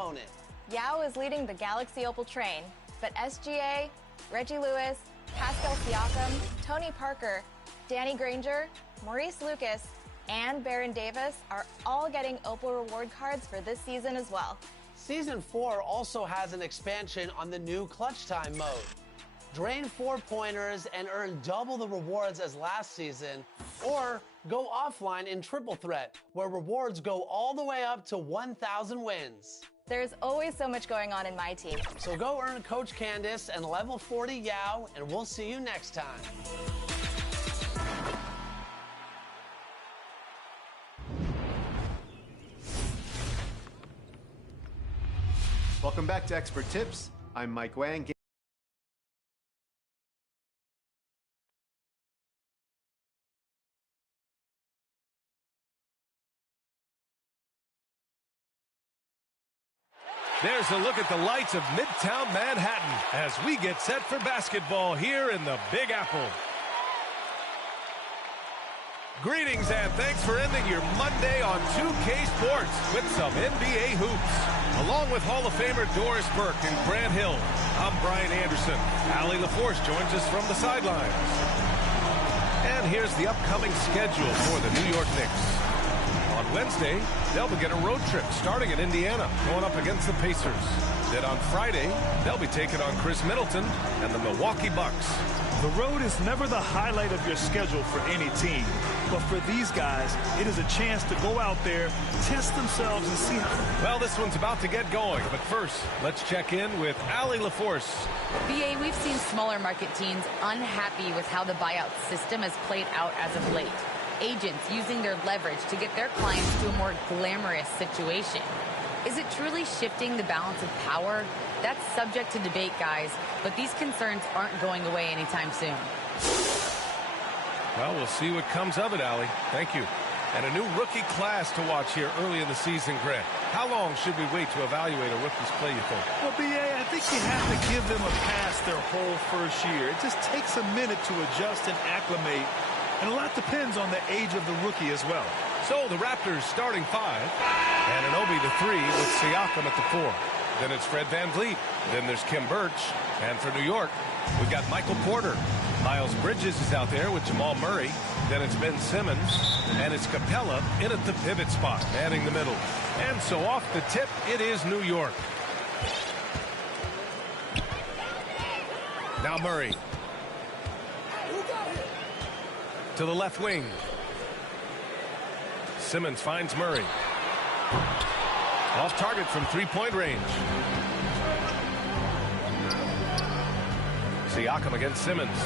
opponent. Yao is leading the Galaxy Opal train, but SGA, Reggie Lewis, Pascal Siakam, Tony Parker, Danny Granger, Maurice Lucas, and Baron Davis are all getting Opal reward cards for this season as well. Season 4 also has an expansion on the new Clutch Time mode. Drain 4-pointers and earn double the rewards as last season, or go offline in Triple Threat, where rewards go all the way up to 1,000 wins. There's always so much going on in my team. So go earn Coach Candace and level 40 Yao, and we'll see you next time. Welcome back to Expert Tips. I'm Mike Wang. There's a look at the lights of Midtown Manhattan as we get set for basketball here in the Big Apple. Greetings and thanks for ending your Monday on 2K Sports with some NBA hoops. Along with Hall of Famer Doris Burke and Grant Hill, I'm Brian Anderson. Allie LaForce joins us from the sidelines. And here's the upcoming schedule for the New York Knicks. On Wednesday, they'll begin a road trip starting in Indiana, going up against the Pacers. Then on Friday, they'll be taking on Chris Middleton and the Milwaukee Bucks. The road is never the highlight of your schedule for any team. But for these guys, it is a chance to go out there, test themselves, and see how... Well, this one's about to get going. But first, let's check in with Allie LaForce. BA, we've seen smaller market teams unhappy with how the buyout system has played out as of late. Agents using their leverage to get their clients to a more glamorous situation. Is it truly shifting the balance of power? That's subject to debate, guys, but these concerns aren't going away anytime soon. Well, we'll see what comes of it, Allie. Thank you. And a new rookie class to watch here early in the season, Grant. How long should we wait to evaluate a rookie's play, you think? Well, BA, I think you have to give them a pass their whole first year. It just takes a minute to adjust and acclimate. And a lot depends on the age of the rookie as well. So the Raptors starting 5. Anunoby the 3 with Siakam at the 4. Then it's Fred VanVleet. Then there's Kim Birch. And for New York, we've got Michael Porter. Miles Bridges is out there with Jamal Murray. Then it's Ben Simmons. And it's Capella in at the pivot spot, manning the middle. And so off the tip, it is New York. Now Murray. To the left wing. Simmons finds Murray. Off target from three-point range. Siakam against Simmons.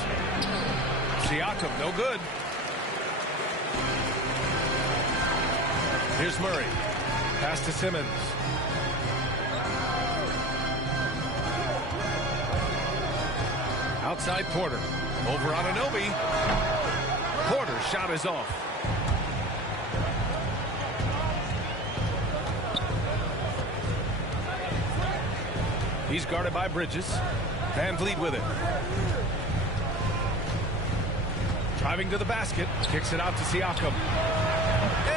Siakam, no good. Here's Murray. Pass to Simmons. Outside Porter. Over on Anunoby. Porter's shot is off. He's guarded by Bridges. VanVleet with it. Driving to the basket. Kicks it out to Siakam.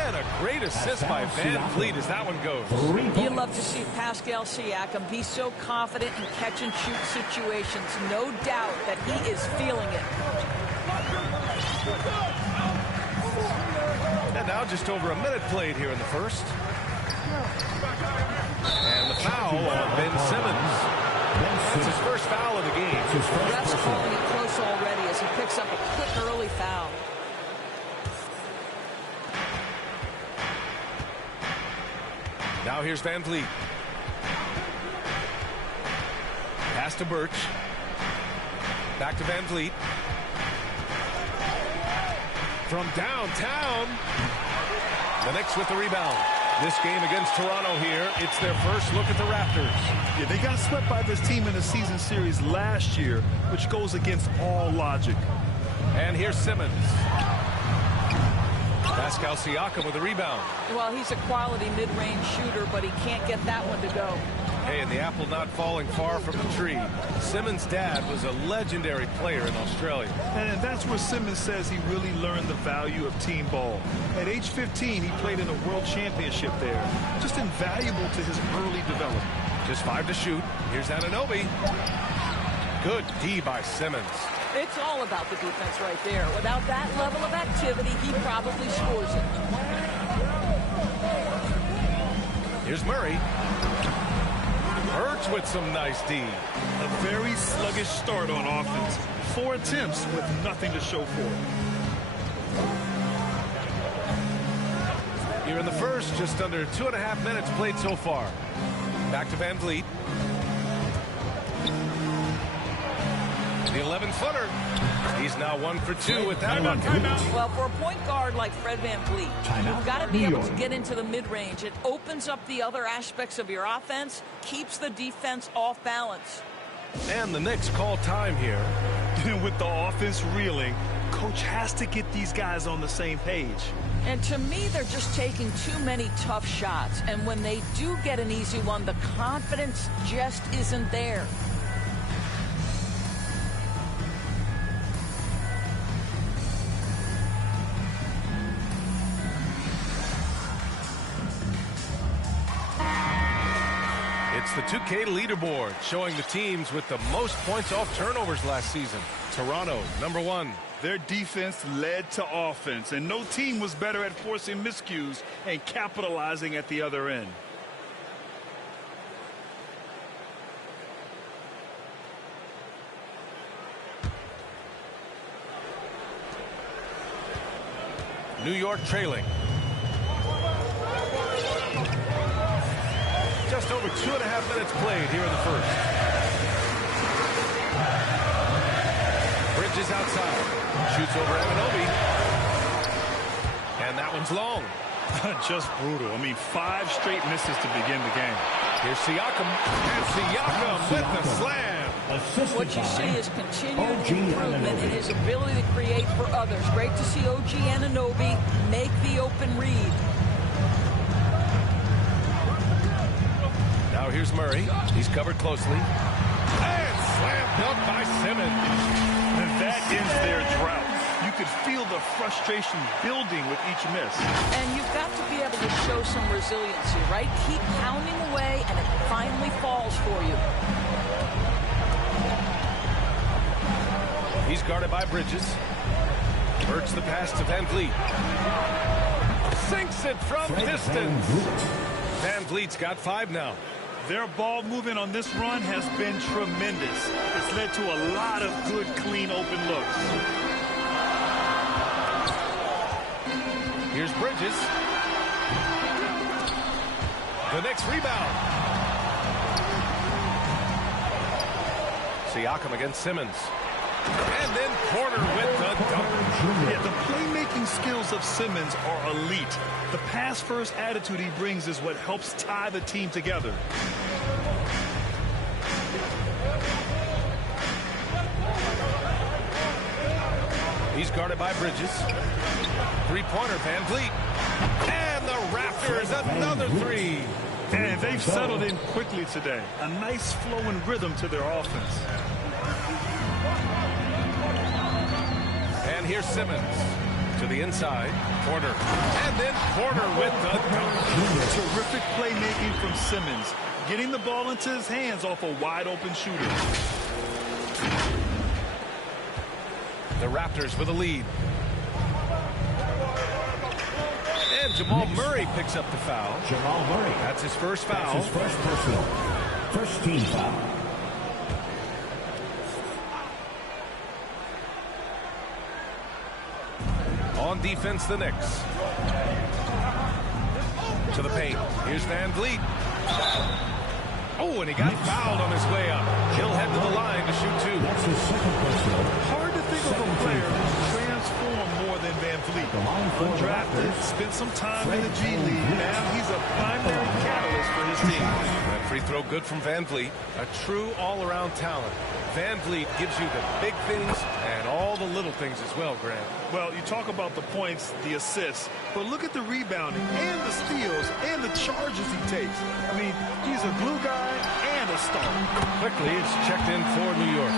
And a great assist by VanVleet as that one goes. You love to see Pascal Siakam be so confident in catch-and-shoot situations. No doubt that he is feeling it. And now just over a minute played here in the first. And the foul on Ben Simmons. That's his first foul of the game. Ref's calling it close already as he picks up a quick early foul. Now here's VanVleet. Pass to Birch. Back to VanVleet. From downtown. The Knicks with the rebound. This game against Toronto here, it's their first look at the Raptors. Yeah, they got swept by this team in the season series last year, which goes against all logic. And here's Simmons. Pascal Siakam with the rebound. Well, he's a quality mid-range shooter, but he can't get that one to go. Hey, and the apple not falling far from the tree. Simmons' dad was a legendary player in Australia. And that's where Simmons says he really learned the value of team ball. At age 15, he played in a world championship there. Just invaluable to his early development. Just 5 to shoot. Here's Anunoby. Good D by Simmons. It's all about the defense right there. Without that level of activity, he probably scores it. Here's Murray. Hurts with some nice D. A very sluggish start on offense. 4 attempts with nothing to show for it. Here in the first, just under 2.5 minutes played so far. Back to Van Vliet. The 11-footer. He's now 1 for 2 with that one. Well, for a point guard like Fred Van Vliet, you've got to be able to get into the mid-range. It opens up the other aspects of your offense, keeps the defense off balance. And the Knicks call time here. With the offense reeling, coach has to get these guys on the same page. And to me, they're just taking too many tough shots. And when they do get an easy one, the confidence just isn't there. It's the 2K leaderboard showing the teams with the most points off turnovers last season. Toronto, number 1. Their defense led to offense, and no team was better at forcing miscues and capitalizing at the other end. New York trailing. Just over 2.5 minutes played here in the first. Bridges outside. Shoots over Anunoby. And that one's long. Just brutal. I mean, 5 straight misses to begin the game. Here's Siakam. And Siakam with the slam. What you see is continued improvement in his ability to create for others. Great to see OG Anunoby make the open read. Now here's Murray. He's covered closely. And slam dunk by Simmons. And that ends their drought. You could feel the frustration building with each miss. And you've got to be able to show some resiliency, right? Keep pounding away, and it finally falls for you. He's guarded by Bridges. Hurts the pass to Van Vliet. Sinks it from distance. Van Vliet's got 5 now. Their ball movement on this run has been tremendous. It's led to a lot of good, clean, open looks. Here's Bridges. The Knicks rebound. Siakam against Simmons. And then Porter with the dunk. Yeah, the playmaking skills of Simmons are elite. The pass-first attitude he brings is what helps tie the team together. He's guarded by Bridges. 3-pointer, Van Vliet. And the Raptors, another 3. And they've settled in quickly today. A nice flowing rhythm to their offense. And here's Simmons to the inside. Porter. And then Porter with the dunk. Terrific playmaking from Simmons. Getting the ball into his hands off a wide-open shooter. The Raptors with a lead. And Jamal Murray picks up the foul. Jamal Murray. That's his first foul. That's his first personal. First team foul. On defense, the Knicks. To the paint. Here's Van Vliet. Oh, and he got fouled on his way up. He'll head to the line to shoot 2. That's his second personal. Hard to think of a player who's transformed more than Van Vliet. Undrafted, spent some time in the G League. Now he's a primary catalyst for his team. That free throw good from Van Vliet. A true all-around talent. Van Vliet gives you the big things and all the little things as well, Grant. Well, you talk about the points, the assists, but look at the rebounding and the steals and the charges he takes. I mean, he's a glue guy a start. Quickly, it's checked in for New York.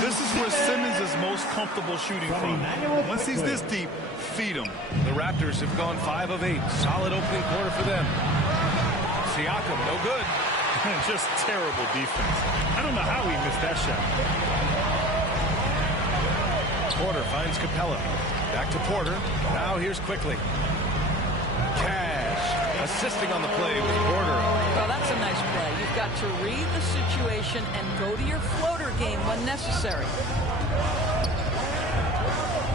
This is where Simmons is most comfortable shooting from. Once he's this deep, feed him. The Raptors have gone 5 of 8. Solid opening quarter for them. Siakam, no good. Just terrible defense. I don't know how he missed that shot. Porter finds Capella. Back to Porter. Now here's Quickly. Cash assisting on the play with Porter. Well, that's a nice play. You've got to read the situation and go to your floater game when necessary.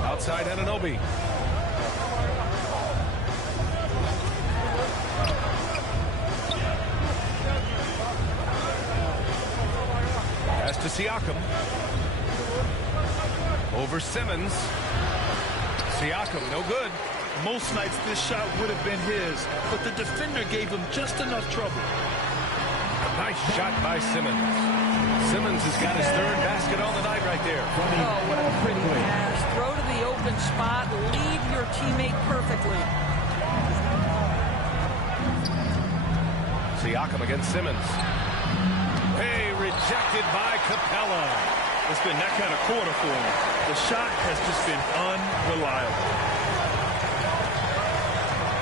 Outside Anunoby. Pass to Siakam. Over Simmons. Siakam, no good. Most nights this shot would have been his, but the defender gave him just enough trouble. Nice shot by Simmons. Simmons has got his 3rd basket on the night right there. Oh, what a pretty pass. Throw to the open spot. Lead your teammate perfectly. Siakam against Simmons. Hey, rejected by Capella. It's been that kind of quarter for him. The shot has just been unreliable.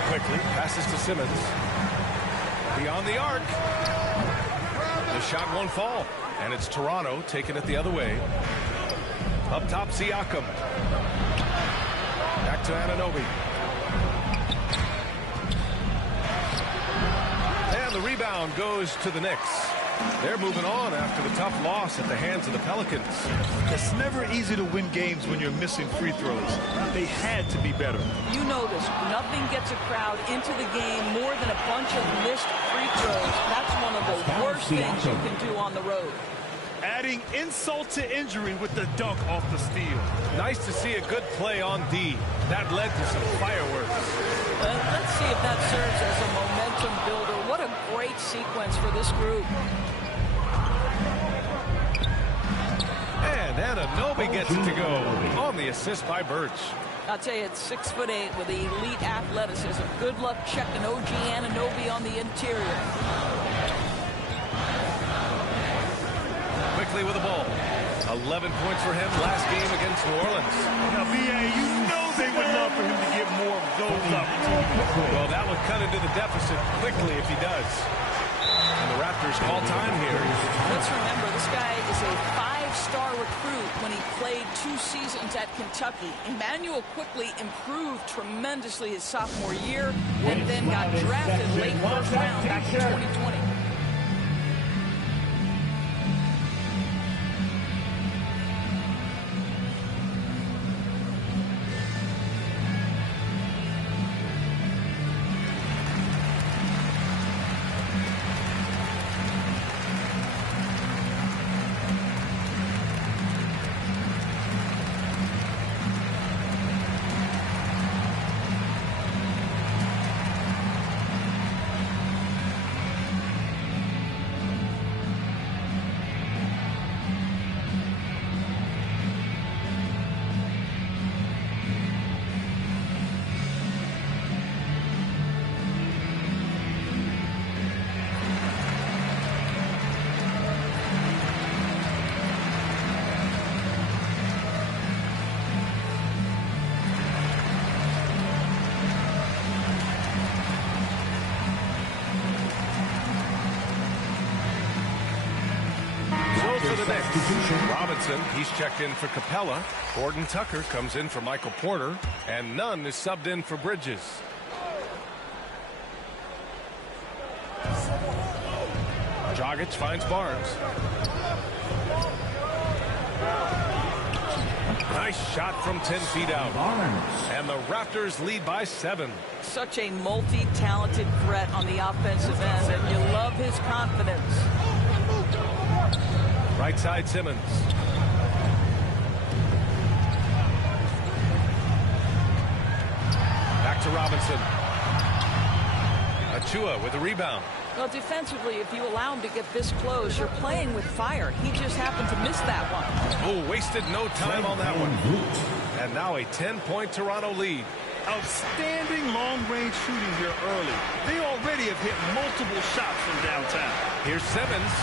Quickly passes to Simmons. Beyond the arc. The shot won't fall. And it's Toronto taking it the other way. Up top, Siakam. Back to Anunoby. And the rebound goes to the Knicks. They're moving on after the tough loss at the hands of the Pelicans. It's never easy to win games when you're missing free throws. They had to be better. You know this. Nothing gets a crowd into the game more than a bunch of missed free throws. That's one of the worst things you can do on the road. Adding insult to injury with the dunk off the steal. Nice to see a good play on D. That led to some fireworks. Let's see if that serves as a momentum builder. What a great sequence for this group. And Anunoby gets it to go on the assist by Birch. I'll tell you, it's 6'8" with elite athleticism. Good luck checking OG Anunoby on the interior. Quickly with the ball. 11 points for him last game against New Orleans. Now, B.A., you know they would love for him to get more of those opportunities. Well, that would cut into the deficit quickly if he does. And the Raptors call time here. Let's remember, this guy is a 5-star recruit when he played 2 seasons at Kentucky. Emmanuel Quickly improved tremendously his sophomore year and then got drafted late first round back in 2020. Robinson, he's checked in for Capella. Gordon Tucker comes in for Michael Porter. And Nunn is subbed in for Bridges. Dragic finds Barnes. Nice shot from 10 feet out. And the Raptors lead by 7. Such a multi-talented threat on the offensive end, and you love his confidence. Right side Simmons. Back to Robinson. Achua with a rebound. Well, defensively, if you allow him to get this close, you're playing with fire. He just happened to miss that one. Oh, wasted no time on that one. And now a 10-point Toronto lead. Outstanding long-range shooting here early. They already have hit multiple shots from downtown. Here's Simmons.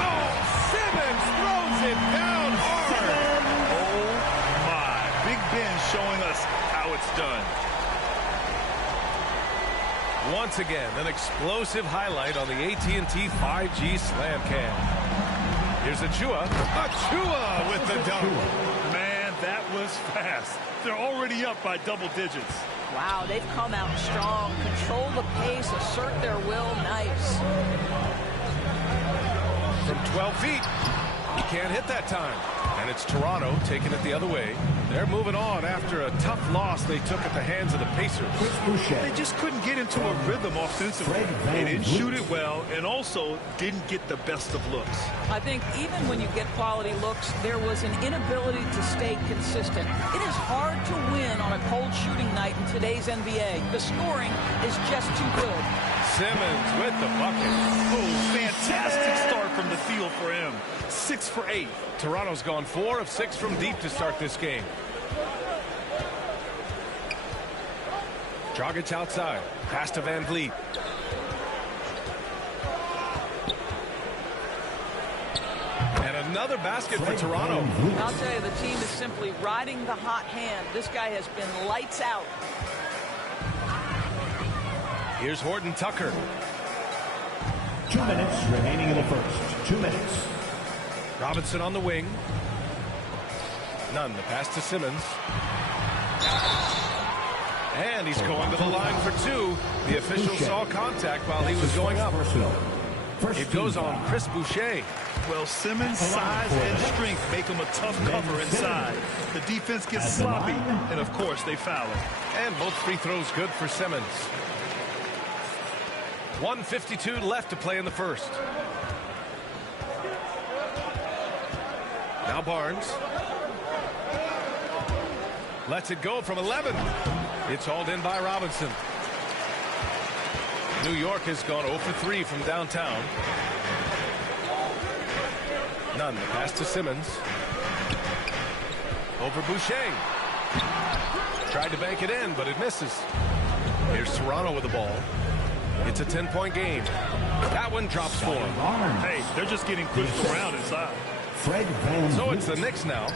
Oh, Simmons throws it down hard. Oh, my. Big Ben showing us how it's done. Once again, an explosive highlight on the AT&T 5G Slam Cam. Here's Achua. Achua with the dunk. Man, that was fast. They're already up by double digits. Wow, they've come out strong. Control the pace, assert their will. Nice. From 12 feet. He can't hit that time. And it's Toronto taking it the other way. They're moving on after a tough loss they took at the hands of the Pacers. They just couldn't get into a rhythm offensively. They didn't shoot it well and also didn't get the best of looks. I think even when you get quality looks, there was an inability to stay consistent. It is hard to win on a cold shooting night in today's NBA. The scoring is just too good. Simmons with the bucket. Oh, fantastic start from the field for him. 6 for 8. Toronto's gone 4 of 6 from deep to start this game. Dragic outside. Pass to Van Vliet. And another basket for Toronto. I'll tell you, the team is simply riding the hot hand. This guy has been lights out. Here's Horton Tucker. 2 minutes remaining in the first. 2 minutes. Robinson on the wing. Nunn, the pass to Simmons. And he's going to the line for 2. The official saw contact while he was going up. It goes on Chris Boucher. Well, Simmons' size and strength make him a tough cover inside. The defense gets sloppy, and of course they foul him. And both free throws good for Simmons. 1:52 left to play in the first. Now Barnes. Lets it go from 11. It's hauled in by Robinson. New York has gone 0 for 3 from downtown. Nunn, the pass to Simmons. Over Boucher. Tried to bank it in, but it misses. Here's Toronto with the ball. It's a 10-point game. That one drops for him. Hey, they're just getting pushed around inside. So it's the Knicks now.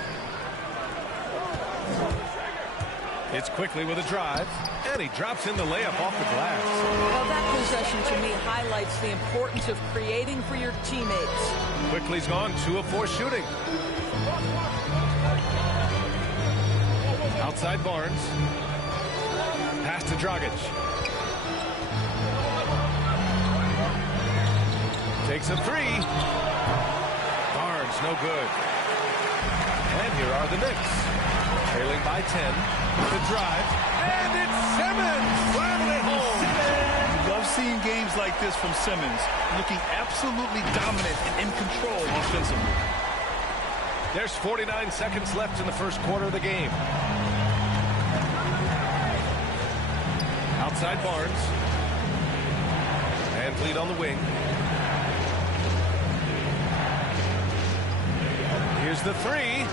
It's quickly with a drive, and he drops in the layup off the glass. Well, that possession to me highlights the importance of creating for your teammates. Quickly's gone 2 of 4 shooting. Outside Barnes. Pass to Dragic. Takes a 3. Barnes, no good. And here are the Knicks. Trailing by 10. The drive. And it's Simmons slamming it home. Love seeing games like this from Simmons. Looking absolutely dominant and in control offensively. There's 49 seconds left in the first quarter of the game. Outside Barnes. Van Vliet on the wing. Here's the 3.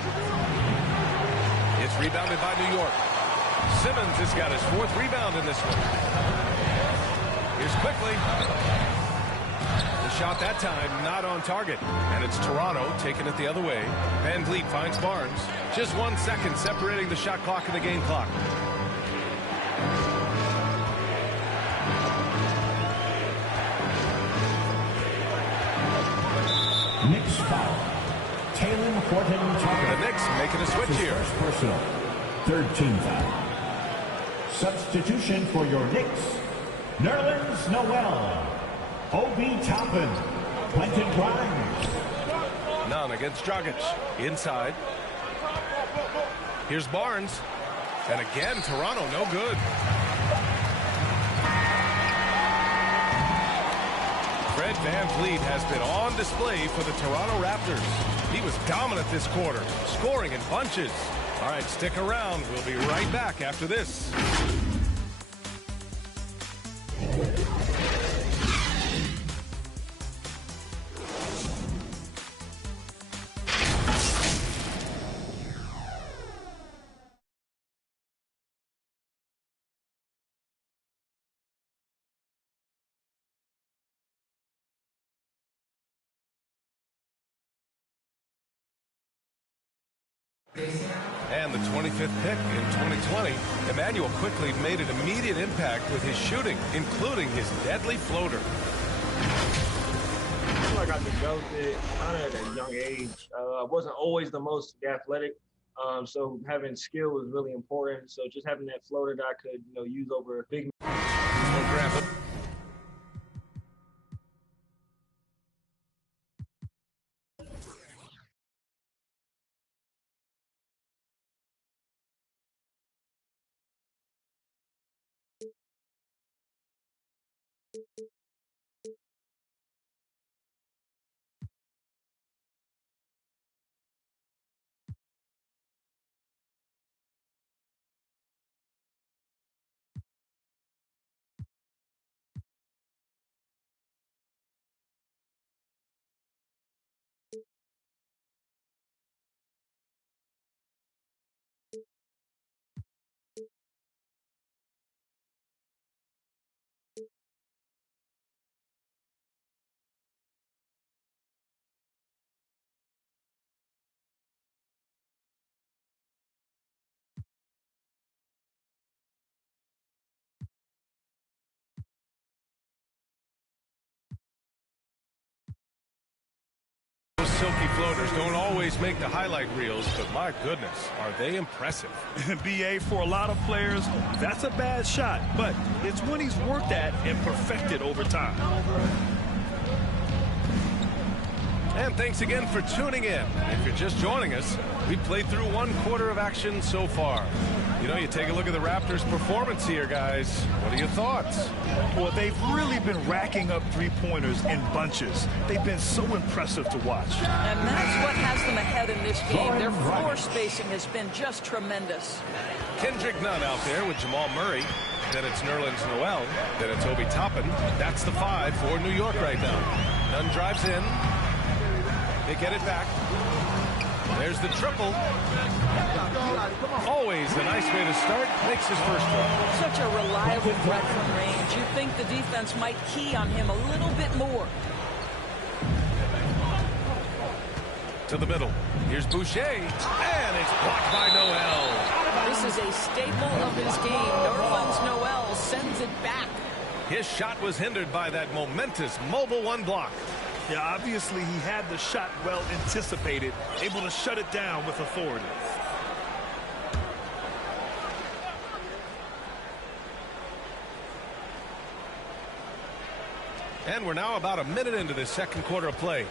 It's rebounded by New York. Simmons has got his 4th rebound in this one. Here's Quickly. The shot that time not on target. And it's Toronto taking it the other way. Van Vliet finds Barnes. Just 1 second separating the shot clock and the game clock. Knicks foul. Taylor Horton Tucker. The Knicks making a switch here. First personal. 3rd team foul. Substitution for your Knicks. Nerlens Noel. Obi Toppin. Quentin Grimes. None against Dragic. Inside. Here's Barnes. And again, Toronto no good. Fred Van Vliet has been on display for the Toronto Raptors. He was dominant this quarter, scoring in bunches. All right, stick around. We'll be right back after this. And the 25th pick in 2020, Emmanuel quickly made an immediate impact with his shooting, including his deadly floater. I feel like I developed it kind of at a young age. I wasn't always the most athletic, so having skill was really important. So just having that floater that I could, use over a big. Those silky floaters don't always make the highlight reels, but my goodness, are they impressive. BA, for a lot of players, that's a bad shot, but it's when he's worked at and perfected over time. And thanks again for tuning in. If you're just joining us, we played through one quarter of action so far. You take a look at the Raptors' performance here, guys. What are your thoughts? Well, they've really been racking up three-pointers in bunches. They've been so impressive to watch. And that's what has them ahead in this game. Their floor spacing has been just tremendous. Kendrick Nunn out there with Jamal Murray. Then it's Nerlens Noel. Then it's Obi Toppin. That's the 5 for New York right now. Nunn drives in. They get it back. There's the triple. Always a nice way to start. Makes his first one. Such a reliable threat from range. You'd think the defense might key on him a little bit more. To the middle. Here's Boucher. And it's blocked by Noel. This is a staple of his game. Nerlens Noel sends it back. His shot was hindered by that momentous mobile one block. Yeah, obviously he had the shot well anticipated, able to shut it down with authority. And we're now about a minute into this second quarter of play.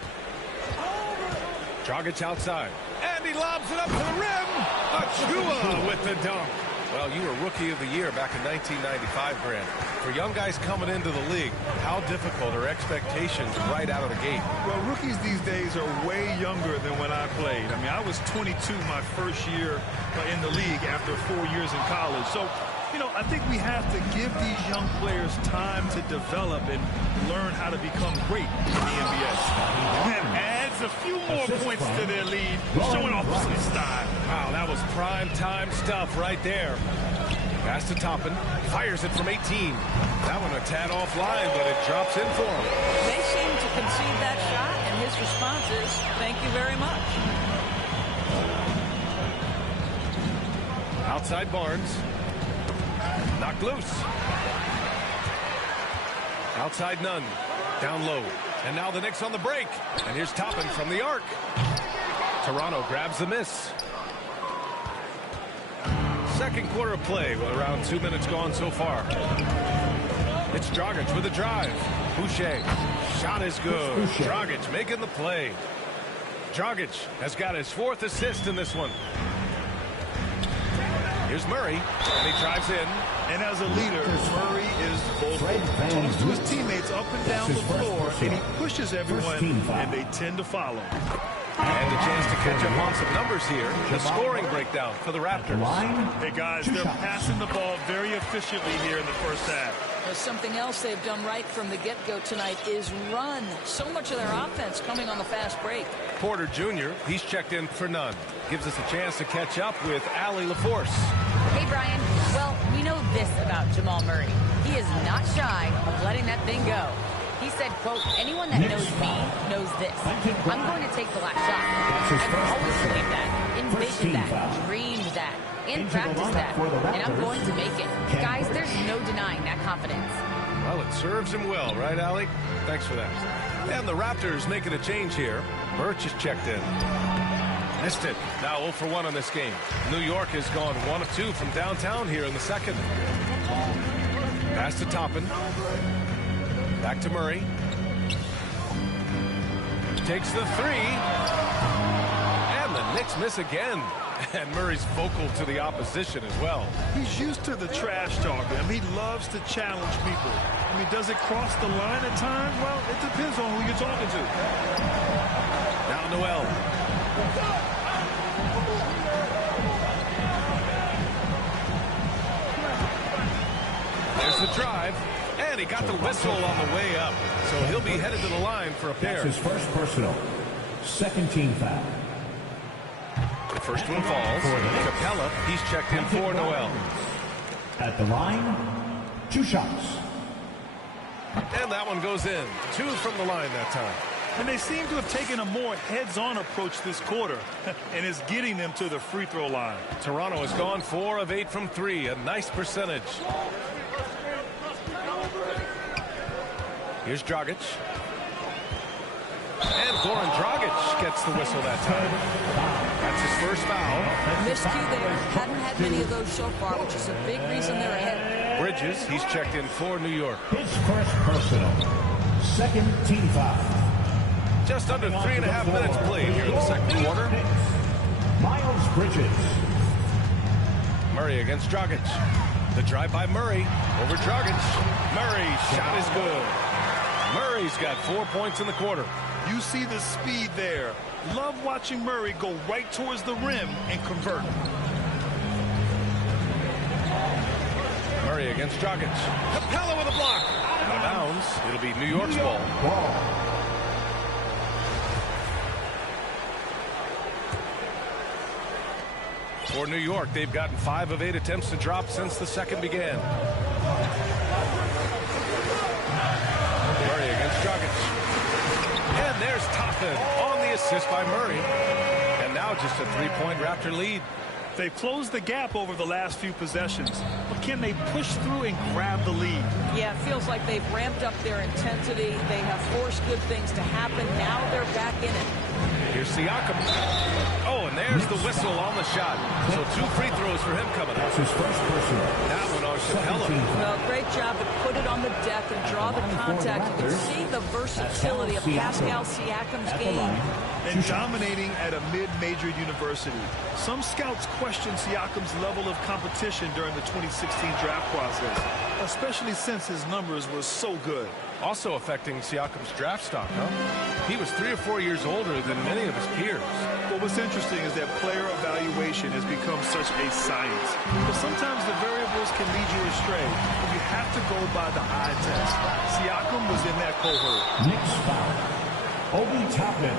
Dragic outside. And he lobs it up to the rim. Achua with the dunk. Well, you were Rookie of the Year back in 1995, Grant. For young guys coming into the league, how difficult are expectations right out of the gate? Well, rookies these days are way younger than when I played. I mean, I was 22 my first year in the league after 4 years in college. So, I think we have to give these young players time to develop and learn how to become great in the NBA. And adds a few more points to their lead, showing off some style. Wow, that was prime time stuff right there. Pass to Toppin, fires it from 18. That one a tad offline, but it drops in for him. They seem to concede that shot, and his response is, thank you very much. Outside Barnes. Knocked loose. Outside Nunn. Down low. And now the Knicks on the break. And here's Toppin from the arc. Toronto grabs the miss. Second quarter of play with around 2 minutes gone so far. It's Dragic with a drive. Boucher. Shot is good. Dragic making the play. Dragic has got his 4th assist in this one. Here's Murray, and he drives in. And as a leader, Murray is vocal. Talks to his teammates up and down the floor, and he pushes everyone, and they tend to follow. And a chance to catch up on some numbers here. The scoring breakdown for the Raptors. Hey, guys, they're passing the ball very efficiently here in the first half. Something else they've done right from the get-go tonight is run. So much of their offense coming on the fast break. Porter Jr., he's checked in for Nunn. Gives us a chance to catch up with Allie LaForce. Hey, Brian. Well, we know this about Jamal Murray. He is not shy of letting that thing go. He said, quote, anyone that knows me knows this. I'm going to take the last shot. I've always believed that. In envisioned that, dreamed that, and practiced that, and I'm going to make it. Guys, there's no denying that confidence. Well, it serves him well, right, Allie? Thanks for that. And the Raptors making a change here. Birch is checked in. Missed it. Now 0 for 1 on this game. New York has gone 1 of 2 from downtown here in the second. Pass to Toppin. Back to Murray. Takes the three. And the Knicks miss again. And Murray's vocal to the opposition as well. He's used to the trash talking. I mean, he loves to challenge people. I mean, does it cross the line at times? Well, it depends on who you're talking to. Now Noel. There's the drive. And he got the whistle on the way up. So he'll be headed to the line for a pair. That's his first personal. Second team foul. The first one falls. Capella, he's checked in for Noel. At the line, 2 shots. And that one goes in. 2 from the line that time. And they seem to have taken a more heads-on approach this quarter. And it's getting them to the free throw line. Toronto has gone 4 of 8 from 3. A nice percentage. Here's Dragic. And Goran Dragic gets the whistle that time. That's his first foul. Miscue there. Hadn't had many of those so far, which is a big reason they're ahead. Bridges, he's checked in for New York. His first personal. Second team foul. Just under 3.5 minutes played here in the second quarter. Miles Bridges. Murray against Dragic. The drive by Murray over Dragic. Murray's shot is good. Murray's got 4 points in the quarter. You see the speed there. Love watching Murray go right towards the rim and convert. Murray against Dragic. Capella with a block. Out of bounds. It'll be New York's ball. For New York, they've gotten 5 of 8 attempts to drop since the second began. Murray against Dragic. And there's Toppin on the assist by Murray. And now just a 3-point Raptor lead. They've closed the gap over the last few possessions, but can they push through and grab the lead? Yeah, it feels like they've ramped up their intensity. They have forced good things to happen. Now they're back in it. Here's Siakam. Oh, and there's the whistle on the shot. So 2 free throws for him coming up. That's his first personal. That one on Capella. Well, great job to put it on the deck and draw the contact. You can see the versatility of Pascal Siakam's game. And dominating at a mid-major university. Some scouts question Siakam's level of competition during the 2016 draft process, especially since his numbers were so good. Also affecting Siakam's draft stock, huh? He was 3 or 4 years older than many of his peers. Well, what's interesting is that player evaluation has become such a science. But sometimes the variables can lead you astray. You have to go by the eye test. Siakam was in that cohort. Knicks foul. Obi Toppin.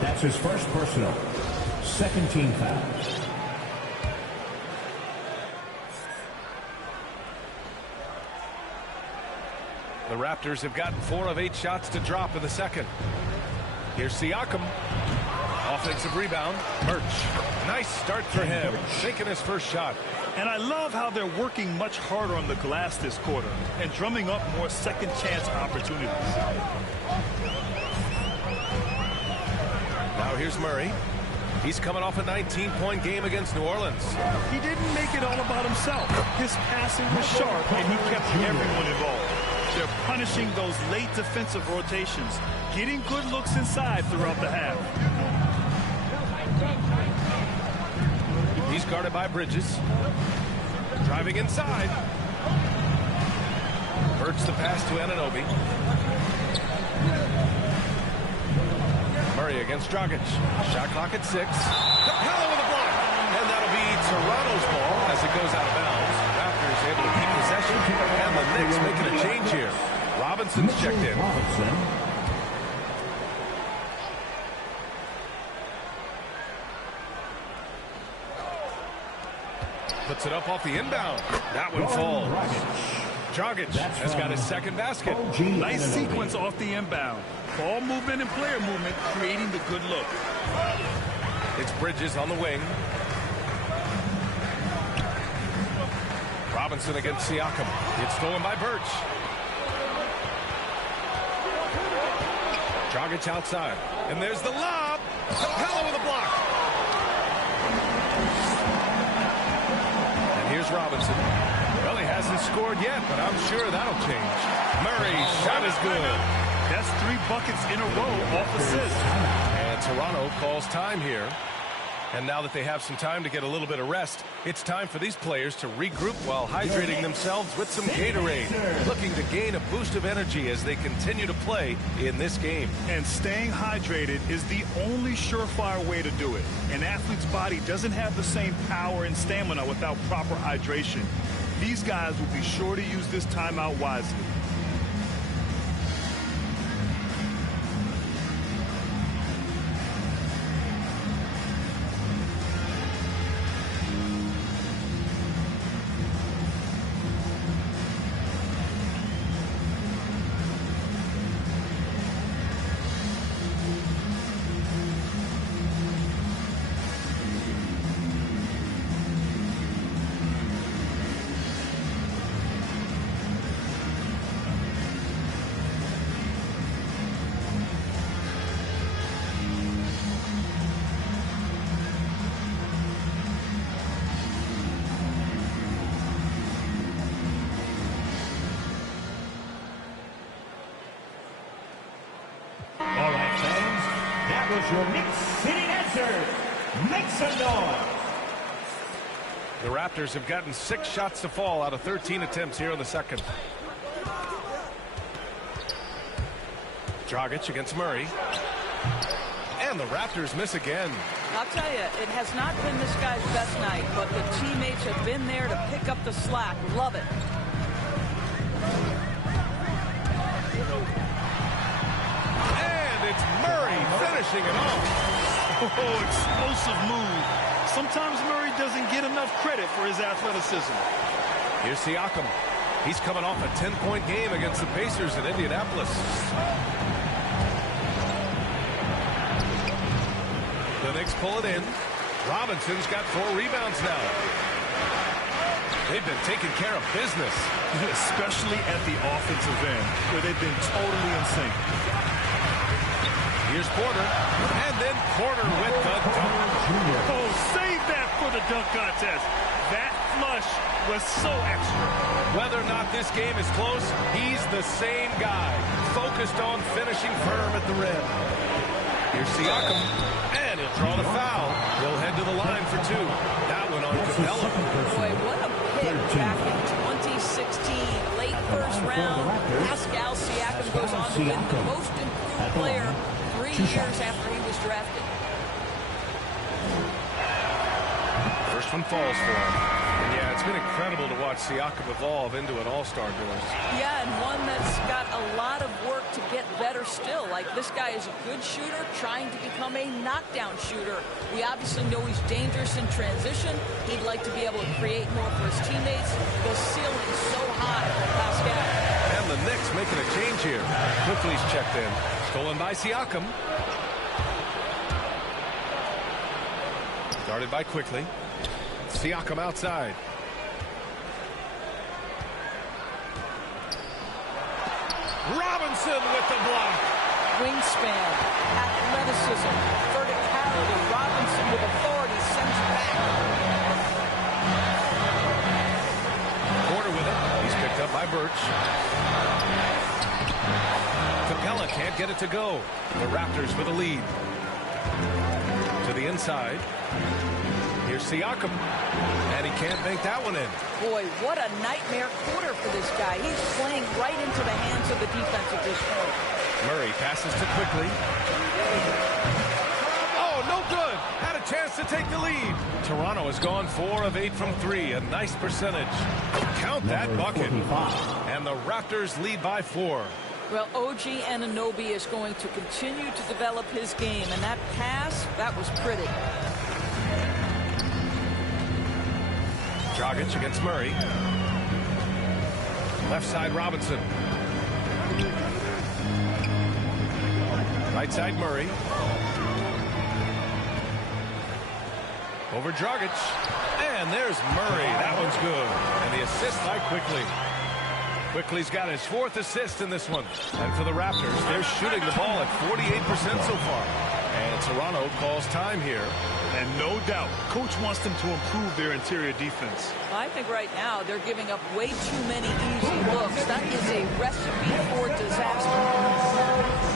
That's his first personal. Second team foul. The Raptors have gotten 4 of 8 shots to drop in the second. Here's Siakam. Offensive rebound. Birch. Nice start for him. Taking his first shot. And I love how they're working much harder on the glass this quarter and drumming up more second chance opportunities. Now here's Murray. He's coming off a 19-point game against New Orleans. He didn't make it all about himself. His passing was sharp, and he kept everyone involved. They're punishing those late defensive rotations, getting good looks inside throughout the half. He's guarded by Bridges. Driving inside. Birch the pass to Anunoby. Murray against Dragic. Shot clock at 6. Capella with a block. And that'll be Toronto's ball as it goes out of bounds. Raptors able to keep possession. And the Knicks making a change here. Robinson's checked in. Puts it up off the inbound. That one falls. Dragic has got his second basket. Nice sequence off the inbound. Ball movement and player movement creating the good look. It's Bridges on the wing. Robinson against Siakam. It's stolen by Birch. Dragic outside. And there's the lob. Capella with a block. And here's Robinson. Well, he hasn't scored yet, but I'm sure that'll change. Murray's shot is good. That's 3 buckets in a row off assist. And Toronto calls time here. And now that they have some time to get a little bit of rest, it's time for these players to regroup while hydrating themselves with some Gatorade, looking to gain a boost of energy as they continue to play in this game. And staying hydrated is the only surefire way to do it. An athlete's body doesn't have the same power and stamina without proper hydration. These guys will be sure to use this timeout wisely. Your Knicks City answers. Make some noise. The Raptors have gotten 6 shots to fall out of 13 attempts here in the second. Dragic against Murray. And the Raptors miss again. I'll tell you, it has not been this guy's best night, but the teammates have been there to pick up the slack. Love it. It's Murray finishing it off. Oh, explosive move. Sometimes Murray doesn't get enough credit for his athleticism. Here's Siakam. He's coming off a 10-point game against the Pacers in Indianapolis. The Knicks pull it in. Robinson's got 4 rebounds now. They've been taking care of business. Especially at the offensive end, where they've been totally in sync. Here's Porter, and then Porter with the dunk. Oh, save that for the dunk contest. That flush was so extra. Whether or not this game is close, he's the same guy, focused on finishing firm at the rim. Here's Siakam, and he'll draw the foul. He'll head to the line for 2. That one on Capella. Boy, what a pick back in 2016. Late first round, Pascal Siakam goes on to win the most improved player 3 years after he was drafted. First one falls for him. And yeah, it's been incredible to watch Siakam evolve into an all-star, Doris. Yeah, and one that's got a lot of work to get better still. Like, this guy is a good shooter trying to become a knockdown shooter. We obviously know he's dangerous in transition. He'd like to be able to create more for his teammates. The ceiling is so high for Pascal. And the Knicks making a change here. Quickly's checked in. Stolen by Siakam. Guarded by Quickly. Siakam outside. Robinson with the block. Wingspan, athleticism, verticality. Robinson with authority sends it back. Porter with it. He's picked up by Birch. Capella can't get it to go. The Raptors with a lead. To the inside. Here's Siakam. And he can't make that one in. Boy, what a nightmare quarter for this guy. He's playing right into the hands of the defense at this point. Murray passes to Quickly. Oh, no good. Had a chance to take the lead. Toronto has gone 4 of 8 from 3. A nice percentage. Count that bucket. And the Raptors lead by 4. Well, OG Anunoby is going to continue to develop his game. And that pass, that was pretty. Dragic against Murray. Left side Robinson. Right side Murray. Over Dragic. And there's Murray. That one's good. And the assist by Quickly. Quickly's got his 4th assist in this one. And for the Raptors, they're shooting the ball at 48% so far. And Toronto calls time here. And no doubt, coach wants them to improve their interior defense. I think right now they're giving up way too many easy looks. That is a recipe for disaster.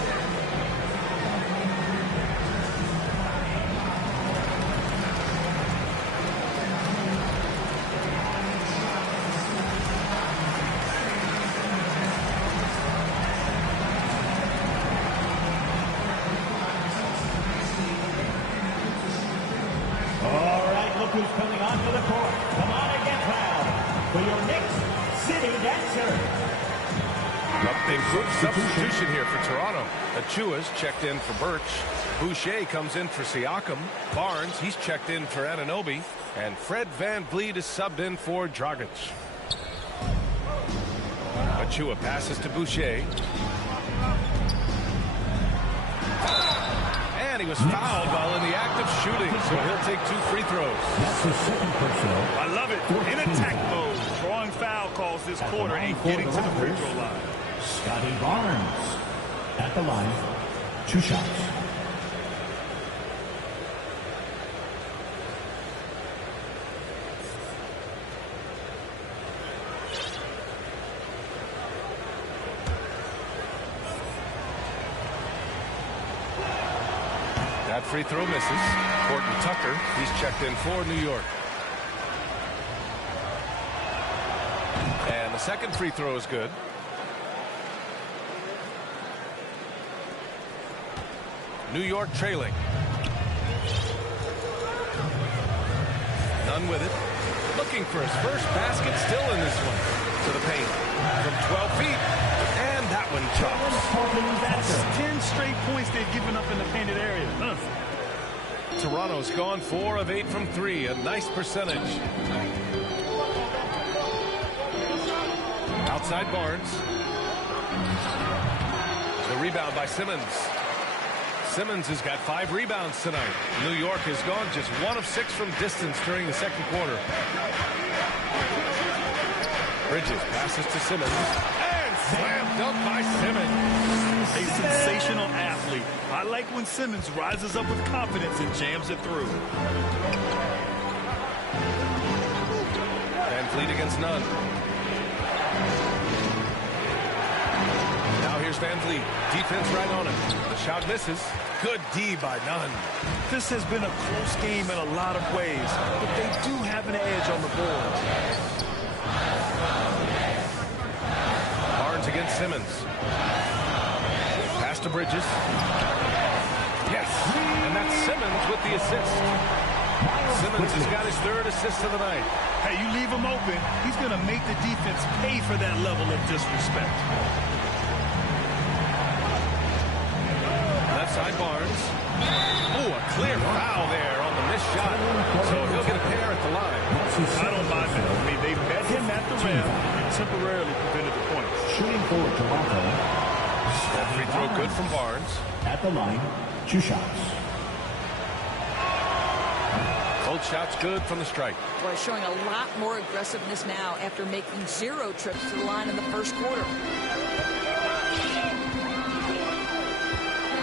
Who's coming onto the court? Come on and get proud for your Knicks City Dancer. A good substitution here for Toronto. Achua's checked in for Birch. Boucher comes in for Siakam. Barnes, he's checked in for Anunoby. And Fred VanVleet is subbed in for Dragic. Achua passes to Boucher. And he was fouled while in the act of shooting, so he'll take 2 free throws. That's his second personal. I love it. In attack mode, drawing foul calls this quarter and getting to the free throw line. Scotty Barnes at the line. 2 shots. That free throw misses. Horton Tucker, he's checked in for New York. And the second free throw is good. New York trailing. Nunn with it. Looking for his first basket, still in this one. To the paint. From 12 feet. And that one chops. 10 straight points they've given up in the painted area. Toronto's gone 4 of 8 from 3. A nice percentage. Outside Barnes. The rebound by Simmons. Simmons has got 5 rebounds tonight. New York has gone just 1 of 6 from distance during the second quarter. Bridges passes to Simmons. And slam dunk by Simmons. A sensational athlete. I like when Simmons rises up with confidence and jams it through. VanVleet against Nunn. Now here's VanVleet. Defense right on him. The shot misses. Good D by Nunn. This has been a close game in a lot of ways, but they do have an edge on the board. Barnes against Simmons. Pass to Bridges. Yes, and that's Simmons with the assist. Simmons has got his 3rd assist of the night. Hey, you leave him open, he's going to make the defense pay for that level of disrespect. Left side Barnes. Oh, a clear foul there on the missed shot. So he'll get a pair at the line. I don't mind that. I mean, they met him at the rim and temporarily prevented the points. Shooting for Toronto. That free throw good from Barnes. At the line, 2 shots. Both shots good from the strike. Boy, showing a lot more aggressiveness now after making 0 trips to the line in the first quarter.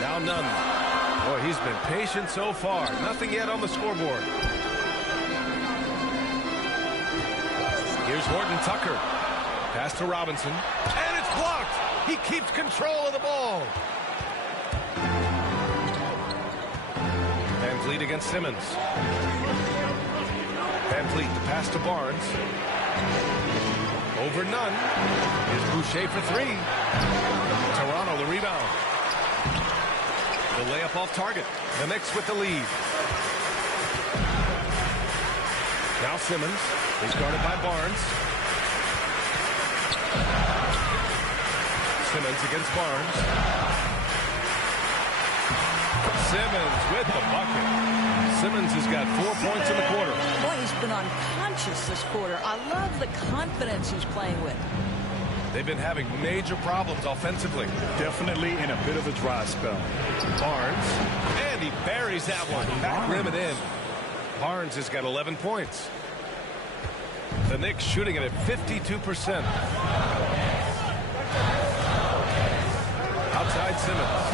Now Nunn. Boy, he's been patient so far. Nothing yet on the scoreboard. Here's Horton Tucker. Pass to Robinson. And it's blocked. He keeps control of the ball. VanVleet against Simmons. VanVleet, the pass to Barnes. Over Nunn. Here's Boucher for 3. Toronto the rebound. The layup off target. The Knicks with the lead. Now Simmons. He's guarded by Barnes. Simmons against Barnes. Simmons with the bucket. Simmons has got 4 points in the quarter. Boy, he's been unconscious this quarter. I love the confidence he's playing with. They've been having major problems offensively. Definitely in a bit of a dry spell. Barnes. And he buries that one. Back rim and in. Barnes has got 11 points. The Knicks shooting it at 52%. Outside Simmons.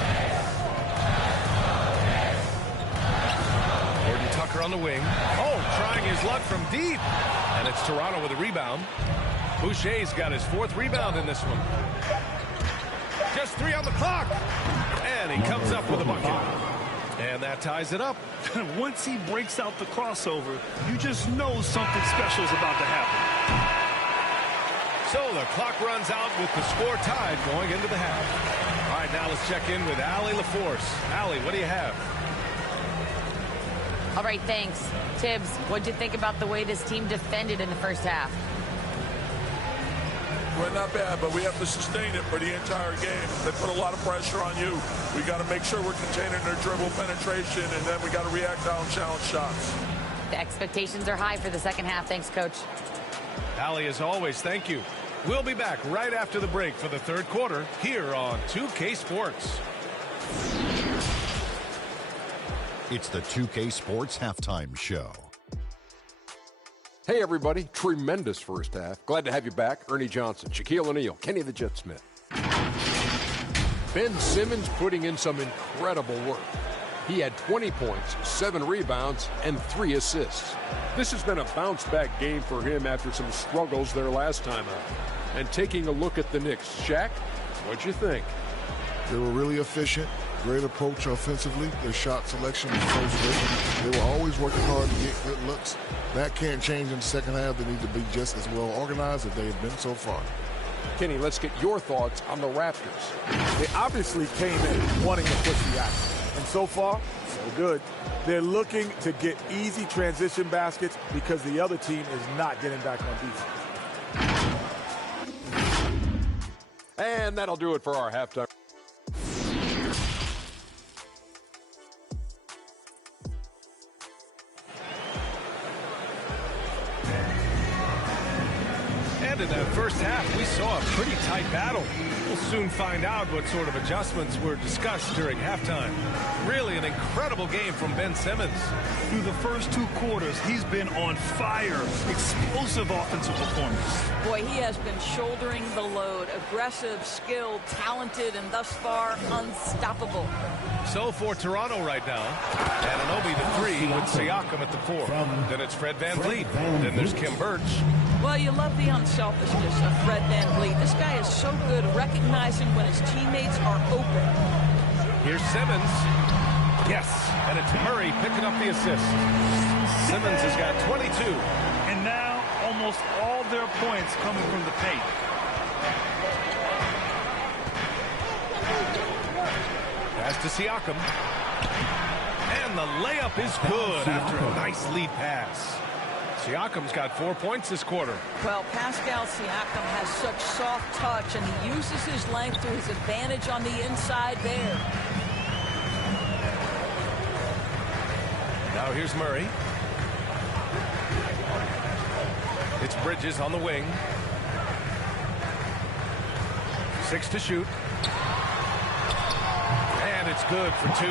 Gordon Tucker on the wing. Oh, trying his luck from deep. And it's Toronto with a rebound. Boucher's got his 4th rebound in this one. Just 3 on the clock. And he comes up with a bucket. And that ties it up. Once he breaks out the crossover, you just know something special is about to happen. So the clock runs out with the score tied going into the half. All right, now let's check in with Allie LaForce. Allie, what do you have? All right, thanks. Tibbs, what'd you think about the way this team defended in the first half? Well, not bad, but we have to sustain it for the entire game. They put a lot of pressure on you. We got to make sure we're containing their dribble penetration, and then we got to react on challenge shots. The expectations are high for the second half. Thanks, Coach. Allie, as always, thank you. We'll be back right after the break for the third quarter here on 2K Sports. It's the 2K Sports Halftime Show. Hey, everybody. Tremendous first half. Glad to have you back. Ernie Johnson, Shaquille O'Neal, Kenny the Jet Smith. Ben Simmons putting in some incredible work. He had 20 points, 7 rebounds, and 3 assists. This has been a bounce-back game for him after some struggles their last time out. And taking a look at the Knicks, Shaq, what'd you think? They were really efficient, great approach offensively. Their shot selection was first rate. They were always working hard to get good looks. That can't change in the second half. They need to be just as well organized as they have been so far. Kenny, let's get your thoughts on the Raptors. They obviously came in wanting to push the action. And so far, so good. They're looking to get easy transition baskets because the other team is not getting back on defense. And that'll do it for our halftime. And in that first half, we saw a pretty tight battle. We'll soon find out what sort of adjustments were discussed during halftime. Really an incredible game from Ben Simmons. Through the first 2 quarters, he's been on fire. Explosive offensive performance. Boy, he has been shouldering the load. Aggressive, skilled, talented, and thus far unstoppable. So for Toronto right now, Anunoby the 3 with Siakam at the 4. Then it's Fred VanVleet. Then there's Kim Birch. Well, you love the unselfishness of Fred VanVleet. This guy is so good recognizing when his teammates are open. Here's Simmons. Yes, and it's Murray picking up the assist. Simmons has got 22. And now almost all their points coming from the paint. Pass to Siakam. And the layup is good after a nice lead pass. Siakam's got 4 points this quarter. Well, Pascal Siakam has such soft touch, and he uses his length to his advantage on the inside there. Now here's Murray. It's Bridges on the wing. 6 to shoot. And it's good for 2.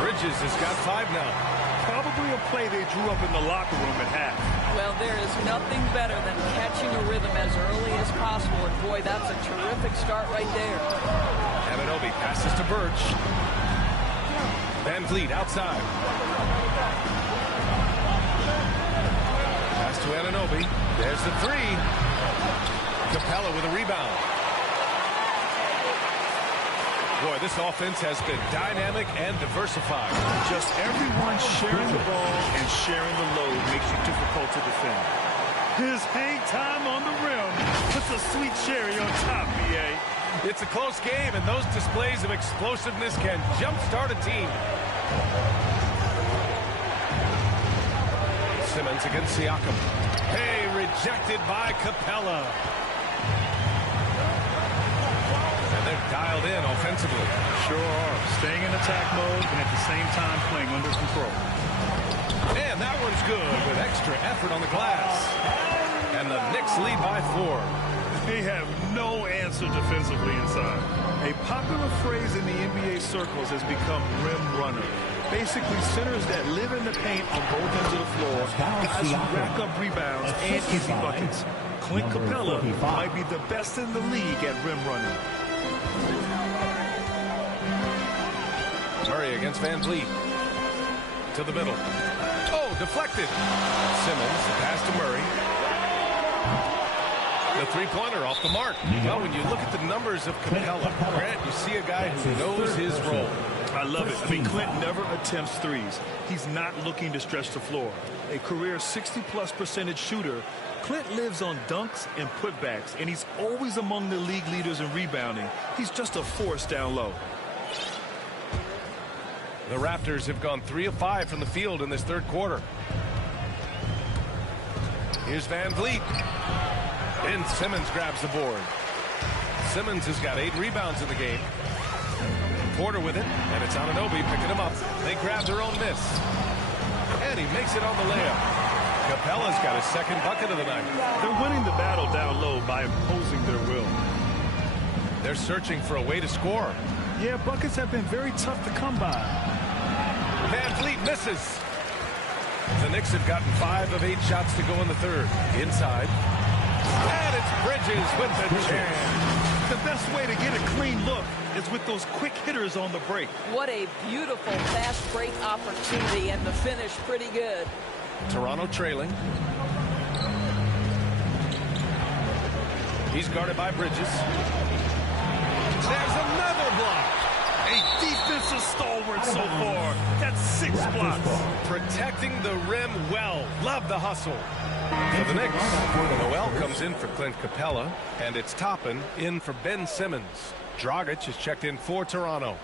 Bridges has got 5 now. Probably a play they drew up in the locker room at half. Well, there is nothing better than catching a rhythm as early as possible. And boy, that's a terrific start right there. Anunoby passes to Birch. VanVleet outside. Pass to Anunoby. There's the 3. Capella with a rebound. Boy, this offense has been dynamic and diversified. Just everyone sharing the ball and sharing the load makes you difficult to defend. His hang time on the rim puts a sweet cherry on top, BA. It's a close game, and those displays of explosiveness can jumpstart a team. Simmons against Siakam. Hey, rejected by Capella. They're dialed in offensively. Sure are. Staying in attack mode and at the same time playing under control. And that one's good with extra effort on the glass. And the Knicks lead by 4. They have no answer defensively inside. A popular phrase in the NBA circles has become rim runner. Basically, centers that live in the paint on both ends of the floor, guys who rack up rebounds and easy buckets. Clint Capella might be the best in the league at rim running. Murray against Van Vliet. To the middle. Oh, deflected. Simmons, the pass to Murray. The three-pointer off the mark. Well, when you look at the numbers of Capella, Grant, you see a guy who knows his role. I love it. I mean, Clint never attempts threes. He's not looking to stretch the floor. A career 60+% shooter, Clint lives on dunks and putbacks, and he's always among the league leaders in rebounding. He's just a force down low. The Raptors have gone 3 of 5 from the field in this third quarter. Here's Van Vliet. Ben Simmons grabs the board. Simmons has got 8 rebounds in the game. Porter with it, and it's Anunoby picking him up. They grab their own miss. And he makes it on the layup. Capella's got his second bucket of the night. They're winning the battle down low by imposing their will. They're searching for a way to score. Yeah, buckets have been very tough to come by. Van Vliet misses. The Knicks have gotten 5 of 8 shots to go in the third. Inside. And it's Bridges with the jam. The best way to get a clean look is with those quick hitters on the break. What a beautiful fast break opportunity, and the finish pretty good. Toronto trailing. He's guarded by Bridges. There's another block. A defensive stalwart so far. That's 6 blocks. Protecting the rim well. Love the hustle. For the Knicks, Noel comes in for Clint Capella, and it's Toppin in for Ben Simmons. Dragic is checked in for Toronto.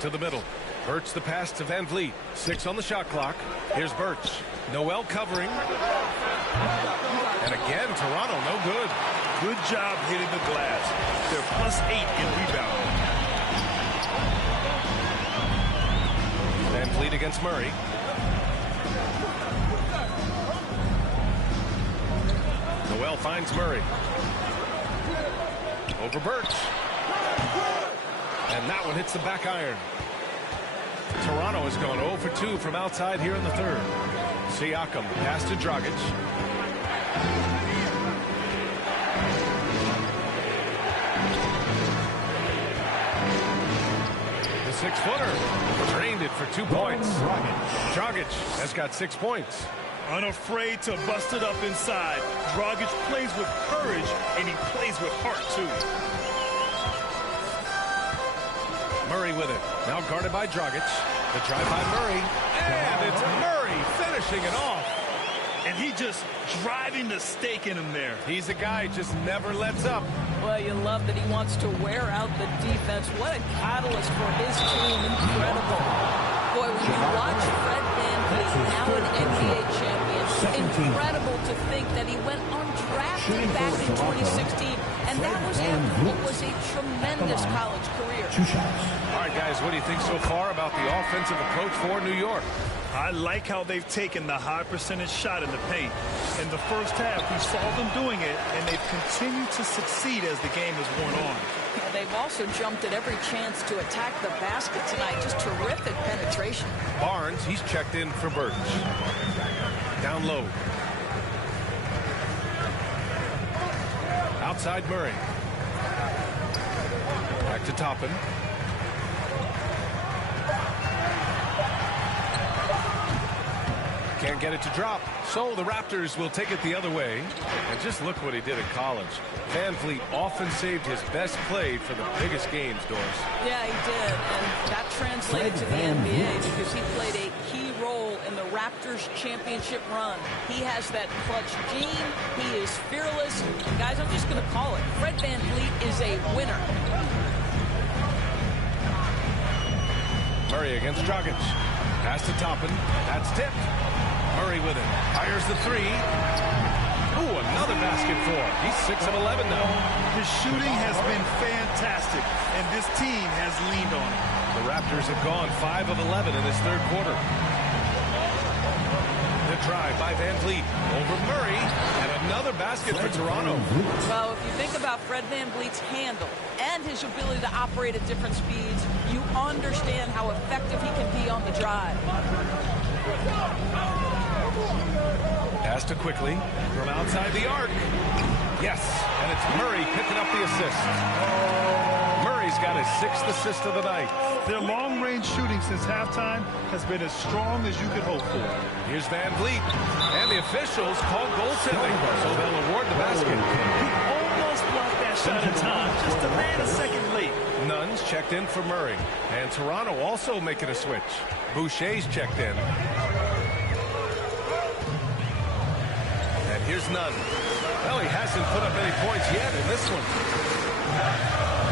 To the middle. Birch the pass to Van Vliet. 6 on the shot clock. Here's Birch. Noel covering. And again, Toronto no good. Good job hitting the glass. They're +8 in rebounding. Van Vliet against Murray. Noel finds Murray. Over Birch. And that one hits the back iron. Toronto has gone 0 for 2 from outside here in the third. Siakam, pass to Dragic. The 6-footer drained it for 2 points. Dragic has got 6 points. Unafraid to bust it up inside. Dragic plays with courage, and he plays with heart, too. Murray with it. Now guarded by Dragic. The drive by Murray. And it's Murray finishing it off. And he just driving the stake in him there. He's a guy who just never lets up. Well, you love that he wants to wear out the defense. What a catalyst for his team. Incredible. Boy, when you watch Fred VanVleet, now an NBA champion, incredible to think that he went undrafted back in 2016, and that was after what was a tremendous college career. All right, guys, what do you think so far about the offensive approach for New York? I like how they've taken the high percentage shot in the paint. In the first half, we saw them doing it, and they've continued to succeed as the game has worn on. Well, they've also jumped at every chance to attack the basket tonight. Just terrific penetration. Barnes, he's checked in for Birch. Down low. Outside Murray. Back to Toppin. Can't get it to drop. So the Raptors will take it the other way. And just look what he did in college. Van Vliet often saved his best play for the biggest games, Doris. Yeah, he did. And that translated to the NBA because he played a key role in the Raptors championship run. He has that clutch gene. He is fearless. And guys, I'm just going to call it. Fred VanVleet is a winner. Murray against Dragic. Pass to Toppin. That's tipped. Murray with it. Fires the 3. Ooh, another basket for him. He's 6 of 11 now. His shooting has been fantastic, and this team has leaned on him. The Raptors have gone 5 of 11 in this third quarter. Good drive by Van Vliet over Murray, and another basket for Toronto. Well, if you think about Fred VanVleet's handle and his ability to operate at different speeds, you understand how effective he can be on the drive. Pass to Quickly from outside the arc. Yes, and it's Murray picking up the assist. Murray's got his 6th assist of the night. Their long-range shooting since halftime has been as strong as you could hope for. Here's Van Vliet, and the officials call goaltending, so they'll award the basket. He almost blocked that shot in time, just a man a second late. Nunn's checked in for Murray, and Toronto also making a switch. Boucher's checked in. And here's Nunn. Well, he hasn't put up any points yet in this one.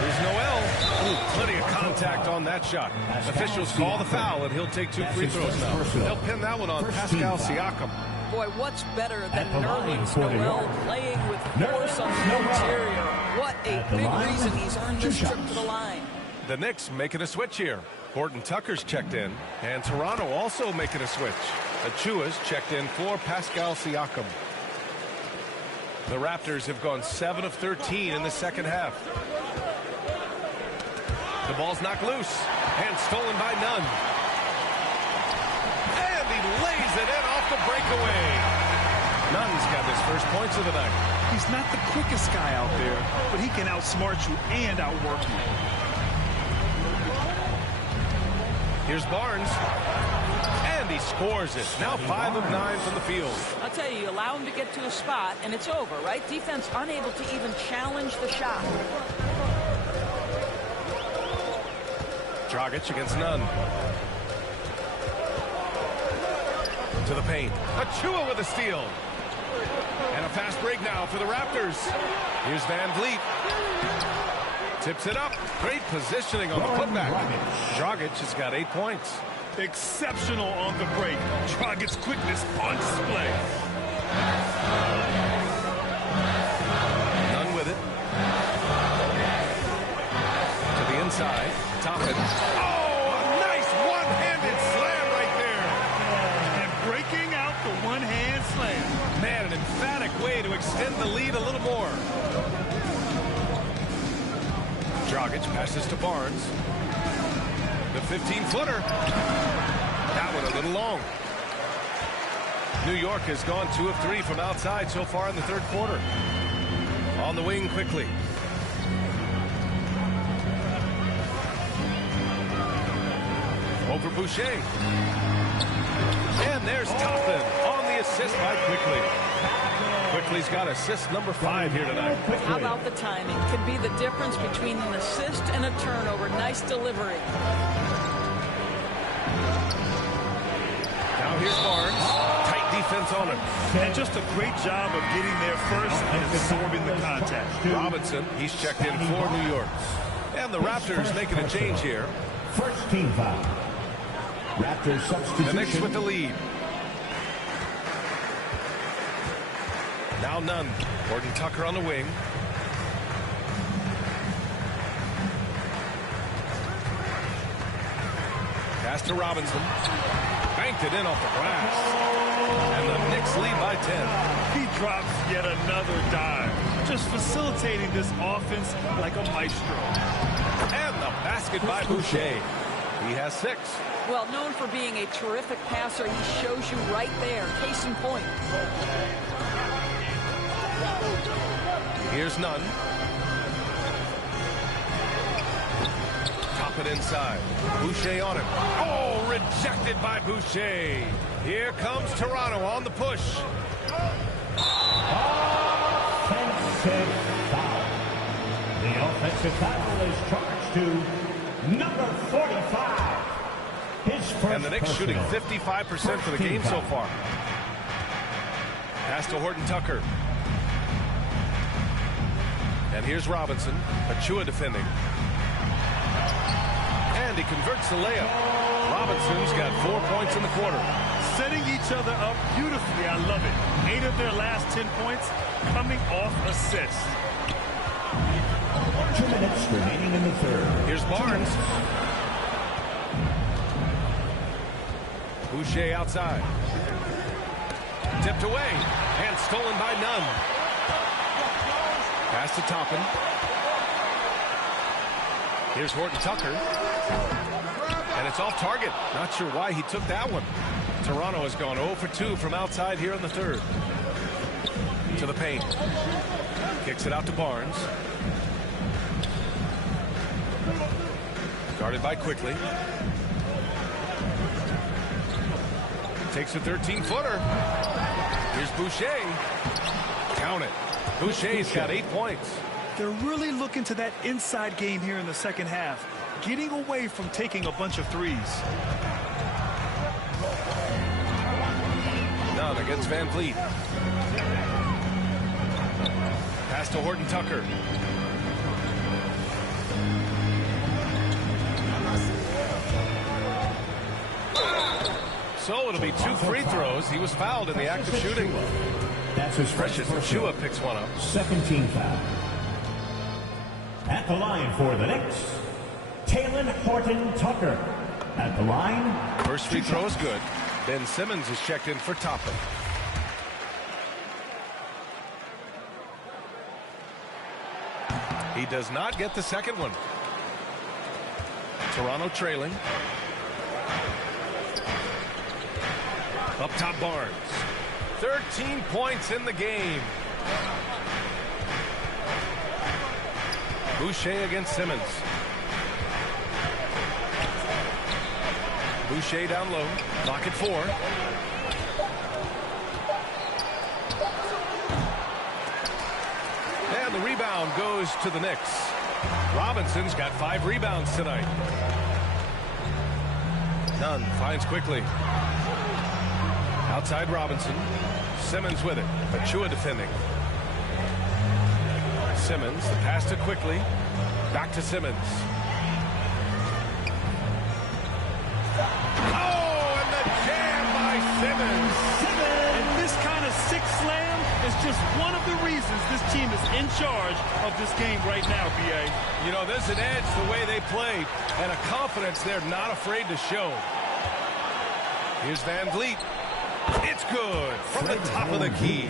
Here's Noel. Ooh, plenty of contact on that shot. Officials call the foul, and he'll take 2 free throws now. They'll pin that one on Pascal Siakam. Boy, what's better than Nerlens Noel playing with force on the interior? What a big reason he's earned this trip to the line. The Knicks making a switch here. Horton Tucker's checked in, and Toronto also making a switch. Achua's checked in for Pascal Siakam. The Raptors have gone 7 of 13 in the second half. The ball's knocked loose and stolen by Nunn. And he lays it in off the breakaway. Nunn's got his first points of the night. He's not the quickest guy out there, but he can outsmart you and outwork you. Here's Barnes. And he scores it. Now 5 of 9 from the field. I'll tell you, allow him to get to a spot, and it's over, right? Defense unable to even challenge the shot. Dragic against Nunn. To the paint. Achua with a steal. And a fast break now for the Raptors. Here's Van Vliet. Tips it up. Great positioning on the putback. Dragic has got 8 points. Exceptional on the break. Dragic's quickness on display. Nunn with it. To the inside. Toppin. Oh, a nice one-handed slam right there. And breaking out the one-hand slam. Man, an emphatic way to extend the lead a little more. Dragic passes to Barnes. The 15-footer. That one a little long. New York has gone 2 of 3 from outside so far in the third quarter. On the wing quickly. Over Boucher. And there's Toppin on the assist by Quickly. Quickly's got assist number 5 here tonight. How about the timing? Can be the difference between an assist and a turnover. Nice delivery. Now here's Barnes. Tight defense on him. And just a great job of getting there first and absorbing the contact. Robinson, he's checked in for New York. And the Raptors making a change here. First team foul. Raptors substitution. The Knicks with the lead. Now Nunn. Horton Tucker on the wing. Pass to Robinson. Banked it in off the glass. And the Knicks lead by 10. He drops yet another dive. Just facilitating this offense like a maestro. And the basket by Boucher. He has 6. Well, known for being a terrific passer, he shows you right there. Case in point. Here's Nunn. Top it inside. Boucher on him. Oh, rejected by Boucher. Here comes Toronto on the push. Offensive foul. The offensive foul is charged to number 45. His first and the Knicks shooting 55% for the game so far. Pass to Horton Tucker. And here's Robinson. Achua defending. And he converts the layup. Robinson's got 4 points in the quarter. Setting each other up beautifully. I love it. 8 of their last 10 points coming off assists. 2 minutes remaining in the third. Here's Barnes. Boucher outside. Tipped away and stolen by Nunn. Pass to Toppin. Here's Horton Tucker. And it's off target. Not sure why he took that one. Toronto has gone 0 for 2 from outside here in the third. To the paint. Kicks it out to Barnes. Guarded by Quickly. Takes a 13-footer. Here's Boucher. Count it. Boucher's got 8 points. They're really looking to that inside game here in the second half, getting away from taking a bunch of threes. Nunn against Van Vliet. Pass to Horton Tucker. So it'll be 2 free throws. He was fouled in the act of shooting. That's his Precious Achiuwa picks one up. Second team foul. At the line for the Knicks, Talen Horton Tucker. At the line. First free throw is good. Ben Simmons is checked in for Toppin. He does not get the second one. Toronto trailing. Up top Barnes. 13 points in the game. Boucher against Simmons. Boucher down low. Clock at 4. And the rebound goes to the Knicks. Robinson's got 5 rebounds tonight. Nunn finds Quickly. Outside Robinson. Simmons with it. Achiuwa defending. Simmons, the pass to Quickly. Back to Simmons. Oh, and the jam by Simmons. And this kind of six slam is just one of the reasons this team is in charge of this game right now, B.A. You know, there's an edge the way they play and a confidence they're not afraid to show. Here's Van Vliet. It's good from the top of the key.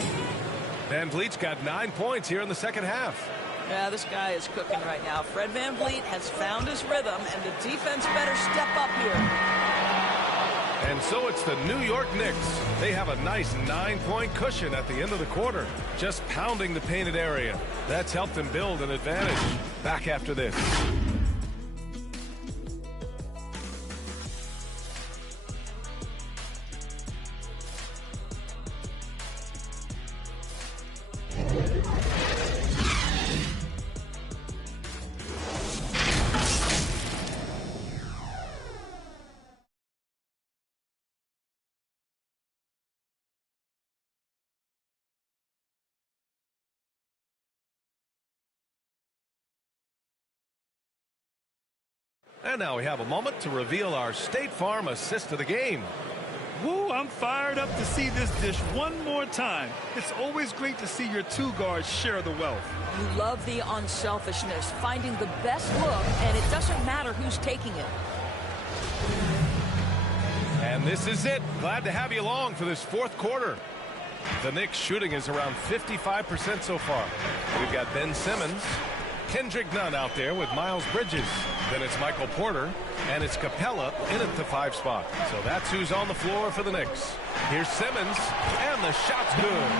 Van Vliet's got 9 points here in the second half. Yeah, this guy is cooking right now. Fred Van Vliet has found his rhythm, and the defense better step up here. And so it's the New York Knicks. They have a nice 9-point cushion at the end of the quarter, just pounding the painted area. That's helped them build an advantage. Back after this. And now we have a moment to reveal our State Farm assist of the game. Woo, I'm fired up to see this dish one more time. It's always great to see your 2 guards share the wealth. You love the unselfishness, finding the best look, and it doesn't matter who's taking it. And this is it. Glad to have you along for this 4th quarter. The Knicks shooting is around 55% so far. We've got Ben Simmons, Kendrick Nunn out there with Miles Bridges. Then it's Michael Porter, and it's Capella in at the 5 spot. So that's who's on the floor for the Knicks. Here's Simmons, and the shot's good.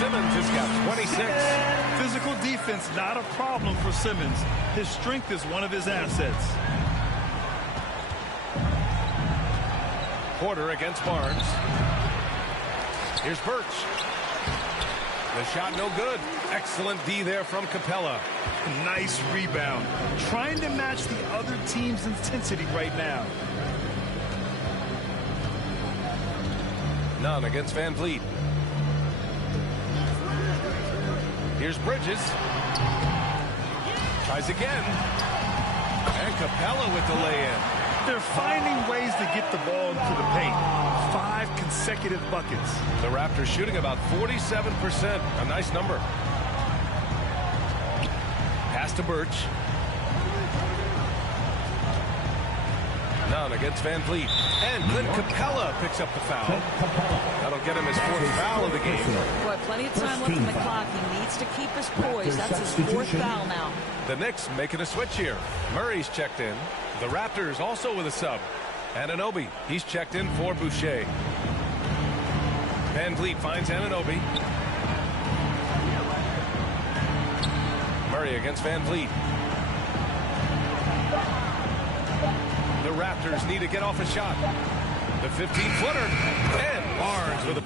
Simmons has got 26. Physical defense, not a problem for Simmons. His strength is one of his assets. Porter against Barnes. Here's Birch. The shot no good. Excellent D there from Capella. Nice rebound. Trying to match the other team's intensity right now. Nunn against Van Vliet. Here's Bridges. Tries again. And Capella with the lay-in. They're finding ways to get the ball into the paint. 5 consecutive buckets. The Raptors shooting about 47%. A nice number. Pass to Birch. None against Van Vliet. And Clint Capella picks up the foul. That'll get him his 4th foul of the game. Boy, plenty of time left in the clock. He needs to keep his poise. That's his 4th foul now. The Knicks making a switch here. Murray's checked in. The Raptors also with a sub. Anunoby, he's checked in for Boucher. Van Vliet finds Anunoby. Murray against Van Vliet. The Raptors need to get off a shot. The 15-footer. And Barnes with a...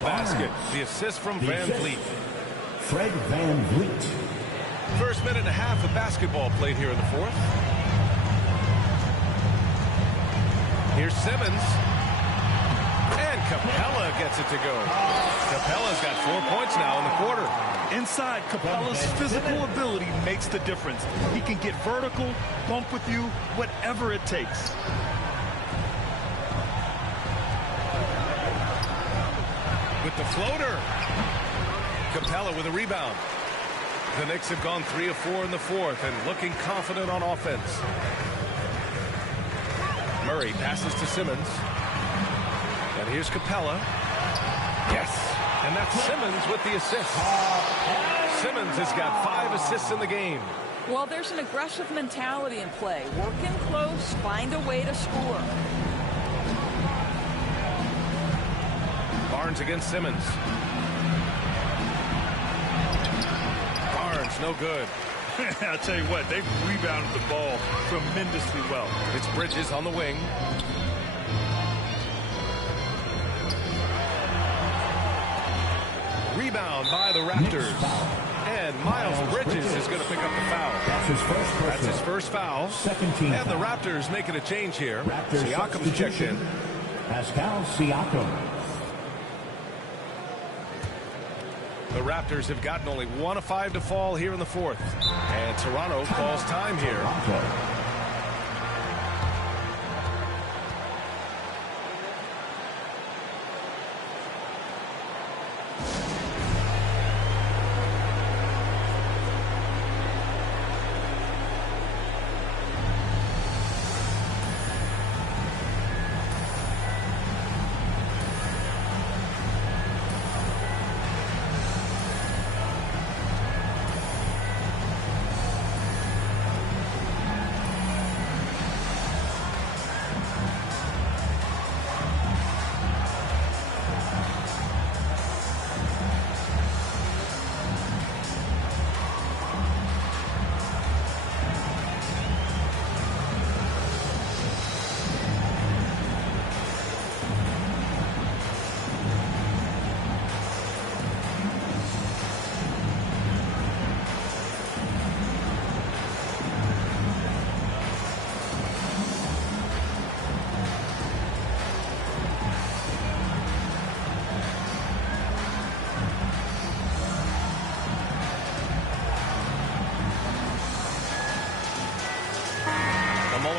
basket. The assist from Van Vliet. Fred Van Vliet. First minute and a half of basketball played here in the 4th. Here's Simmons. And Capella gets it to go. Capella's got 4 points now in the quarter. Inside, Capella's physical ability makes the difference. He can get vertical, bump with you, whatever it takes. With the floater. Capella with a rebound. The Knicks have gone 3 of 4 in the 4th and looking confident on offense. Murray passes to Simmons. And here's Capella. Yes. And that's Simmons with the assist. Simmons has got 5 assists in the game. Well, there's an aggressive mentality in play. Work in close, find a way to score. Barnes against Simmons. Barnes, no good. I'll tell you what, they've rebounded the ball tremendously well. It's Bridges on the wing. Rebound by the Raptors. And Miles Bridges is going to pick up the foul. That's his first foul. And the Raptors making a change here. Siakam's checked in. Pascal Siakam. The Raptors have gotten only 1 of 5 to fall here in the 4th. And Toronto calls time here.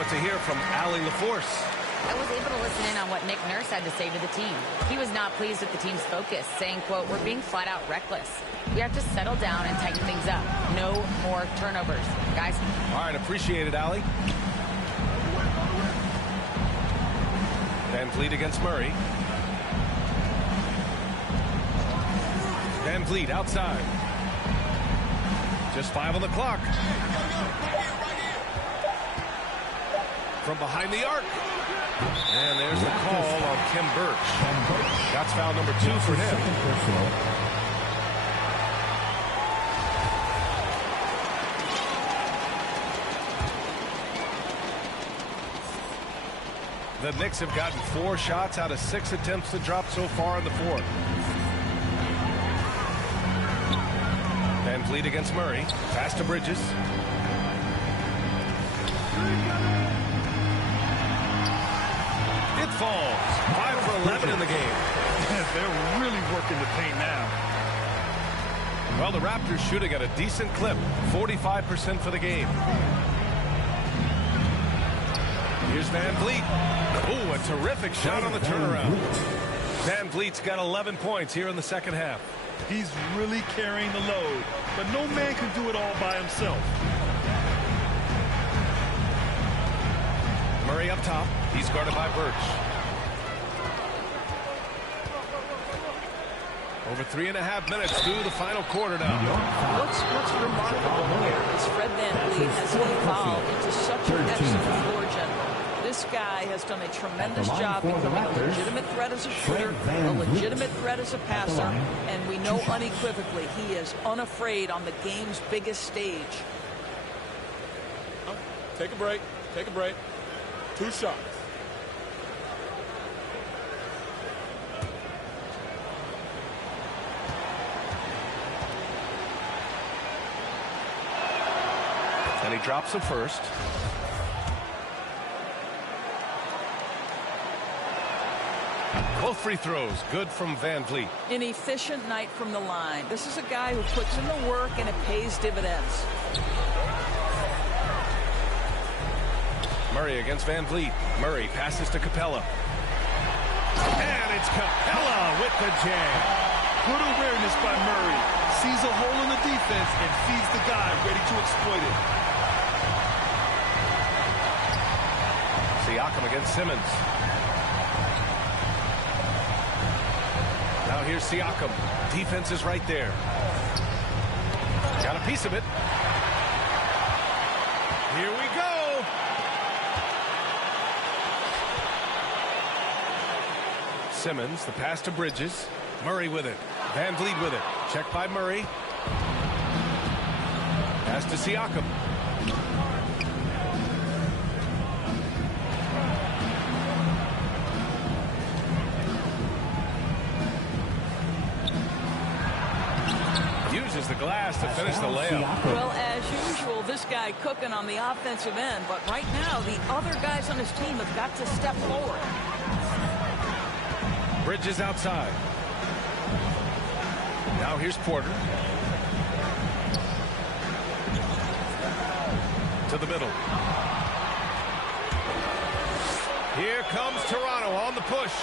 To hear from Allie LaForce. I was able to listen in on what Nick Nurse had to say to the team. He was not pleased with the team's focus, saying, quote, "We're being flat out reckless. We have to settle down and tighten things up. No more turnovers. Guys." All right, appreciate it, Allie. Van Vliet against Murray. Van Vliet outside. Just 5 on the clock. From behind the arc. And there's the call on Kim Birch. That's foul number 2 for him. The Knicks have gotten 4 shots out of 6 attempts to drop so far in the 4th. Van Vliet against Murray. Pass to Bridges. It falls. 5 for 11 in the game. They're really working the paint now. Well, the Raptors shooting at a decent clip. 45% for the game. Here's Van Vliet. Ooh, a terrific shot on the turnaround. Van Vliet's got 11 points here in the second half. He's really carrying the load, but no man can do it all by himself. Murray up top. He's guarded by Birch. Over 3.5 minutes through the final quarter now. What's remarkable here is Fred VanVleet has evolved into such an excellent floor general. This guy has done a tremendous job becoming a legitimate threat as a shooter, a legitimate threat as a passer, and we know unequivocally he is unafraid on the game's biggest stage. Take a break. Take a break. 2 shots. And he drops the first. Both free throws good from Van Vliet. An efficient night from the line. This is a guy who puts in the work and it pays dividends. Murray against Van Vliet. Murray passes to Capella. And it's Capella with the jam. Good awareness by Murray. Sees a hole in the defense and feeds the guy ready to exploit it. Siakam against Simmons. Now here's Siakam. Defense is right there. Got a piece of it. Here we go. Simmons, the pass to Bridges. Murray with it. Van Vliet with it. Check by Murray. Pass to Siakam. Uses the glass to finish the layup. Well, as usual, this guy cooking on the offensive end, but right now the other guys on his team have got to step forward. Bridges outside. Now here's Porter. To the middle. Here comes Toronto on the push.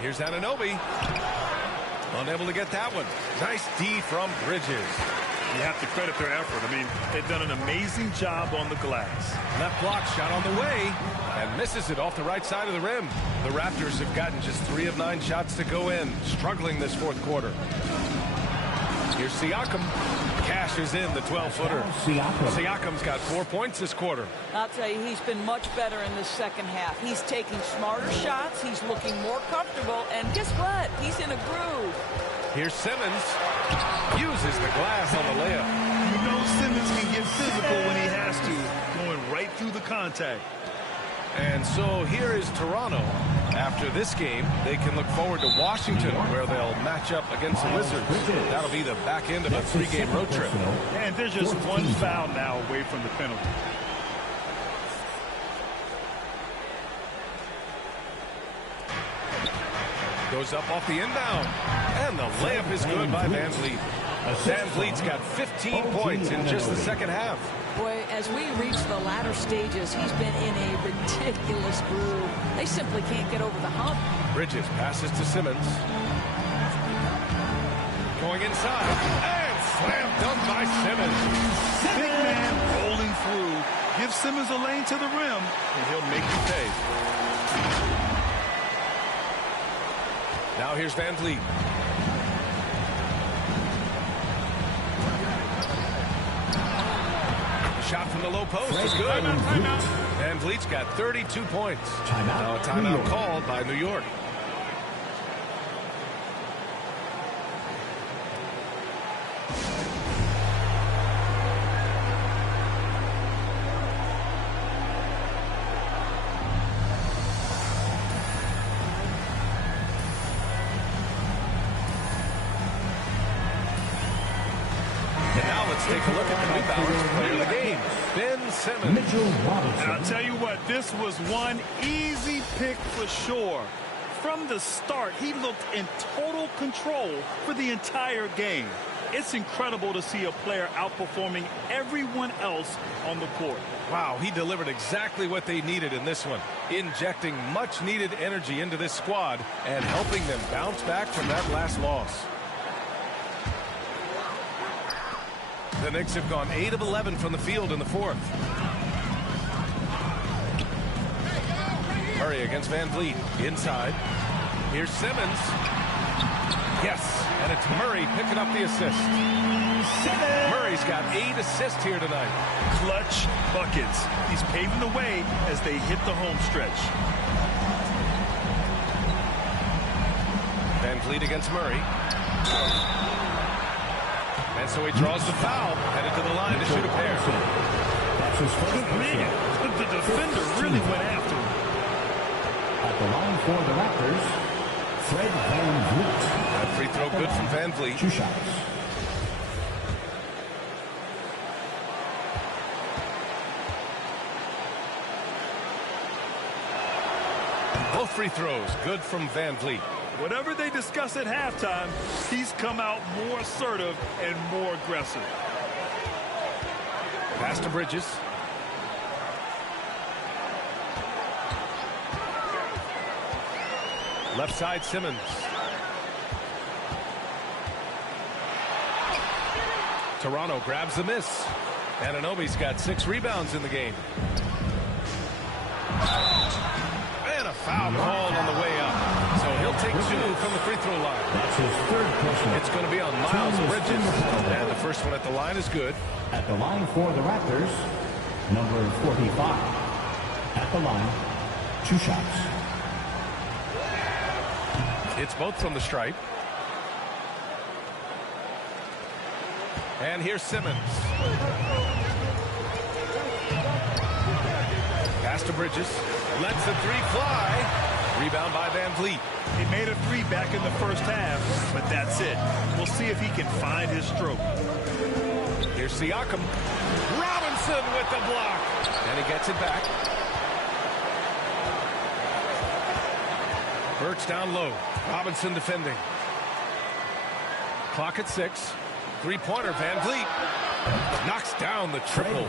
Here's Anunoby. Unable to get that one. Nice D from Bridges. You have to credit their effort. I mean, they've done an amazing job on the glass. Left block shot on the way and misses it off the right side of the rim. The Raptors have gotten just 3 of 9 shots to go in, struggling this fourth quarter. Here's Siakam. Cashes in the 12-footer. Siakam's got 4 points this quarter. I'll tell you, he's been much better in the second half. He's taking smarter shots. He's looking more comfortable. And guess what? He's in a groove. Here's Simmons. Uses the glass on the layup. You know Simmons can get physical when he has to, going right through the contact. And so here is Toronto. After this game, they can look forward to Washington, where they'll match up against the Wizards. That'll be the back end of a 3-game road trip. And they're just 1 foul now away from the penalty. Goes up off the inbound. And the layup is good by Van Vliet. Van Vliet's got 15 points in just the second half. Boy, as we reach the latter stages, he's been in a ridiculous groove. They simply can't get over the hump. Bridges passes to Simmons. Going inside. And slam dunk by Simmons. Big man rolling through. Give Simmons a lane to the rim, and he'll make you pay. Now here's Van Vliet. Shot from the low post is good. Van Vliet's got 32 points. Now a timeout called by New York. Let's take a look at the New Balance player of the game, Ben Simmons. And I'll tell you what, this was one easy pick for sure. From the start, he looked in total control for the entire game. It's incredible to see a player outperforming everyone else on the court. Wow, he delivered exactly what they needed in this one, injecting much-needed energy into this squad and helping them bounce back from that last loss. The Knicks have gone 8 of 11 from the field in the fourth. Murray against Van Vliet. Inside. Here's Simmons. Yes, and it's Murray picking up the assist. Murray's got 8 assists here tonight. Clutch buckets. He's paving the way as they hit the home stretch. Van Vliet against Murray. And so he draws the foul, headed to the line to shoot a pair. Man, the defender really went after him. At the line for the Raptors, Fred Van Vliet. That free throw good from Van Vliet. 2 shots. Both free throws good from Van Vliet. Whatever they discuss at halftime, he's come out more assertive and more aggressive. Pass to Bridges. Left side, Simmons. Toronto grabs the miss. Anunoby's got 6 rebounds in the game. And a foul called on the way up. So he'll take 2 from the free throw line. That's his third personal. It's going to be on Miles Bridges. And the first one at the line is good. At the line for the Raptors, number 45. At the line, 2 shots. It's both from the stripe. And here's Simmons. Pass to Bridges. Lets the 3 fly. Rebound by Van Vliet. He made a 3 back in the first half, but that's it. We'll see if he can find his stroke. Here's Siakam. Robinson with the block. And he gets it back. Burks down low. Robinson defending. Clock at 6. 3-pointer, Van Vliet. Knocks down the triple.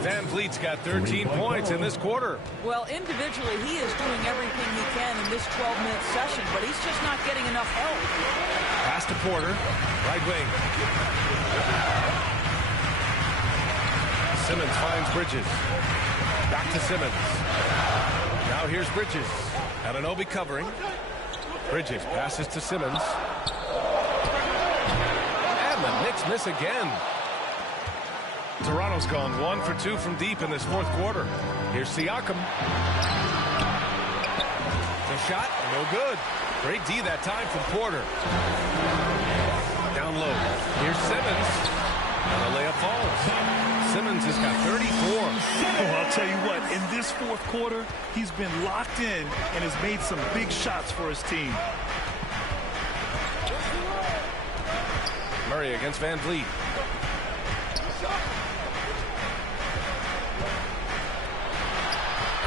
Van Vliet's got 13 points in this quarter. Well, individually, he is doing everything he can in this 12-minute session, but he's just not getting enough help. Pass to Porter. Right wing. Simmons finds Bridges. Back to Simmons. Now here's Bridges. Anunoby covering. Bridges passes to Simmons. And the Knicks miss again. Toronto's gone 1 for 2 from deep in this fourth quarter. Here's Siakam. The shot, no good. Great D that time from Porter. Down low. Here's Simmons. And the layup falls. Simmons has got 34. Oh, I'll tell you what, in this fourth quarter, he's been locked in and has made some big shots for his team. Murray against Van Vliet.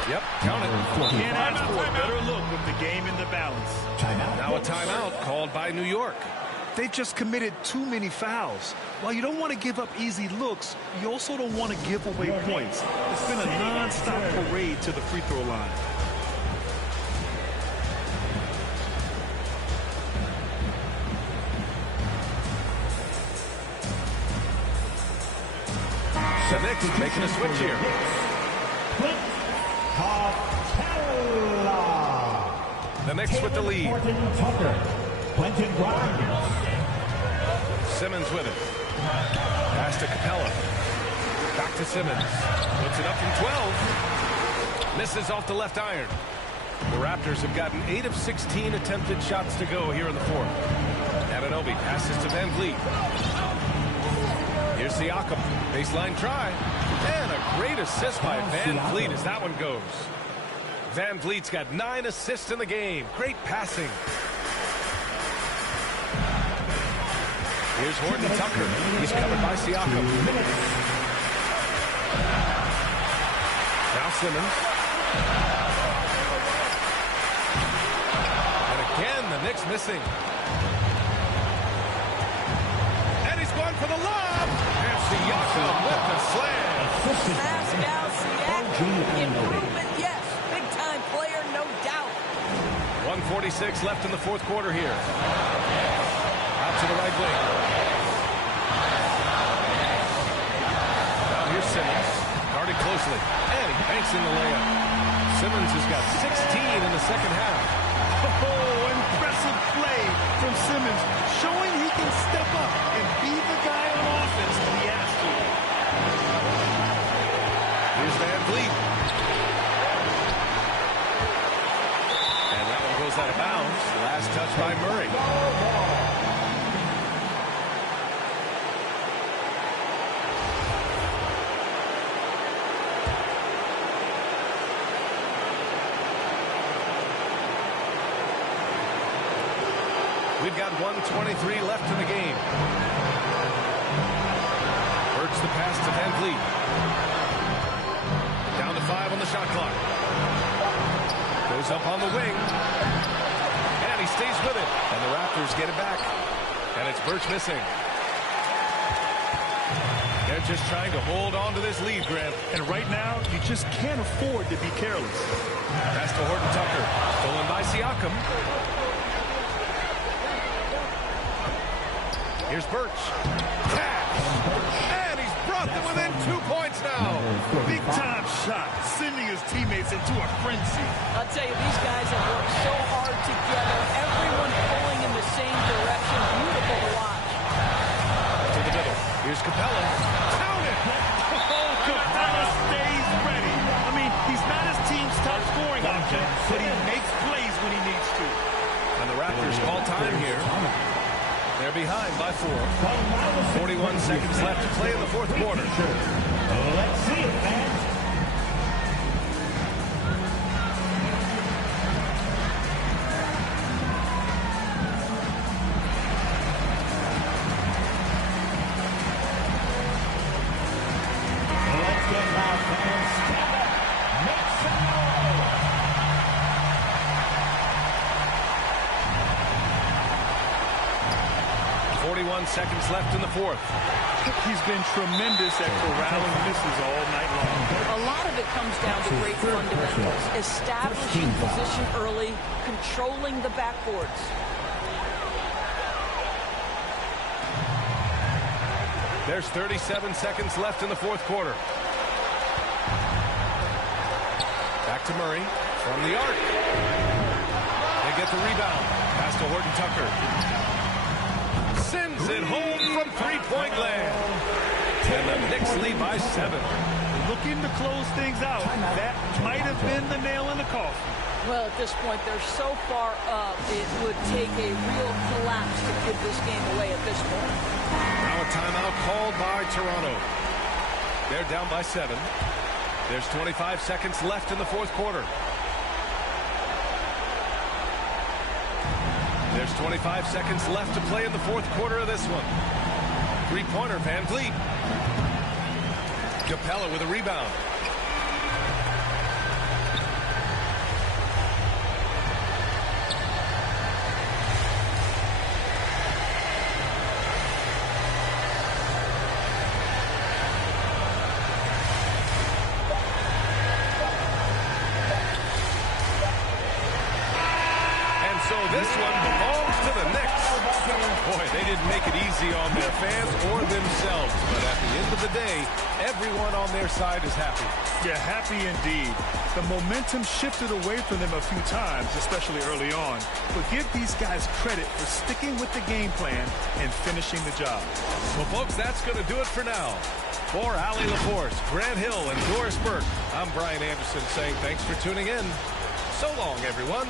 Yep, count it. Can't ask for a better look with the game in the balance. Now a timeout called by New York. They just committed too many fouls. While you don't want to give up easy looks, you also don't want to give away points. It's been a non-stop parade to the free throw line. The Knicks making a switch here. The Knicks with the lead. Simmons with it. Pass to Capella. Back to Simmons. Puts it up from 12. Misses off the left iron. The Raptors have gotten 8 of 16 attempted shots to go here in the fourth. Anunoby passes to Van Vliet. Here's Siakam. Baseline try. And a great assist by Van Vliet as that one goes. Van Vliet's got 9 assists in the game. Great passing. Here's Horton Tucker. He's covered by Siakam. Now Simmons. And again, the Knicks missing. And he's going for the lob. And Siakam with the slam. Pascal Siakam. Improvement, yes. Big-time player, no doubt. 1:46 left in the fourth quarter here. Out to the right wing. Now here's Simmons. Guarded closely. And he banks in the layup. Simmons has got 16 in the second half. Oh, impressive play from Simmons, showing he can step up and be the guy on offense when he has to. Here's Van Vliet. And that one goes out of bounds. Last touch by Murray. We've got 1:23 left in the game. Urge the pass to Van Vliet. Down to 5 on the shot clock. Goes up on the wing. And he stays with it. And the Raptors get it back. And it's Birch missing. They're just trying to hold on to this lead, Grant. And right now, you just can't afford to be careless. Pass to Horton Tucker. Stolen by Siakam. Here's Birch. Cash. And he's brought them within 2 points now. Big time shot, sending his teammates into a frenzy. I'll tell you, these guys have worked so hard together. Everyone pulling in the same direction. Beautiful to watch. To the middle. Here's Capella. Count it. Oh, Capella stays ready. I mean, he's not his team's top scoring option, but he makes plays when he needs to. And the Raptors call time here. They're behind by 4. 41 seconds left to play in the fourth quarter. Let's see it, fans. Let's get loud, fans. Stand up. Make some noise. 41 seconds left in the fourth. He's been tremendous at corralling misses all night long. A lot of it comes down to great fundamentals. Establishing position early, controlling the backboards. There's 37 seconds left in the fourth quarter. Back to Murray from the arc. They get the rebound. Pass to Horton Tucker. Sends it home from three-point land. And the Knicks lead by 7. Looking to close things out. That might have been the nail in the coffin. Well, at this point, they're so far up, it would take a real collapse to give this game away at this point. Now a timeout called by Toronto. They're down by 7. There's 25 seconds left in the fourth quarter. There's 25 seconds left to play in the fourth quarter of this one. Three-pointer, Van Vliet. Capella with a rebound. This one belongs to the Knicks. Boy, they didn't make it easy on their fans or themselves. But at the end of the day, everyone on their side is happy. Yeah, happy indeed. The momentum shifted away from them a few times, especially early on. But give these guys credit for sticking with the game plan and finishing the job. Well, folks, that's going to do it for now. For Allie LaForce, Grant Hill, and Doris Burke, I'm Brian Anderson saying thanks for tuning in. So long, everyone.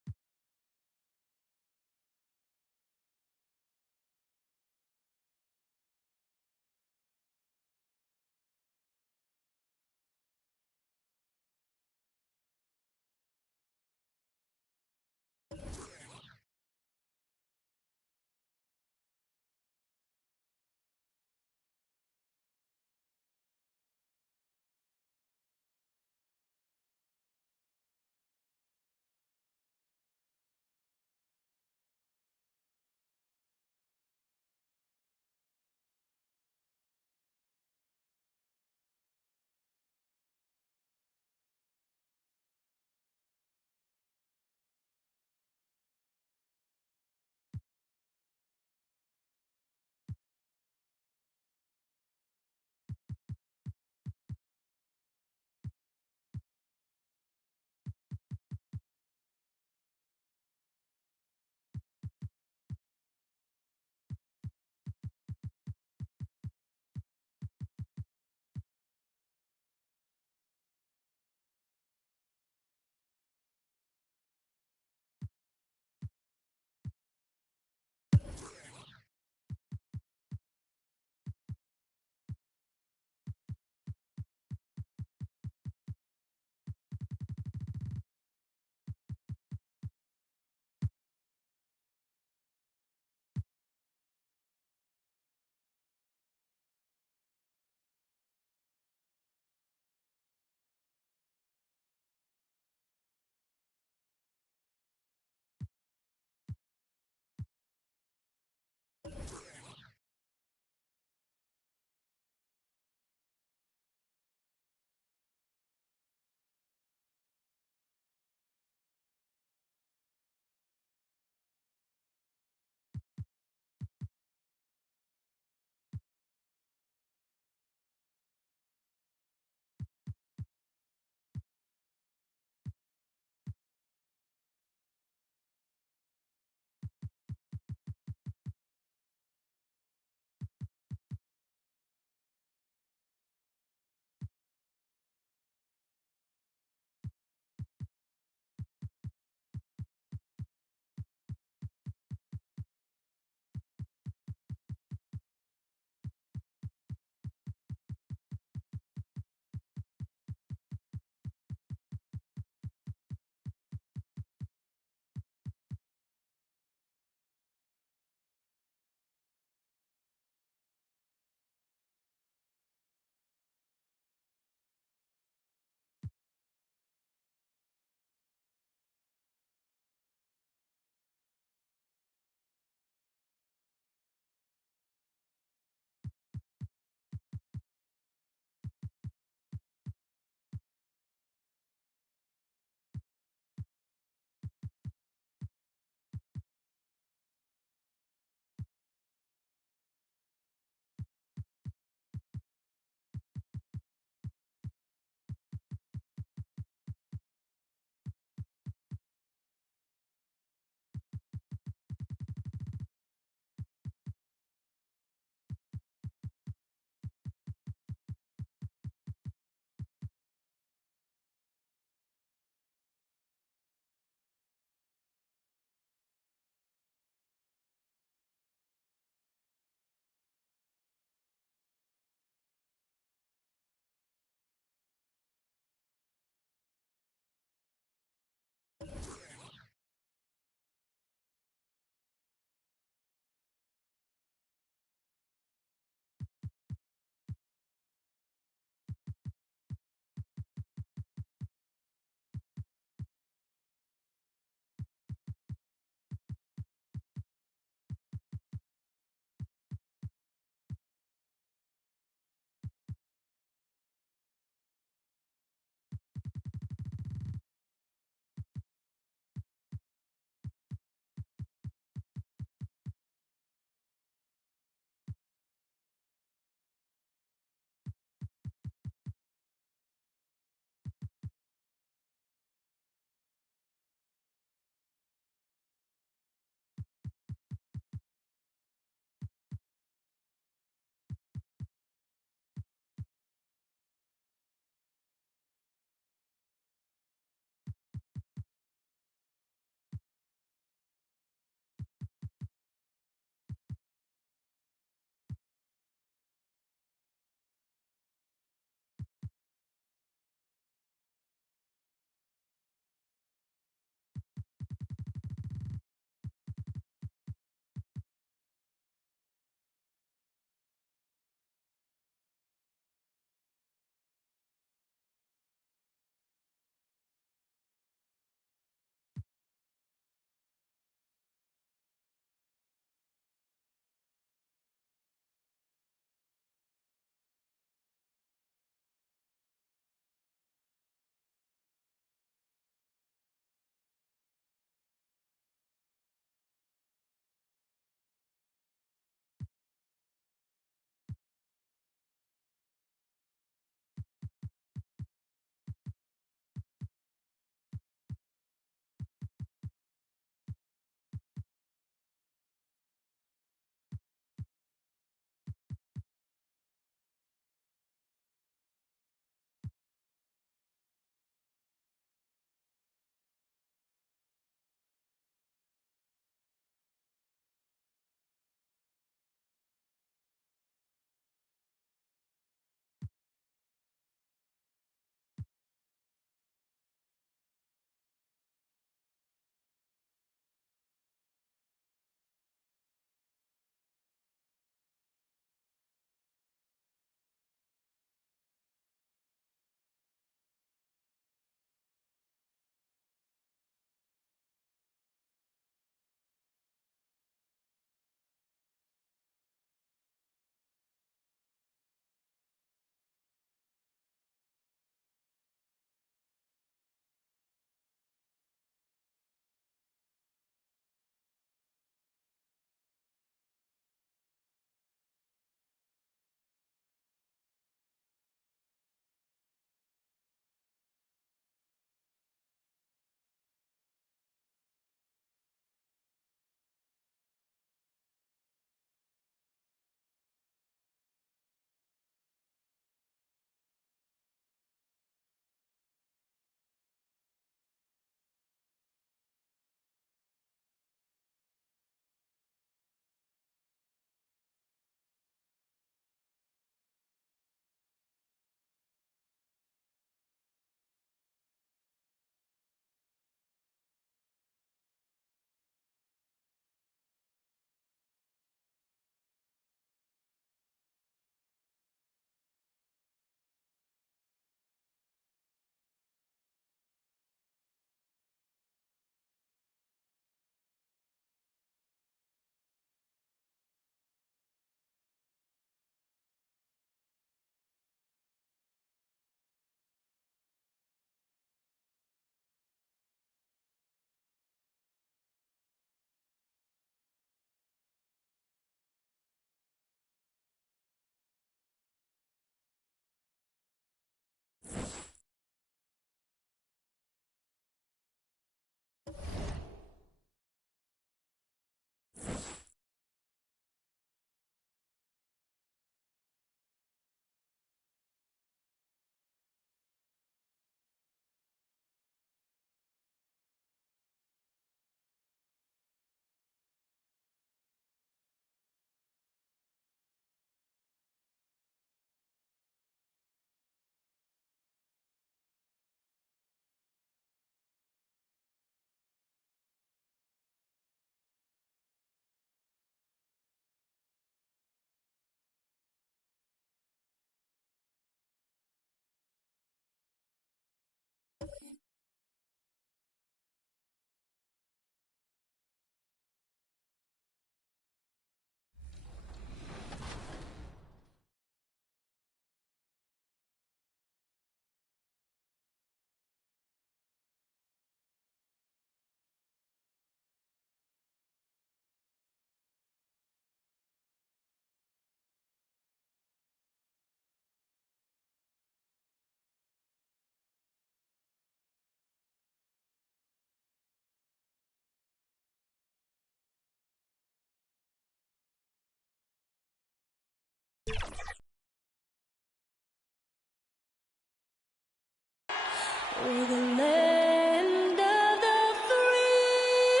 For the land of the free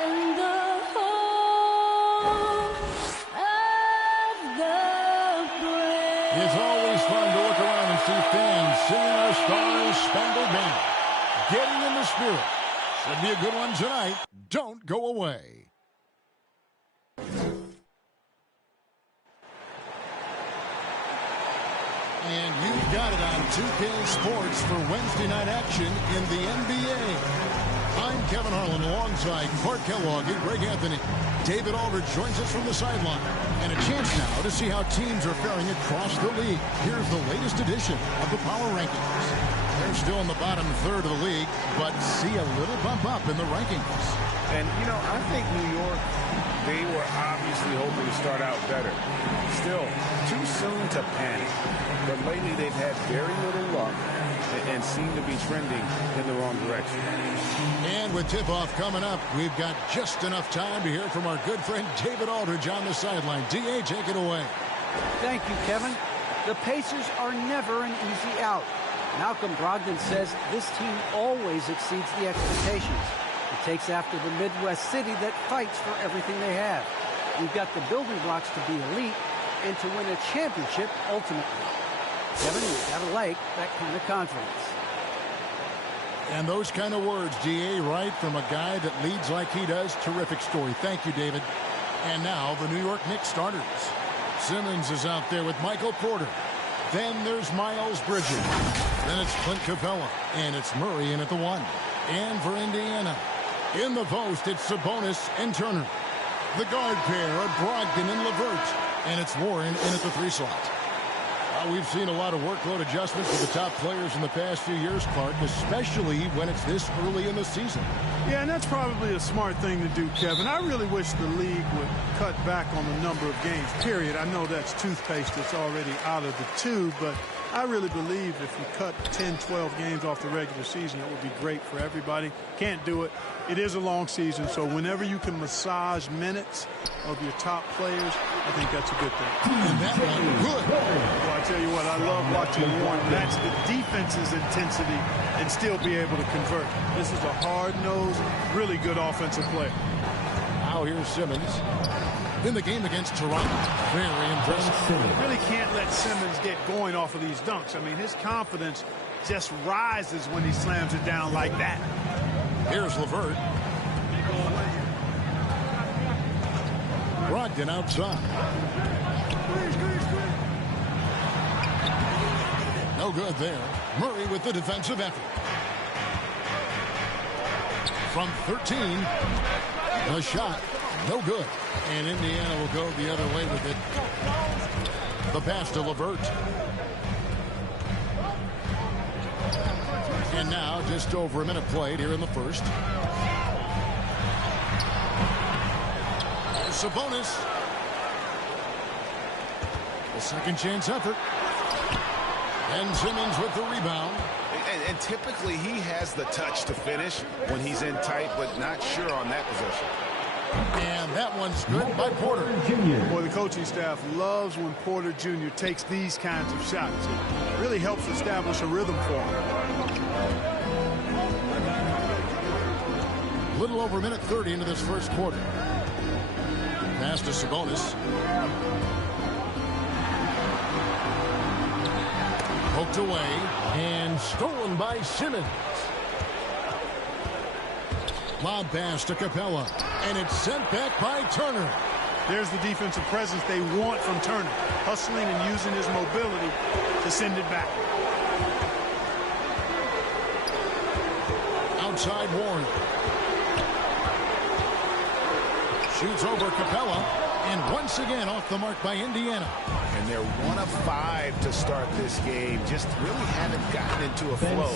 and the home of the brave. It's always fun to look around and see fans singing our Star-Spangled Banner. Getting in the spirit. Should be a good one tonight. Don't go away. And you've got it on 2K Sports for Wednesday night action in the NBA. I'm Kevin Harlan alongside Clark Kellogg and Greg Anthony. David Aldridge joins us from the sideline. And a chance now to see how teams are faring across the league. Here's the latest edition of the Power Rankings. They're still in the bottom third of the league, but see a little bump up in the rankings. And, you know, I think New York, they were obviously hoping to start out better. Still, too soon to panic. But lately they've had very little luck and seem to be trending in the wrong direction. And with tip-off coming up, we've got just enough time to hear from our good friend David Aldridge on the sideline. D.A., take it away. Thank you, Kevin. The Pacers are never an easy out. Malcolm Brogdon says this team always exceeds the expectations. It takes after the Midwest city that fights for everything they have. We've got the building blocks to be elite and to win a championship ultimately. Kevin, you've got to like that kind of confidence. And those kind of words, D.A., right, from a guy that leads like he does. Terrific story. Thank you, David. And now the New York Knicks starters. Simmons is out there with Michael Porter. Then there's Miles Bridges. Then it's Clint Capella. And it's Murray in at the 1. And for Indiana, in the post, it's Sabonis and Turner. The guard pair are Brogdon and LeVert. And it's Warren in at the 3 slot. We've seen a lot of workload adjustments for the top players in the past few years, Clark, especially when it's this early in the season. Yeah, and that's probably a smart thing to do, Kevin. I really wish the league would cut back on the number of games, period. I know that's toothpaste that's already out of the tube, but I really believe if you cut 10, 12 games off the regular season, it would be great for everybody. Can't do it. It is a long season, so whenever you can massage minutes of your top players, I think that's a good thing. And that one, good. Well, I tell you what, I love watching Warren match the defense's intensity and still be able to convert. This is a hard-nosed, really good offensive player. Now here's Simmons in the game against Toronto. Very impressive. You really can't let Simmons get going off of these dunks. I mean, his confidence just rises when he slams it down like that. Here's LeVert. Brogdon outside. No good there. Murray with the defensive effort. From 13, the shot, no good. And Indiana will go the other way with it. The pass to LeVert. And now just over a minute played here in the first. There's Sabonis. The second chance effort. And Simmons with the rebound. And typically he has the touch to finish when he's in tight, but not sure on that possession. And that one's good by Porter. Boy, the coaching staff loves when Porter Jr. takes these kinds of shots. It really helps establish a rhythm for him. Little over a minute 30 into this first quarter. Pass to Sabonis. Poked away and stolen by Simmons. Lob pass to Capella, and it's sent back by Turner. There's the defensive presence they want from Turner, hustling and using his mobility to send it back. Outside Warren. Shoots over Capella, and once again off the mark by Indiana. And they're 1 of 5 to start this game. Just really haven't gotten into a flow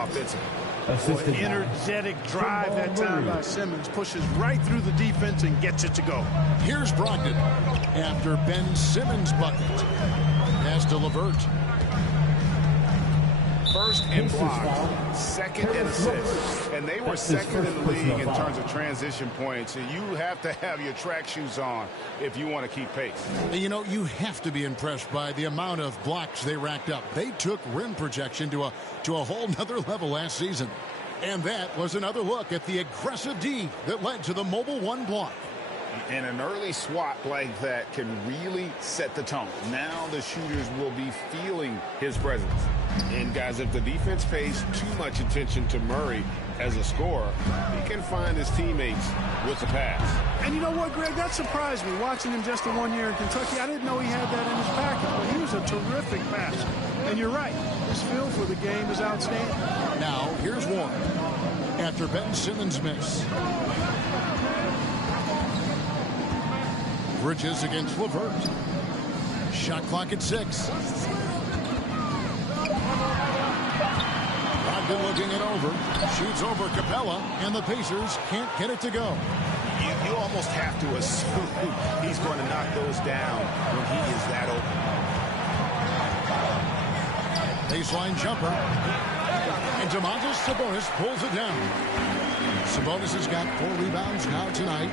offensively. An energetic drive that time by Simmons. Pushes right through the defense and gets it to go. Here's Brogdon after Ben Simmons' bucket. Pass to LeVert. first in blocks, second in assists, and they were second in the league in terms of transition points. And you have to have your track shoes on if you want to keep pace. You know, you have to be impressed by the amount of blocks they racked up. They took rim projection to a whole nother level last season. And that was another look at the aggressive D that led to the mobile one block. And an early swat like that can really set the tone. Now the shooters will be feeling his presence. And guys, if the defense pays too much attention to Murray as a scorer, he can find his teammates with the pass. And you know what, Greg? That surprised me. Watching him just in 1 year in Kentucky, I didn't know he had that in his package. But he was a terrific passer. And you're right. His feel for the game is outstanding. Now, here's Warren. After Ben Simmons' miss. Bridges against Levert. Shot clock at 6. Brogdon looking it over. Shoots over Capella, and the Pacers can't get it to go. You almost have to assume he's going to knock those down when he is that open. Baseline jumper. And Domantas Sabonis pulls it down. Sabonis has got 4 rebounds now tonight.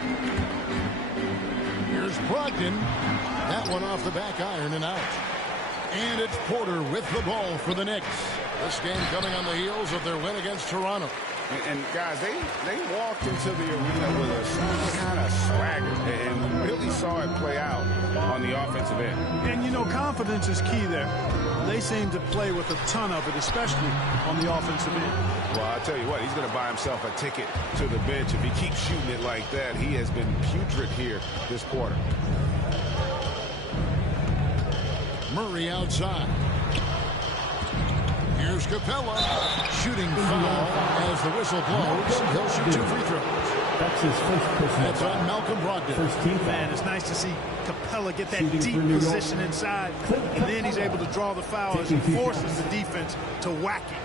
Here's Brogdon. That one off the back iron and out. And it's Porter with the ball for the Knicks. This game coming on the heels of their win against Toronto. And guys, they walked into the arena with a kind of swagger, and we really saw it play out on the offensive end. And, you know, confidence is key there. They seem to play with a ton of it, especially on the offensive end. Well, I'll tell you what, he's going to buy himself a ticket to the bench. If he keeps shooting it like that, he has been putrid here this quarter. Murray outside. Here's Capella. Shooting foul as the whistle blows. He'll shoot 2 free throws. That's his first personal That's on Malcolm Brogdon. First team foul. Man, it's nice to see Capella get that deep position inside, and then he's able to draw the foul as he forces the defense to whack it.